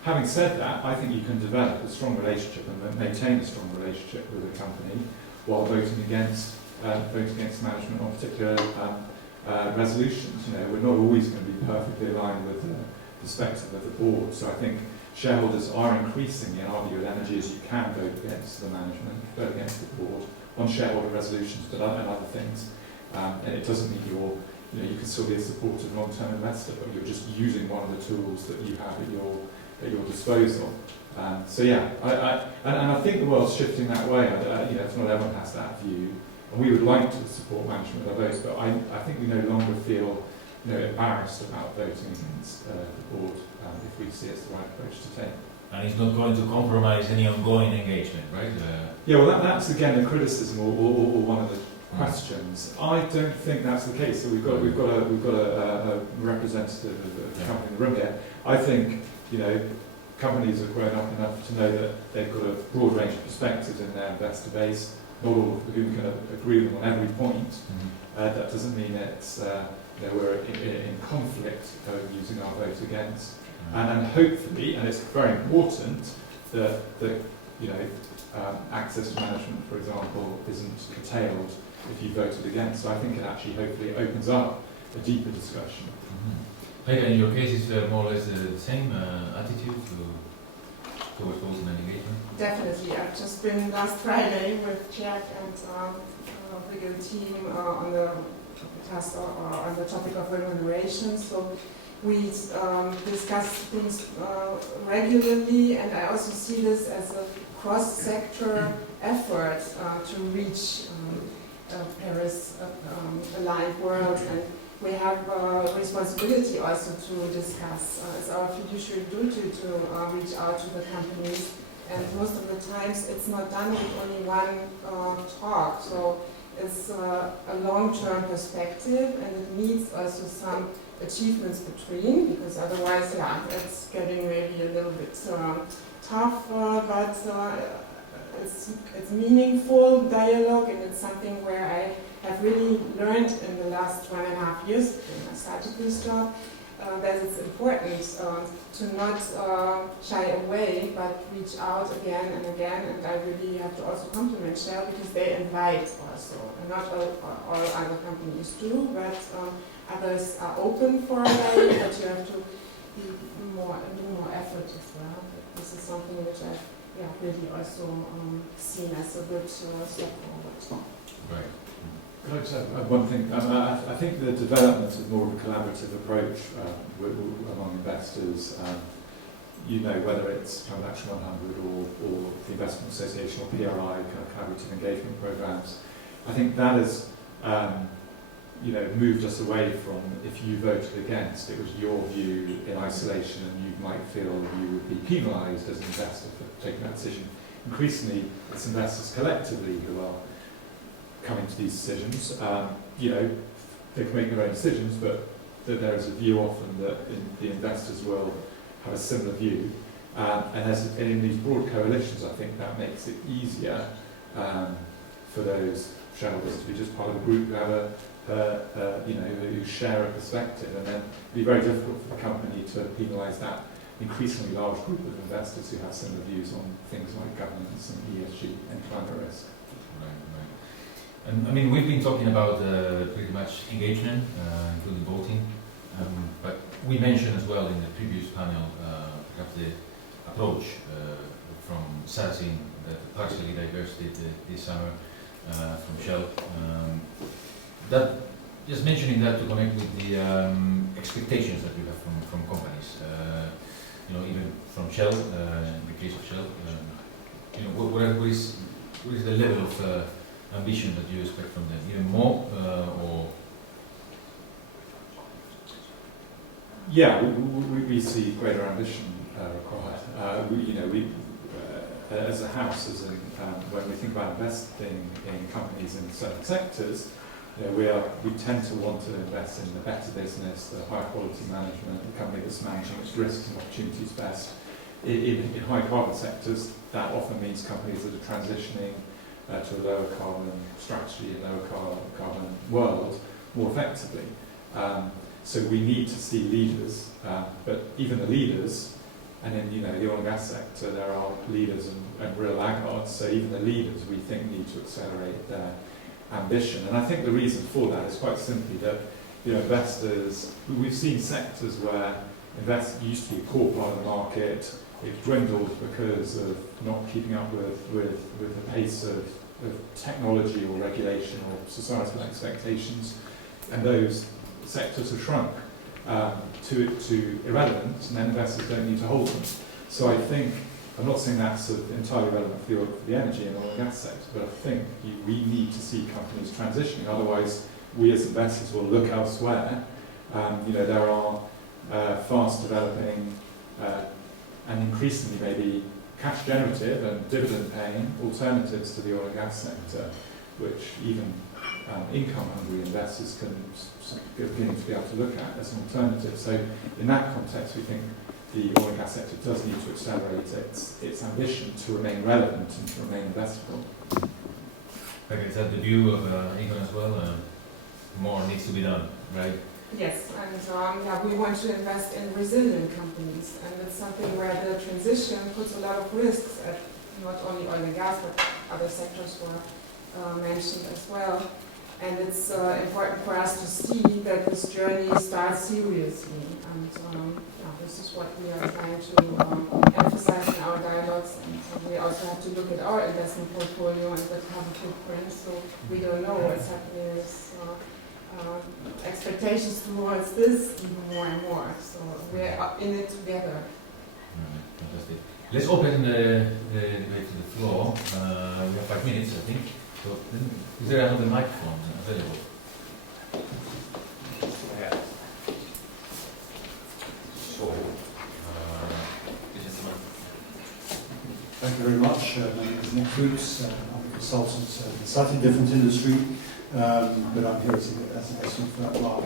Having said that, I think you can develop a strong relationship and maintain a strong relationship with a company while voting against management on particular resolutions. You know, we're not always going to be perfectly aligned with the perspective of the board. So I think shareholders are increasingly, in our view, at energy as you can vote against the management, vote against the board on shareholder resolutions, but and other things. And it doesn't mean you can still be a supportive long-term investor, but you're just using one of the tools that you have at your disposal. So yeah, I think the world's shifting that way. If not everyone has that view, and we would like to support management with our votes, but I think we no longer feel embarrassed about voting against the board if we see it's the right approach to take. And it's not going to compromise any ongoing engagement, right? Yeah, well, that's again a criticism or one of the questions. I don't think that's the case. So we've got a representative of the company in the room here. I think companies have grown up enough to know that they've got a broad range of perspectives in their investor base. Not all of whom can agree with them on every point. That doesn't mean it's we're in conflict using our vote against. And hopefully, and it's very important that access to management, for example, isn't curtailed if you voted against. So I think it actually hopefully opens up a deeper discussion. Maybe in your case, it's more or less the same attitude towards voting and engagement? Definitely. I've just been last Friday with Jack and a bigger team on the task or on the topic of remuneration. So we discuss things regularly, and I also see this as a cross-sector effort to reach a Paris-aligned world, and we have a responsibility also to discuss. It's our fiduciary duty to reach out to the companies, and most of the times it's not done with only one talk. So it's a long-term perspective, and it needs also some achievements between, because otherwise, it's getting maybe a little bit tough, but it's meaningful dialogue, and it's something where I have really learned in the last 1.5 years when I started this job, that it's important to not shy away, but reach out again and again. And I really have to also compliment Shell, because they invite also. And not all other companies do, but others are open for a way, but you have to do more effort as well. This is something which I've really also seen as a good step forward. Right. Can I just add one thing? I think the development of more of a collaborative approach among investors, whether it's Transaction 100 or the Investment Association or PRI, kind of collaborative engagement programs, I think that has moved us away from, if you voted against, it was your view in isolation and you might feel you would be penalised as an investor for taking that decision. Increasingly, it's investors collectively who are coming to these decisions. They can make their own decisions, but there is a view often that the investors will have a similar view. And in these broad coalitions, I think that makes it easier for those shareholders to be just part of a group who have who share a perspective, and then it'd be very difficult for the company to penalise that increasingly large group of investors who have similar views on things like governance and ESG and climate risk. Right. And I mean, we've been talking about pretty much engagement, including voting, but we mentioned as well in the previous panel perhaps the approach from Sazin that partially divested this summer from Shell. Just mentioning that to connect with the expectations that you have from companies, even from Shell, in the case of Shell, what is the level of ambition that you expect from them? Even more, or? Yeah, we see greater ambition required. As a house, when we think about investing in companies in certain sectors, we tend to want to invest in the better business, the high quality management, the company that's managing its risks and opportunities best. In high carbon sectors, that often means companies that are transitioning to a lower carbon strategy, a lower carbon world more effectively. So we need to see leaders, but even the leaders, and in the oil and gas sector, there are leaders and real laggards. So even the leaders, we think, need to accelerate their ambition. And I think the reason for that is quite simply that investors, we've seen sectors where invest used to be a core part of the market. It dwindled because of not keeping up with the pace of technology or regulation or societal expectations, and those sectors have shrunk to irrelevant, and then investors don't need to hold them. So I think, I'm not saying that's entirely relevant for the energy and oil and gas sector, but I think we need to see companies transitioning, otherwise we as investors will look elsewhere. There are fast developing and increasingly maybe cash generative and dividend paying alternatives to the oil and gas sector, which even income hungry investors can begin to be able to look at as an alternative. So in that context, we think the oil and gas sector does need to accelerate its ambition to remain relevant and to remain investable. Okay, is that the view of Egon as well? More needs to be done, right? Yes, and we want to invest in resilient companies, and it's something where the transition puts a lot of risks at not only oil and gas, but other sectors were mentioned as well. And it's important for us to see that this journey starts seriously, and this is what we are trying to emphasize in our dialogues. And we also have to look at our investment portfolio and the carbon footprint, so we don't know what's happening with expectations towards this even more and more. So we're in it together. Fantastic. Let's open the debate to the floor. We have 5 minutes, I think. So, is there another microphone available? Yeah. So, thank you very much. My name is Nick Fuchs. I'm a consultant in a slightly different industry, but I'm here as an expert for that while.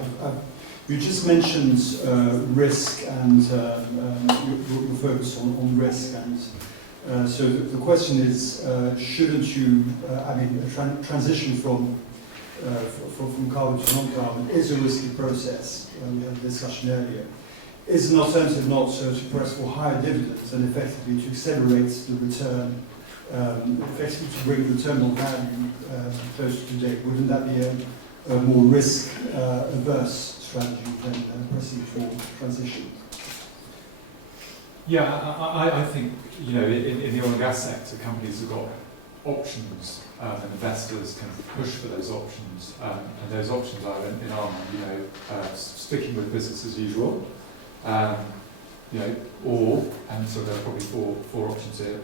You just mentioned risk and your focus on risk, and so the question is, shouldn't you? Transition from carbon to non-carbon is a risky process. We had a discussion earlier. Is an alternative not to press for higher dividends and effectively to accelerate the return, effectively to bring return on value closer to date? Wouldn't that be a more risk-averse strategy than pressing for transition? Yeah, I think, in the oil and gas sector, companies have got options, and investors can push for those options. And those options are, in our mind, sticking with business as usual, or, and so there are probably four options here,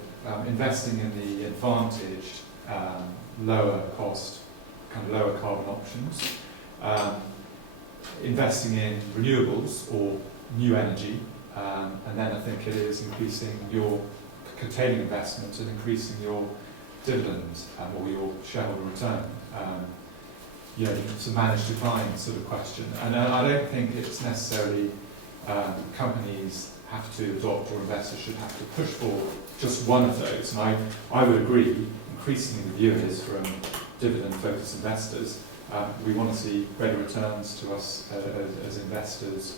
investing in the advantaged, lower cost, kind of lower carbon options, investing in renewables or new energy, and then I think it is increasing your containing investment and increasing your dividends or your shareholder return. It's a managed decline sort of question. And I don't think it's necessarily companies have to adopt or investors should have to push for just one of those. And I would agree, increasingly the view is from dividend-focused investors, we want to see greater returns to us as investors.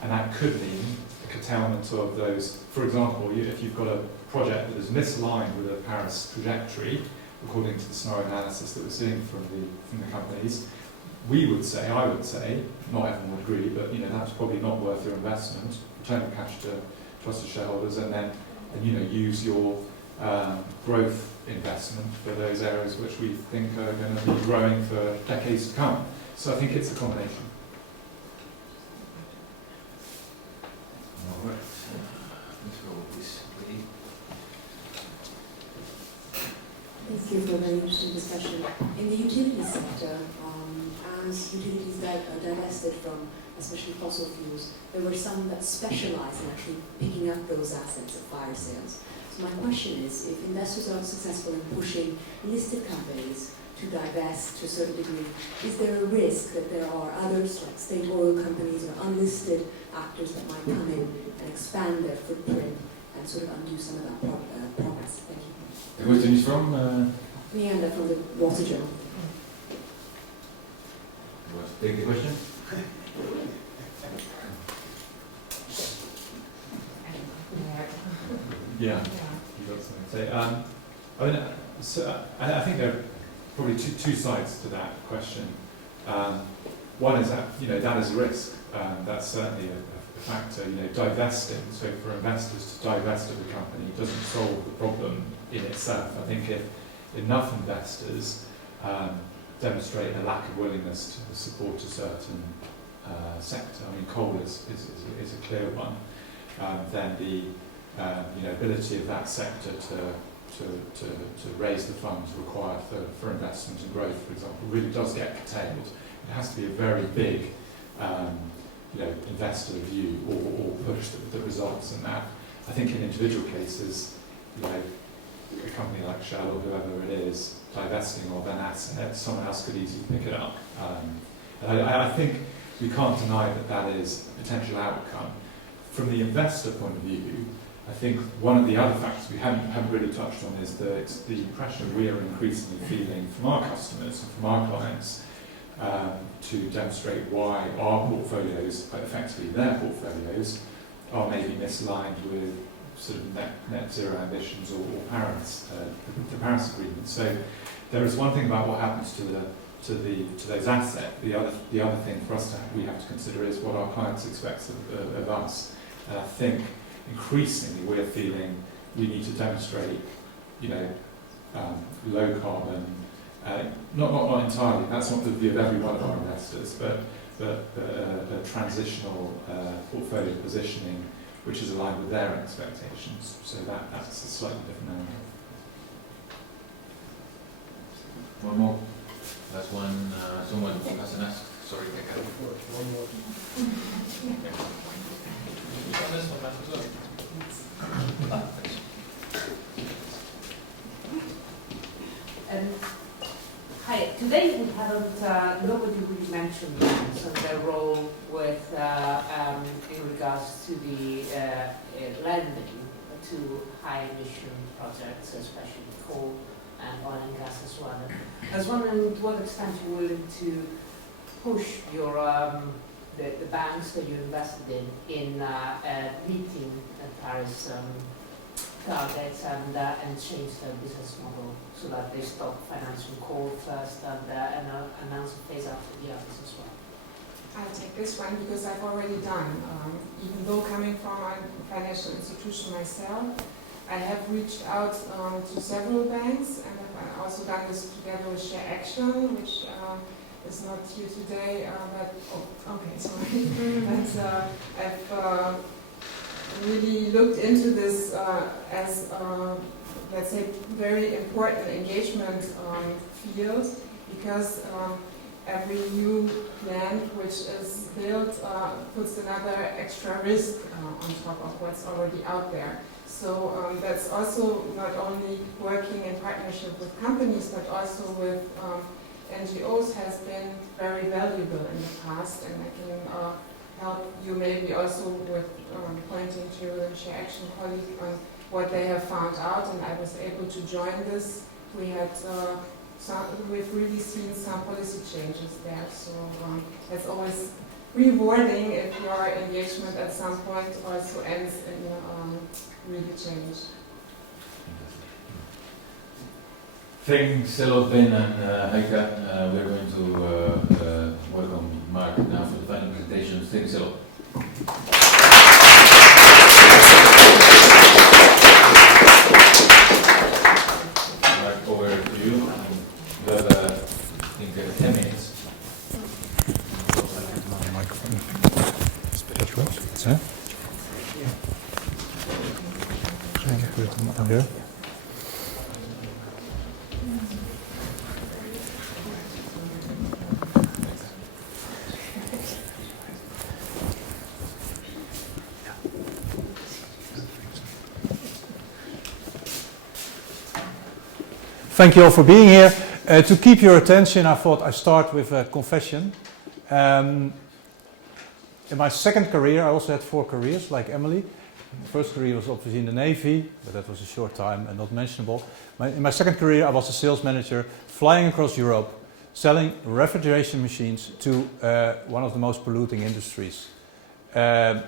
And that could mean a curtailment of those. For example, if you've got a project that is misaligned with a Paris trajectory, according to the scenario analysis that we're seeing from the companies, I would say, not everyone would agree, but that's probably not worth your investment. Return the cash to us as shareholders, and then use your growth investment for those areas which we think are going to be growing for decades to come. So I think it's a combination. All right. Let's go with this lady. Thank you for a very interesting discussion. In the utilities sector, as utilities divested from especially fossil fuels, there were some that specialized in actually picking up those assets at fire sales. So my question is, if investors are successful in pushing listed companies to divest to a certain degree, is there a risk that there are others like state oil companies or unlisted actors that might come in and expand their footprint and sort of undo some of that progress? Thank you. The question is from? Leander from the Water Journal. Take the question. Yeah, you got something to say. I think there are probably two sides to that question. One is that, that is a risk. That's certainly a factor. Divesting. So for investors to divest of a company doesn't solve the problem in itself. I think if enough investors demonstrate a lack of willingness to support a certain sector, I mean, coal is a clear one, then the ability of that sector to raise the funds required for investment and growth, for example, really does get curtailed. It has to be a very big investor view or push that results in that. I think in individual cases, a company like Shell or whoever it is divesting of an asset, someone else could easily pick it up. And I think we can't deny that is a potential outcome. From the investor point of view, I think one of the other factors we haven't really touched on is the impression we are increasingly feeling from our customers and from our clients to demonstrate why our portfolios, but effectively their portfolios, are maybe misaligned with sort of net zero ambitions or the Paris Agreement. So there is one thing about what happens to those assets. The other thing for us we have to consider is what our clients expect of us. And I think increasingly we're feeling we need to demonstrate, low carbon. Not entirely. That's not the view of every one of our investors, but a transitional portfolio positioning which is aligned with their expectations. So that's a slightly different angle. One more. Last one. Someone hasn't asked. Sorry, I got it. One more. Hi, today we haven't, nobody really mentioned banks and their role with, in regards to the lending to high emission projects, especially coal and oil and gas as well. I was wondering to what extent you're willing to push your, the banks that you invested in meeting the Paris targets and change their business model so that they stop financing coal first and announce a phase out of the others as well. I'll take this one because I've already done. Even though coming from a financial institution myself, I have reached out to several banks, and I've also done this together with Share Action, which is not here today, but, oh, okay, sorry. But I've really looked into this as, let's say, very important engagement field, because every new plant which is built puts another extra risk on top of what's already out there. So that's also not only working in partnership with companies, but also with NGOs has been very valuable in the past, and I can help you maybe also with pointing to the Share Action colleague on what they have found out, and I was able to join this. We had we've really seen some policy changes there, so it's always rewarding if your engagement at some point also ends in really change. Thanks a lot, Ben and Heike. We're going to welcome Mark now for the final presentation. Thanks a lot. Mark, over to you. You have, I think, 10 minutes. Thank you all for being here. To keep your attention, I thought I'd start with a confession. In my second career, I also had 4 careers, like Emily. The first career was obviously in the Navy, but that was a short time and not mentionable. In my second career, I was a sales manager flying across Europe, selling refrigeration machines to one of the most polluting industries, the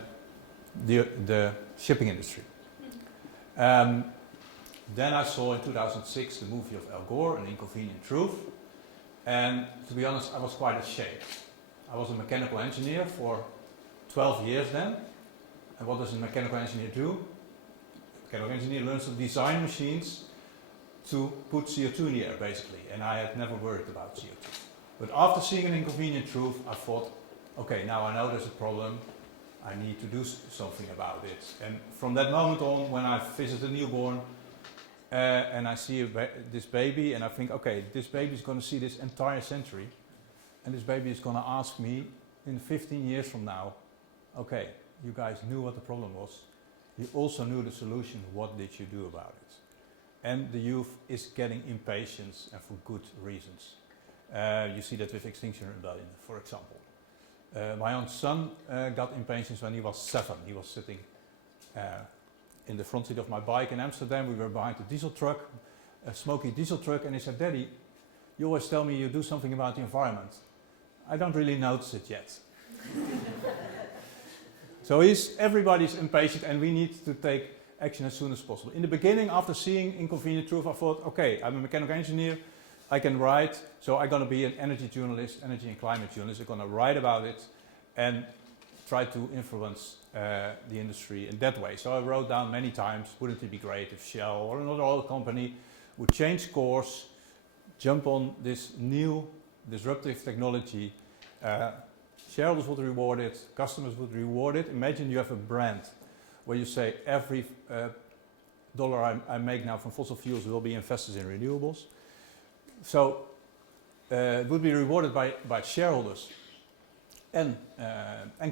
shipping industry. Then I saw in 2006 the movie of Al Gore, An Inconvenient Truth, and to be honest, I was quite ashamed. I was a mechanical engineer for 12 years then. And what does a mechanical engineer do? A mechanical engineer learns to design machines to put CO2 in the air, basically. And I had never worried about CO2. But after seeing an inconvenient truth, I thought, okay, now I know there's a problem. I need to do something about it. And from that moment on, when I visit a newborn and I see this baby, and I think, okay, this baby is going to see this entire century, and this baby is going to ask me in 15 years from now, okay, you guys knew what the problem was. You also knew the solution. What did you do about it? And the youth is getting impatient, and for good reasons. You see that with Extinction Rebellion, for example. My own son got impatient when he was 7. He was sitting in the front seat of my bike in Amsterdam. We were behind a diesel truck, a smoky diesel truck, and he said, "Daddy, you always tell me you do something about the environment. I don't really notice it yet." So everybody's impatient, and we need to take action as soon as possible. In the beginning, after seeing inconvenient truth, I thought, okay, I'm a mechanical engineer, I can write, so I'm going to be an energy journalist, energy and climate journalist. I'm going to write about it and try to influence the industry in that way. So I wrote down many times, wouldn't it be great if Shell or another oil company would change course, jump on this new disruptive technology. Shareholders would reward it, customers would reward it. Imagine you have a brand where you say every dollar I make now from fossil fuels will be invested in renewables. So it would be rewarded by shareholders and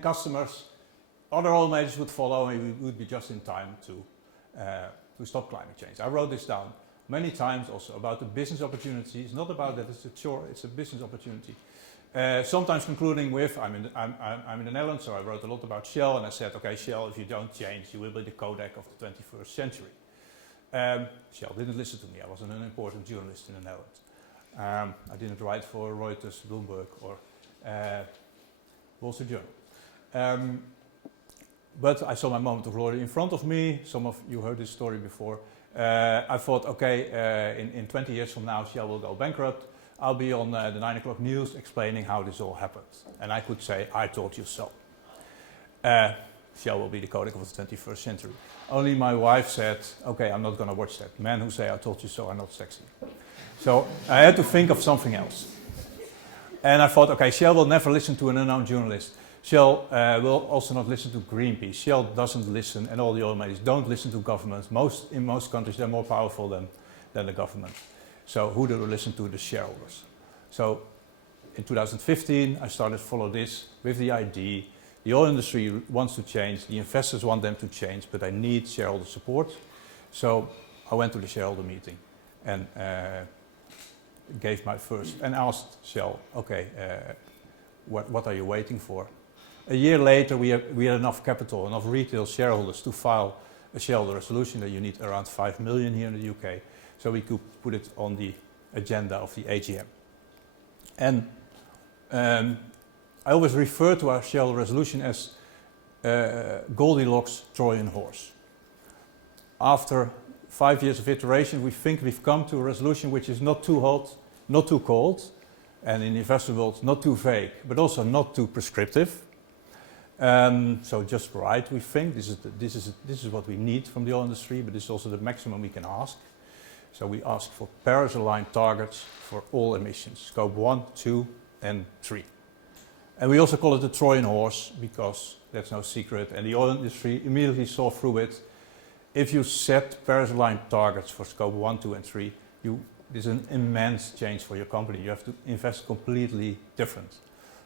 customers. Other oil majors would follow, and we would be just in time to stop climate change. I wrote this down many times also about the business opportunity. It's not about that it's a chore, it's a business opportunity. Sometimes concluding with, I'm in the Netherlands, so I wrote a lot about Shell, and I said, okay, Shell, if you don't change, you will be the Kodak of the 21st century. Shell didn't listen to me. I was an unimportant journalist in the Netherlands. I didn't write for Reuters, Bloomberg, or Wall Street Journal. But I saw my moment of glory in front of me. Some of you heard this story before. I thought, okay, in 20 years from now, Shell will go bankrupt. I'll be on the 9 o'clock news explaining how this all happened. And I could say, I told you so. Shell will be the Kodak of the 21st century. Only my wife said, okay, I'm not going to watch that. Men who say I told you so are not sexy. So I had to think of something else. And I thought, okay, Shell will never listen to an unknown journalist. Shell will also not listen to Greenpeace. Shell doesn't listen, and all the oil majors don't listen to governments. In most countries, they're more powerful than the government. So who do we listen to? The shareholders. So in 2015, I started to follow this with the idea. The oil industry wants to change. The investors want them to change, but I need shareholder support. So I went to the shareholder meeting and gave my first and asked Shell, okay, what are you waiting for? A year later, we had enough capital, enough retail shareholders to file a shareholder resolution that you need around 5 million here in the UK. So we could put it on the agenda of the AGM. And I always refer to our shareholder resolution as Goldilocks Trojan horse. After 5 years of iteration, we think we've come to a resolution which is not too hot, not too cold, and in the investor world, not too vague, but also not too prescriptive. So just right, we think. This is what we need from the oil industry, but this is also the maximum we can ask. So we ask for Paris-aligned targets for all emissions, scope 1, 2, and 3. And we also call it the Trojan horse because that's no secret, and the oil industry immediately saw through it. If you set Paris-aligned targets for scope 1, 2, and 3, there's an immense change for your company. You have to invest completely different.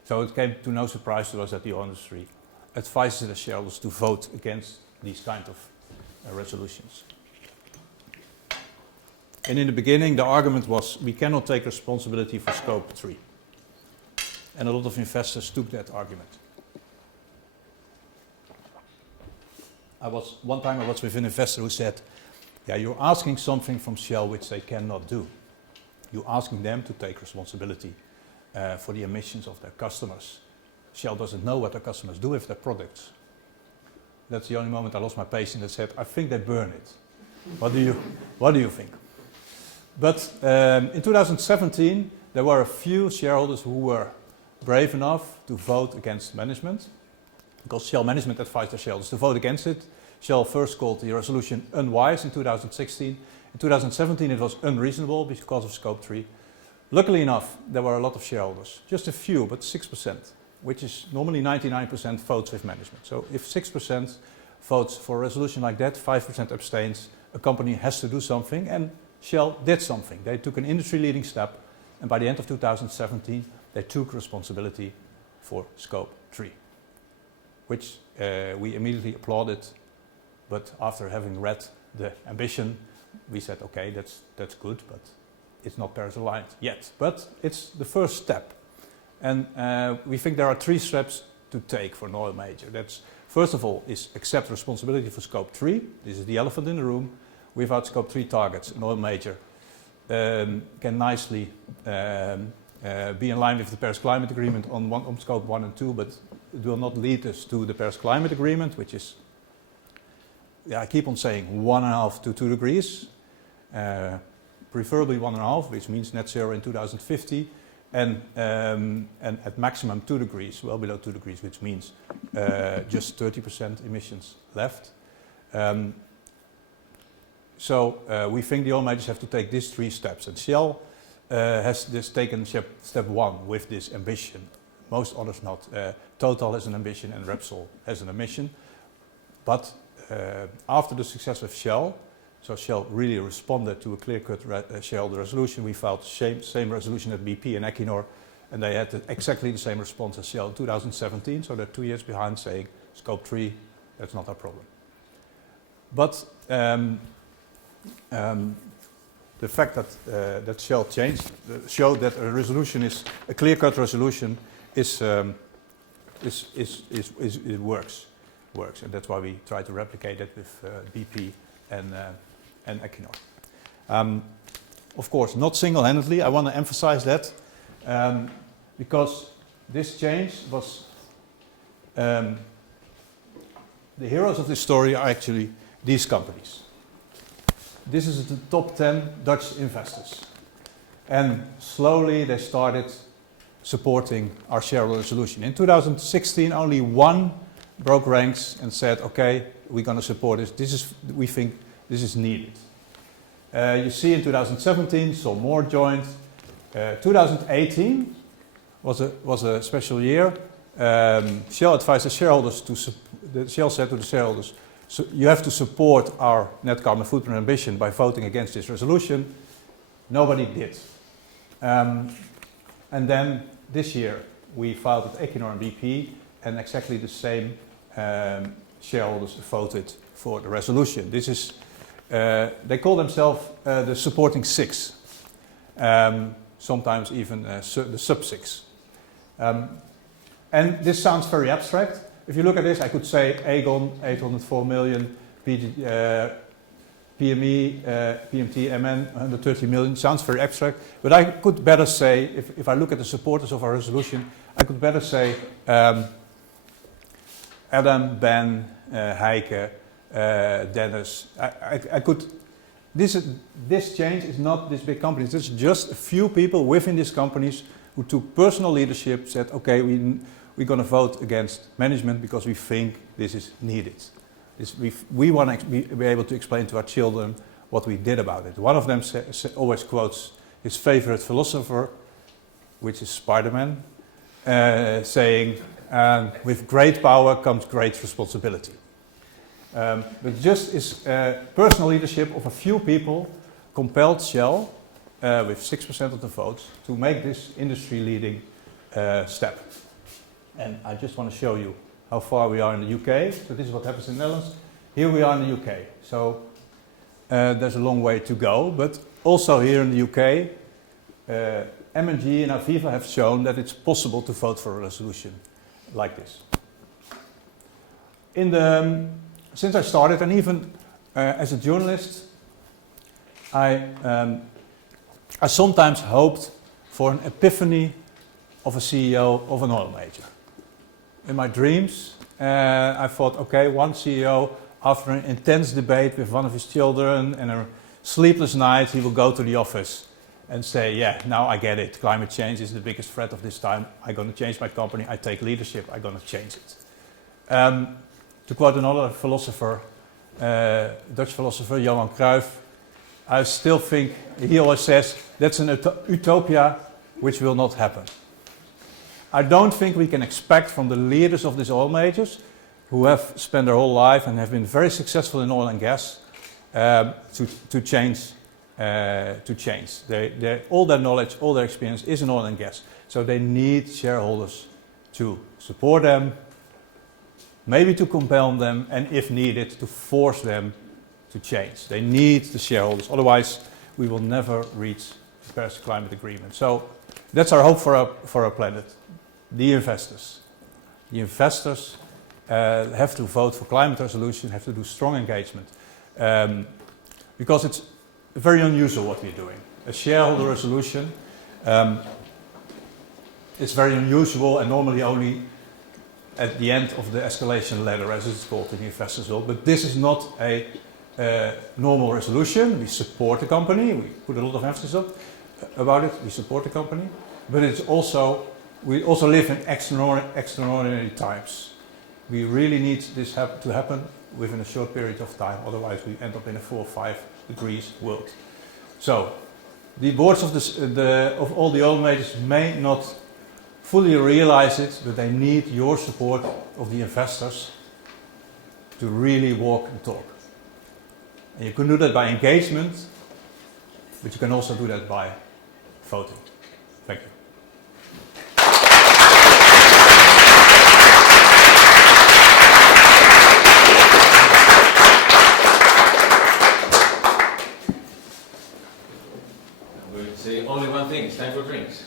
So it came to no surprise to us that the oil industry advises the shareholders to vote against these kind of resolutions. And in the beginning, the argument was we cannot take responsibility for scope 3. And a lot of investors took that argument. One time I was with an investor who said, yeah, you're asking something from Shell which they cannot do. You're asking them to take responsibility for the emissions of their customers. Shell doesn't know what their customers do with their products. That's the only moment I lost my patience and said, I think they burn it. What do you think? But in 2017, there were a few shareholders who were brave enough to vote against management, because Shell management advised their shareholders to vote against it. Shell first called the resolution unwise in 2016. In 2017 it was unreasonable because of scope 3. Luckily enough, there were a lot of shareholders, just a few, but 6%, which is normally 99% votes with management. So if 6% votes for a resolution like that, 5% abstains, a company has to do something, and Shell did something. They took an industry-leading step, and by the end of 2017, they took responsibility for scope 3, which we immediately applauded, but after having read the ambition, we said, okay, that's good, but it's not Paris aligned yet. But it's the first step. And we think there are 3 steps to take for an oil major. That's, first of all, is accept responsibility for scope 3. This is the elephant in the room. Without scope 3 targets, an oil major can nicely be in line with the Paris Climate Agreement on scope 1 and 2, but it will not lead us to the Paris Climate Agreement, which is, I keep on saying 1.5 to 2 degrees, preferably 1.5, which means net zero in 2050, and at maximum 2 degrees, well below 2 degrees, which means just 30% emissions left. So we think the oil majors have to take these 3 steps, and Shell has taken step 1 with this ambition. Most others not. Total has an ambition and Repsol has an ambition. But after the success of Shell, so Shell really responded to a clear-cut shareholder resolution. We filed the same resolution at BP and Equinor, and they had exactly the same response as Shell in 2017, so they're 2 years behind, saying scope 3, that's not our problem. But the fact that Shell changed showed that a resolution is a clear-cut resolution it works, and that's why we try to replicate it with BP and Equinor. Of course, not single-handedly. I want to emphasize that because this change was the heroes of this story are actually these companies. This is the top 10 Dutch investors. And slowly they started supporting our shareholder resolution. In 2016, only 1 broke ranks and said, okay, we're going to support this. We think this is needed. You see in 2017, some more joined. 2018 was a special year. Shell advised the shareholders Shell said to the shareholders, so you have to support our net carbon footprint ambition by voting against this resolution. Nobody did. And then this year we filed with Equinor and BP, and exactly the same shareholders voted for the resolution. This is, they call themselves the supporting 6, sometimes even the sub 6. And this sounds very abstract. If you look at this, I could say Aegon, 804 million, PME, PMT, MN, 130 million. Sounds very abstract, but I could better say, if I look at the supporters of our resolution, I could better say Adam, Ben, Heike, Dennis. I could. This change is not this big companies. This is just a few people within these companies who took personal leadership, said, okay, we're going to vote against management because we think this is needed. We want to be able to explain to our children what we did about it. One of them always quotes his favorite philosopher, which is Spider-Man, saying, with great power comes great responsibility. But just is personal leadership of a few people compelled Shell, with 6% of the votes, to make this industry-leading step. And I just want to show you how far we are in the UK. So this is what happens in the Netherlands. Here we are in the UK. So there's a long way to go. But also here in the UK, M&G and Aviva have shown that it's possible to vote for a resolution like this. Since I started, and even as a journalist, I sometimes hoped for an epiphany of a CEO of an oil major. In my dreams, I thought, okay, one CEO, after an intense debate with one of his children and a sleepless night, he will go to the office and say, yeah, now I get it. Climate change is the biggest threat of this time. I'm going to change my company. I take leadership. I'm going to change it. To quote another philosopher, Dutch philosopher, Johan Cruyff, I still think, he always says, that's an utopia which will not happen. I don't think we can expect from the leaders of these oil majors, who have spent their whole life and have been very successful in oil and gas, to change. All their knowledge, all their experience is in oil and gas. So they need shareholders to support them, maybe to compel them, and if needed, to force them to change. They need the shareholders, otherwise we will never reach the Paris Climate Agreement. So that's our hope for our planet. The investors. The investors have to vote for climate resolution, have to do strong engagement. Because it's very unusual what we're doing. A shareholder resolution is very unusual and normally only at the end of the escalation ladder, as it's called in the investors' world. But this is not a normal resolution. We support the company. We put a lot of emphasis about it. We support the company. But it's also, we also live in extraordinary times. We really need this to happen within a short period of time. Otherwise, we end up in a 4 or 5 degrees world. So, the boards of all the oil majors may not fully realize it, but they need your support of the investors to really walk and talk. And you can do that by engagement, but you can also do that by voting. Thank you. We'll say only one thing, it's time for drinks.